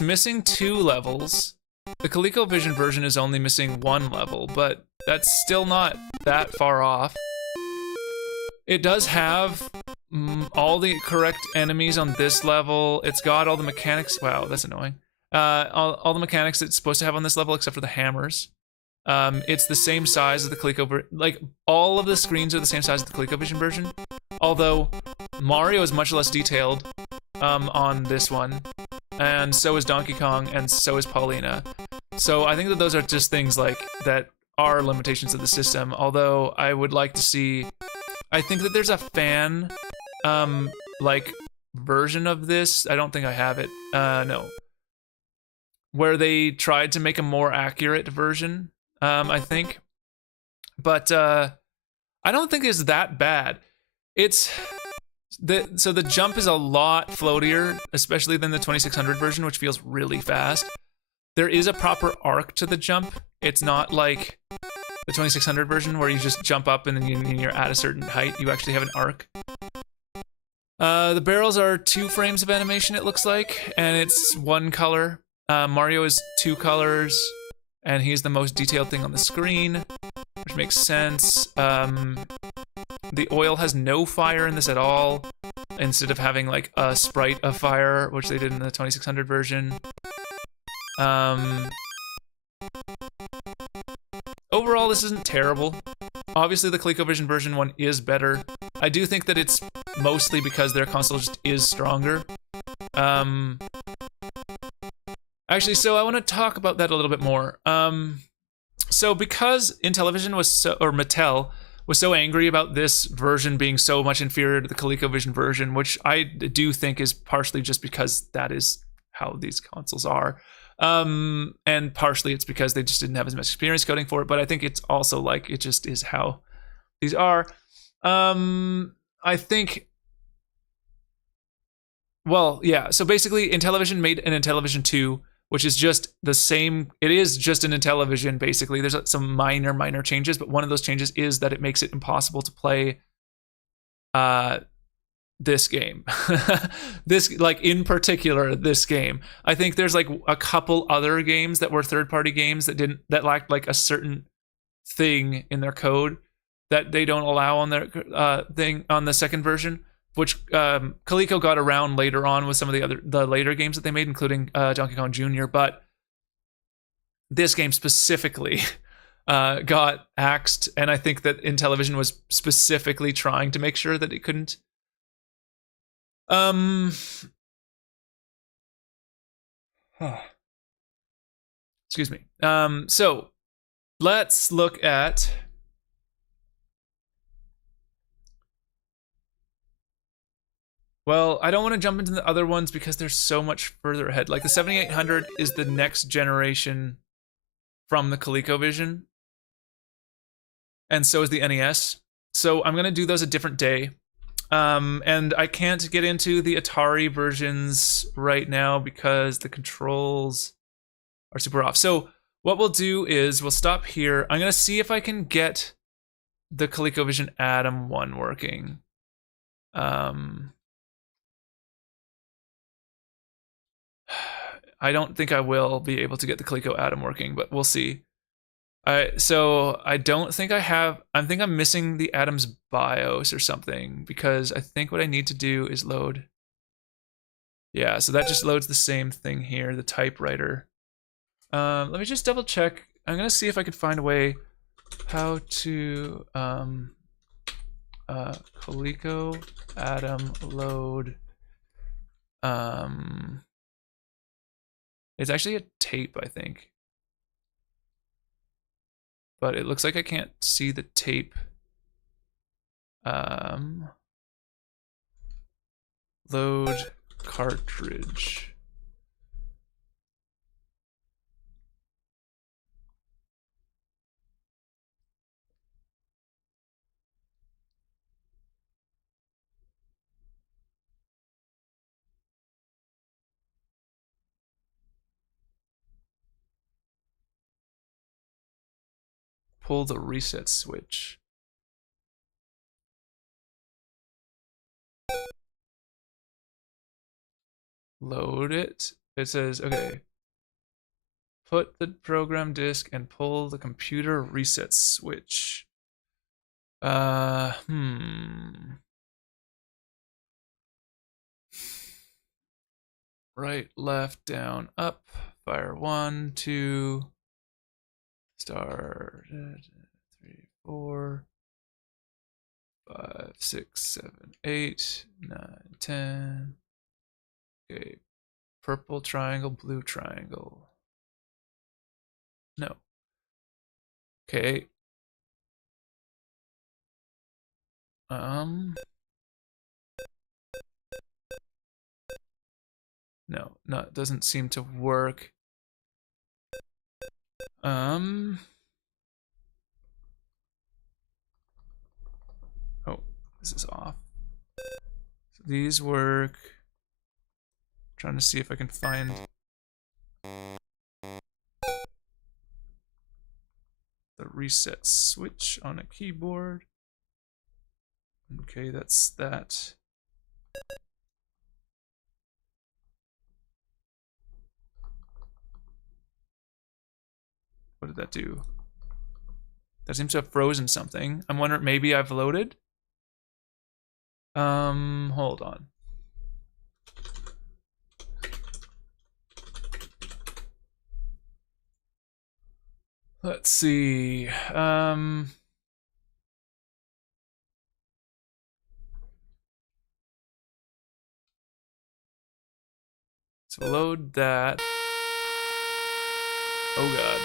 missing 2 levels. The ColecoVision version is only missing 1 level, but that's still not that far off. It does have all the correct enemies on this level. It's got all the mechanics. Wow, that's annoying. All the mechanics it's supposed to have on this level, except for the hammers. It's the same size as the Coleco, like all of the screens are the same size as the ColecoVision version. Although Mario is much less detailed on this one, and so is Donkey Kong, and so is Paulina. So I think that those are just things like that are limitations of the system. Although I would like to see, I think that there's a fan like version of this. I don't think I have it. No. Where they tried to make a more accurate version, I think. But I don't think it's that bad. So the jump is a lot floatier, especially than the 2600 version, which feels really fast. There is a proper arc to the jump. It's not like the 2600 version where you just jump up and then you're at a certain height. You actually have an arc. The barrels are 2 frames of animation, it looks like, and it's 1 color. Mario is 2 colors, and he's the most detailed thing on the screen, which makes sense. The oil has no fire in this at all, instead of having like a sprite of fire, which they did in the 2600 version. Overall, this isn't terrible. Obviously, the ColecoVision version 1 is better. I do think that it's mostly because their console just is stronger. Actually, so I want to talk about that a little bit more. So because Intellivision was so, or Mattel was so angry about this version being so much inferior to the ColecoVision version, which I do think is partially just because that is how these consoles are. And partially it's because they just didn't have as much experience coding for it, but I think it's also like it just is how these are. I think, well, yeah, so basically Intellivision made an Intellivision 2, which is just the same. It is just an Intellivision, basically. There's some minor changes, but one of those changes is that it makes it impossible to play this game. This, like, in particular, this game. I think there's like a couple other games that were third-party games that lacked like a certain thing in their code that they don't allow on their thing on the second version, which Coleco got around later on with some of the later games that they made, including Donkey Kong Jr. But this game specifically got axed, and I think that Intellivision was specifically trying to make sure that it couldn't. Excuse me. So let's look at Well, I don't want to jump into the other ones because they're so much further ahead. Like the 7800 is the next generation from the ColecoVision, and so is the NES. So I'm gonna do those a different day. And I can't get into the Atari versions right now because the controls are super off. So what we'll do is we'll stop here. I'm gonna see if I can get the ColecoVision Atom one working. I don't think I will be able to get the Coleco Atom working, but we'll see. So I don't think I have. I think I'm missing the Atom's BIOS or something because I think what I need to do is load. Yeah, so that just loads the same thing here, the typewriter. Let me just double check. I'm gonna see if I could find a way how to Coleco Atom load. It's actually a tape, I think. But it looks like I can't see the tape. Load cartridge. Pull the reset switch. Load it. It says, okay. Put the program disk and pull the computer reset switch. Right, left, down, up. Fire 1, 2. Start 3, 4, 5, 6, 7, 8, 9, 10. Okay. Purple triangle, blue triangle. No. Okay. No, it doesn't seem to work. Oh, this is off. So these work. Trying to see if I can find the reset switch on a keyboard. Okay, that's that. What did that do? That seems to have frozen something. I'm wondering, maybe I've loaded? Hold on. Let's see. So load that. Oh god.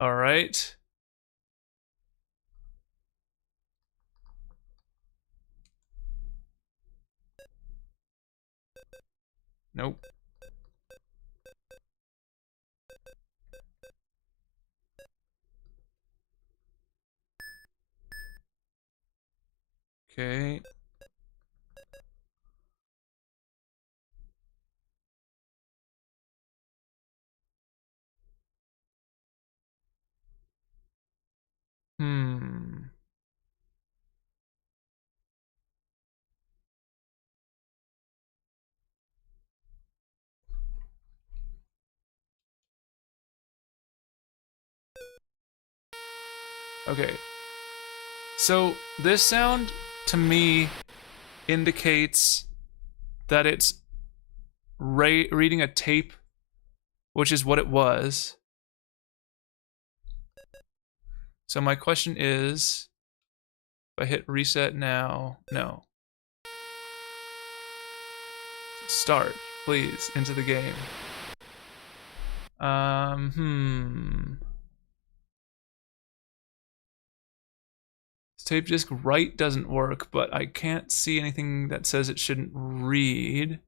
All right. Nope. Okay. Okay. So this sound to me indicates that it's reading a tape, which is what it was. So my question is, if I hit reset now, no. Start, please, into the game. Tape disk write doesn't work, but I can't see anything that says it shouldn't read.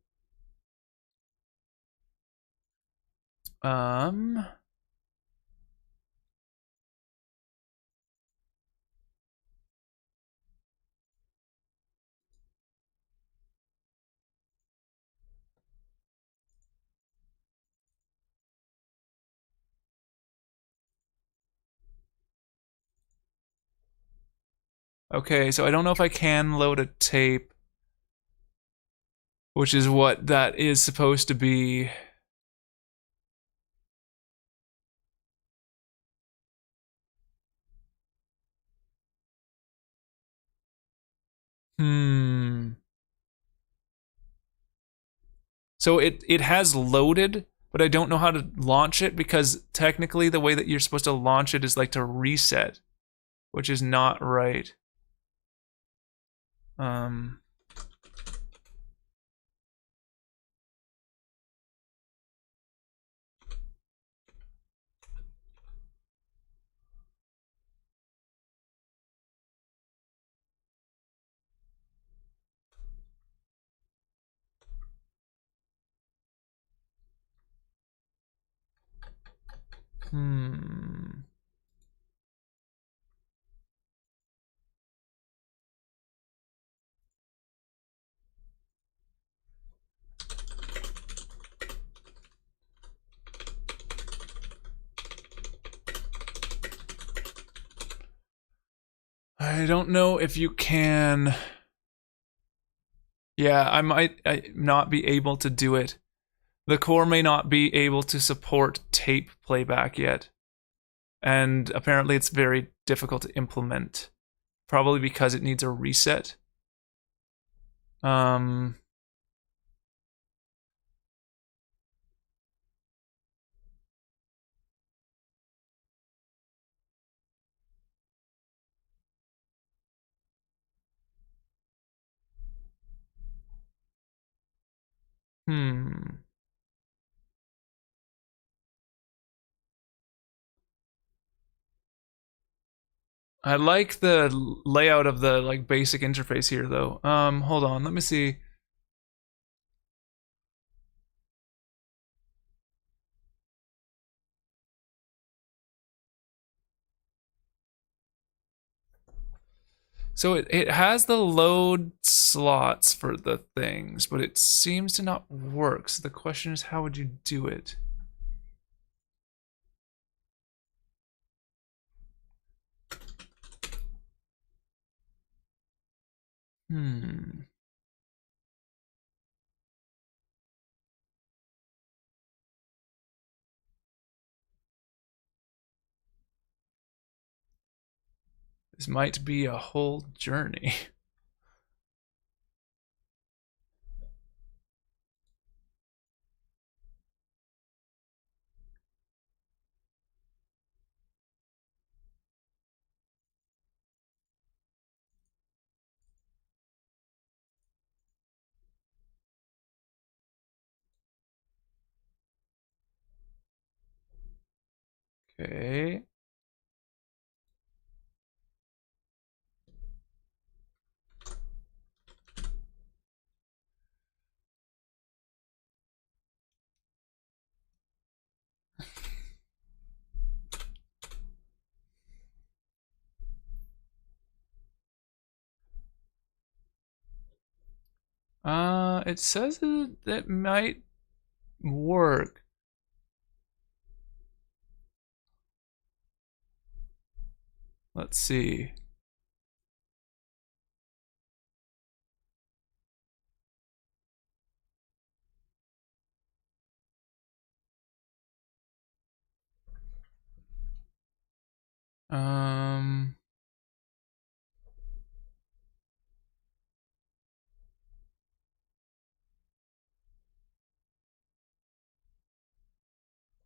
Um, okay, so I don't know if I can load a tape, which is what that is supposed to be. Hmm. So it has loaded, but I don't know how to launch it because technically the way that you're supposed to launch it is like to reset, which is not right. Um, hmm. I don't know if you can. Yeah, I not be able to do it. The core may not be able to support tape playback yet. And apparently it's very difficult to implement. Probably because it needs a reset. Um, hmm. I like the layout of the like basic interface here though. Hold on, let me see. So it has the load slots for the things, but it seems to not work. So the question is, how would you do it? Hmm. This might be a whole journey. Okay. It says it might work. Let's see. Um,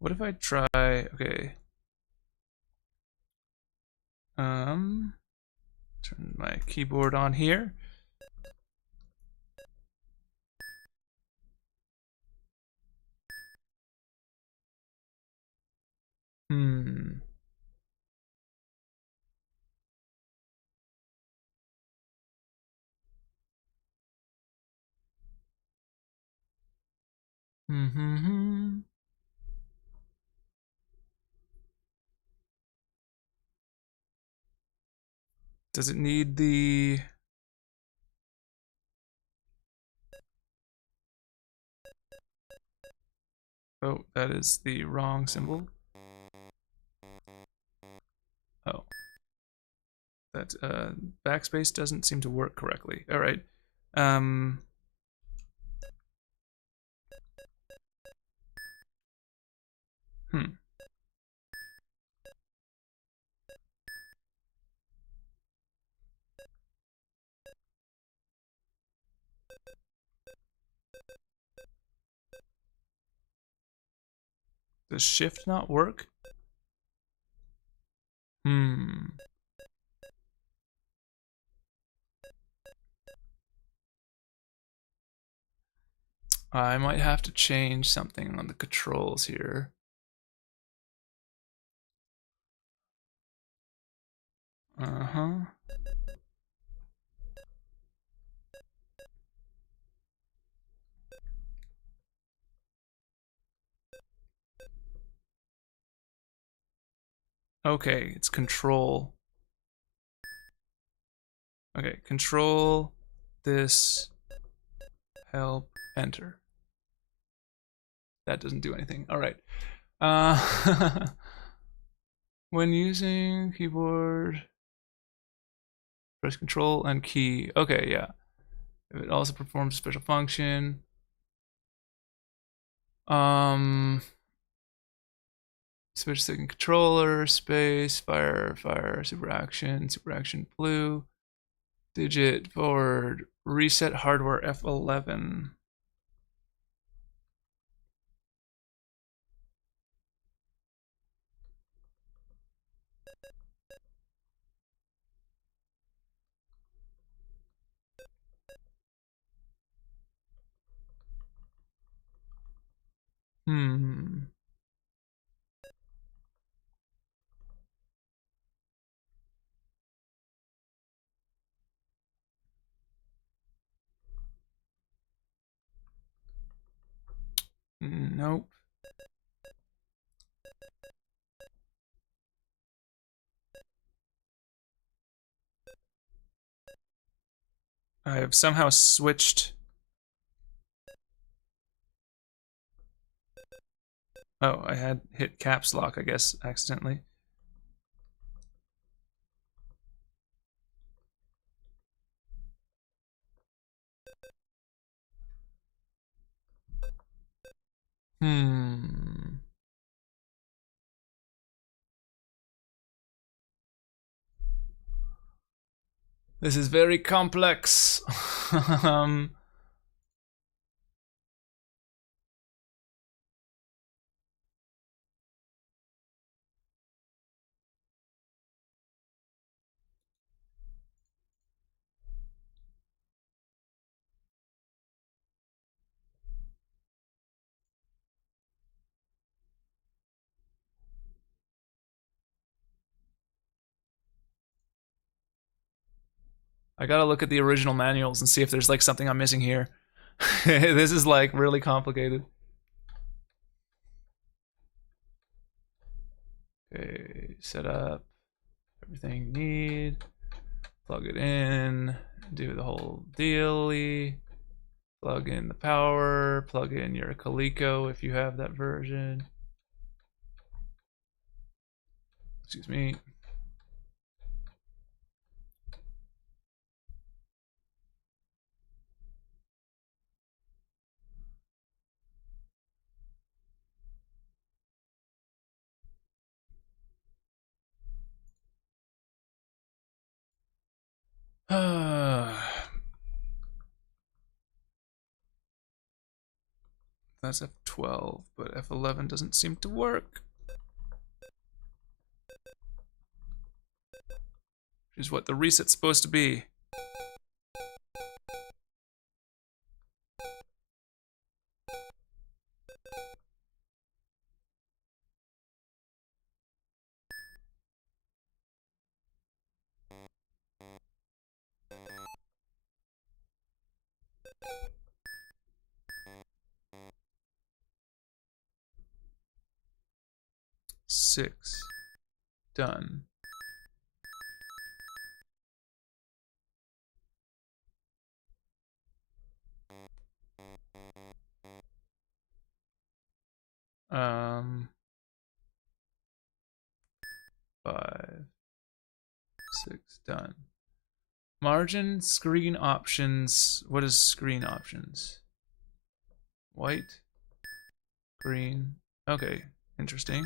what if I try? Okay. Um, turn my keyboard on here. Hmm. Mm-hmm. Does it need the... Oh, that is the wrong symbol. Oh. That backspace doesn't seem to work correctly. All right. Um, hmm. Does shift not work? Hmm. I might have to change something on the controls here. Uh-huh. Okay, it's control. Okay, control this, help, enter. That doesn't do anything. All right. When using keyboard, press control and key. Okay, yeah. It also performs a special function. Um, Switch second controller, space, fire, super action blue, digit, forward, reset hardware F11. Hmm. Nope. I have somehow switched. Oh, I had hit caps lock, I guess, accidentally. Hmm. This is very complex. um, I gotta look at the original manuals and see if there's like something I'm missing here. This is like really complicated. Okay, set up everything you need. Plug it in. Do the whole dealy. Plug in the power. Plug in your Coleco if you have that version. Excuse me. That's F12, but F11 doesn't seem to work. Which is what the reset's supposed to be. 6. Done. Um, 5, 6, done. Margin, screen options. What is screen options? White, green. Okay, interesting.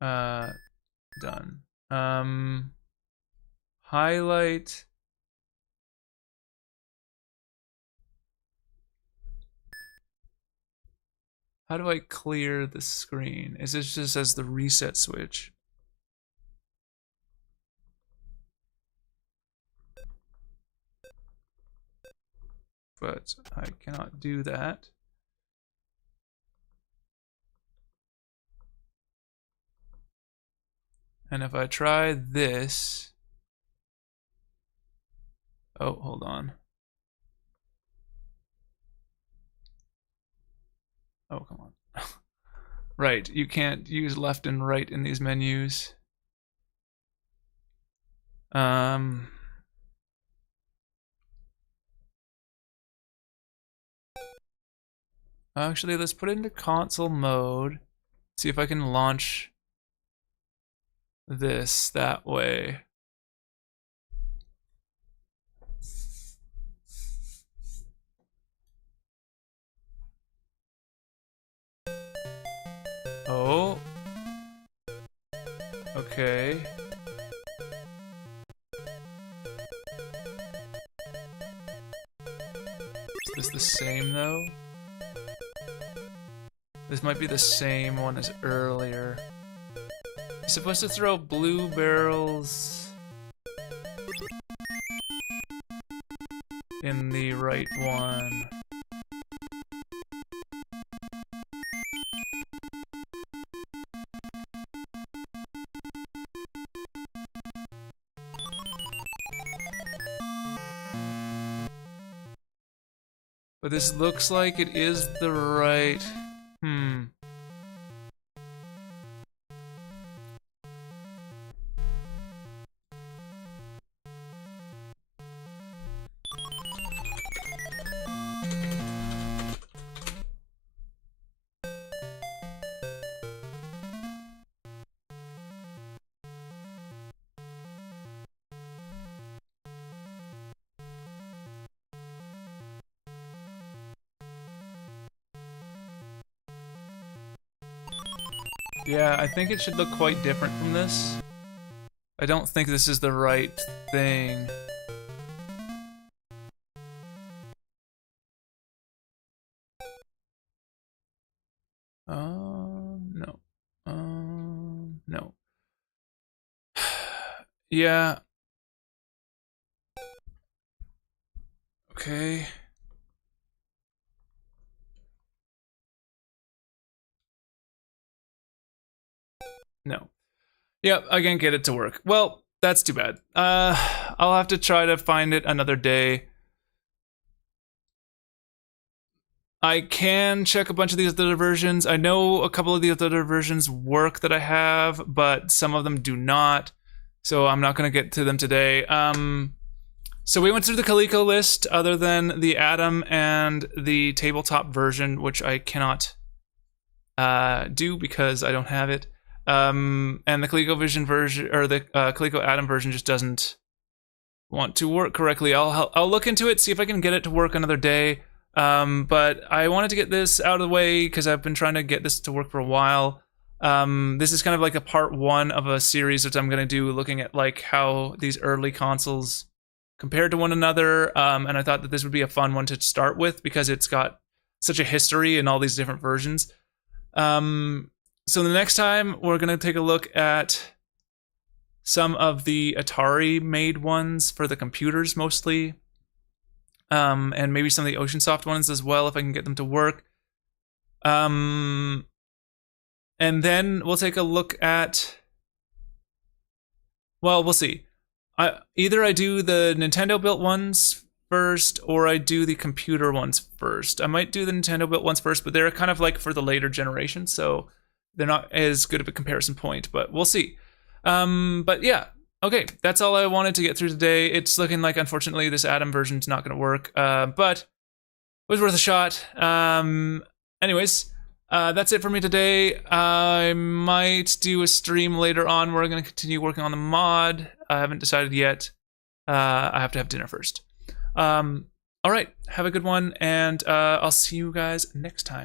Done. Highlight. How do I clear the screen? Is this just as the reset switch? But I cannot do that. And if I try this, oh, hold on. Oh, come on. Right, you can't use left and right in these menus. Actually, let's put it into console mode. See if I can launch this that way. Oh. Okay. Is this the same though? This might be the same one as earlier. You're supposed to throw blue barrels in the right one. But this looks like it is the right... Yeah, I think it should look quite different from this. I don't think this is the right thing. No. No. Yeah. Okay. No. Yep, I can't get it to work. Well, that's too bad. I'll have to try to find it another day. I can check a bunch of these other versions. I know a couple of these other versions work that I have, but some of them do not. So I'm not going to get to them today. So we went through the Coleco list other than the Atom and the tabletop version, which I cannot do because I don't have it. And the ColecoVision version, or the Coleco Atom version, just doesn't want to work correctly. I'll look into it, see if I can get it to work another day. But I wanted to get this out of the way because I've been trying to get this to work for a while. This is kind of like a part 1 of a series that I'm going to do, looking at like how these early consoles compared to one another. And I thought that this would be a fun one to start with because it's got such a history in all these different versions. So the next time we're going to take a look at some of the Atari made ones for the computers mostly. And maybe some of the OceanSoft ones as well, if I can get them to work. And then we'll take a look at... Well, we'll see. Either I do the Nintendo-built ones first, or I do the computer ones first. I might do the Nintendo-built ones first, but they're kind of like for the later generation, so they're not as good of a comparison point, but we'll see. But yeah, okay, that's all I wanted to get through today. It's looking like, unfortunately, this Atom version is not going to work, but it was worth a shot. Anyways, that's it for me today. I might do a stream later on where I'm going to continue working on the mod. I haven't decided yet. I have to have dinner first. All right, have a good one, and I'll see you guys next time.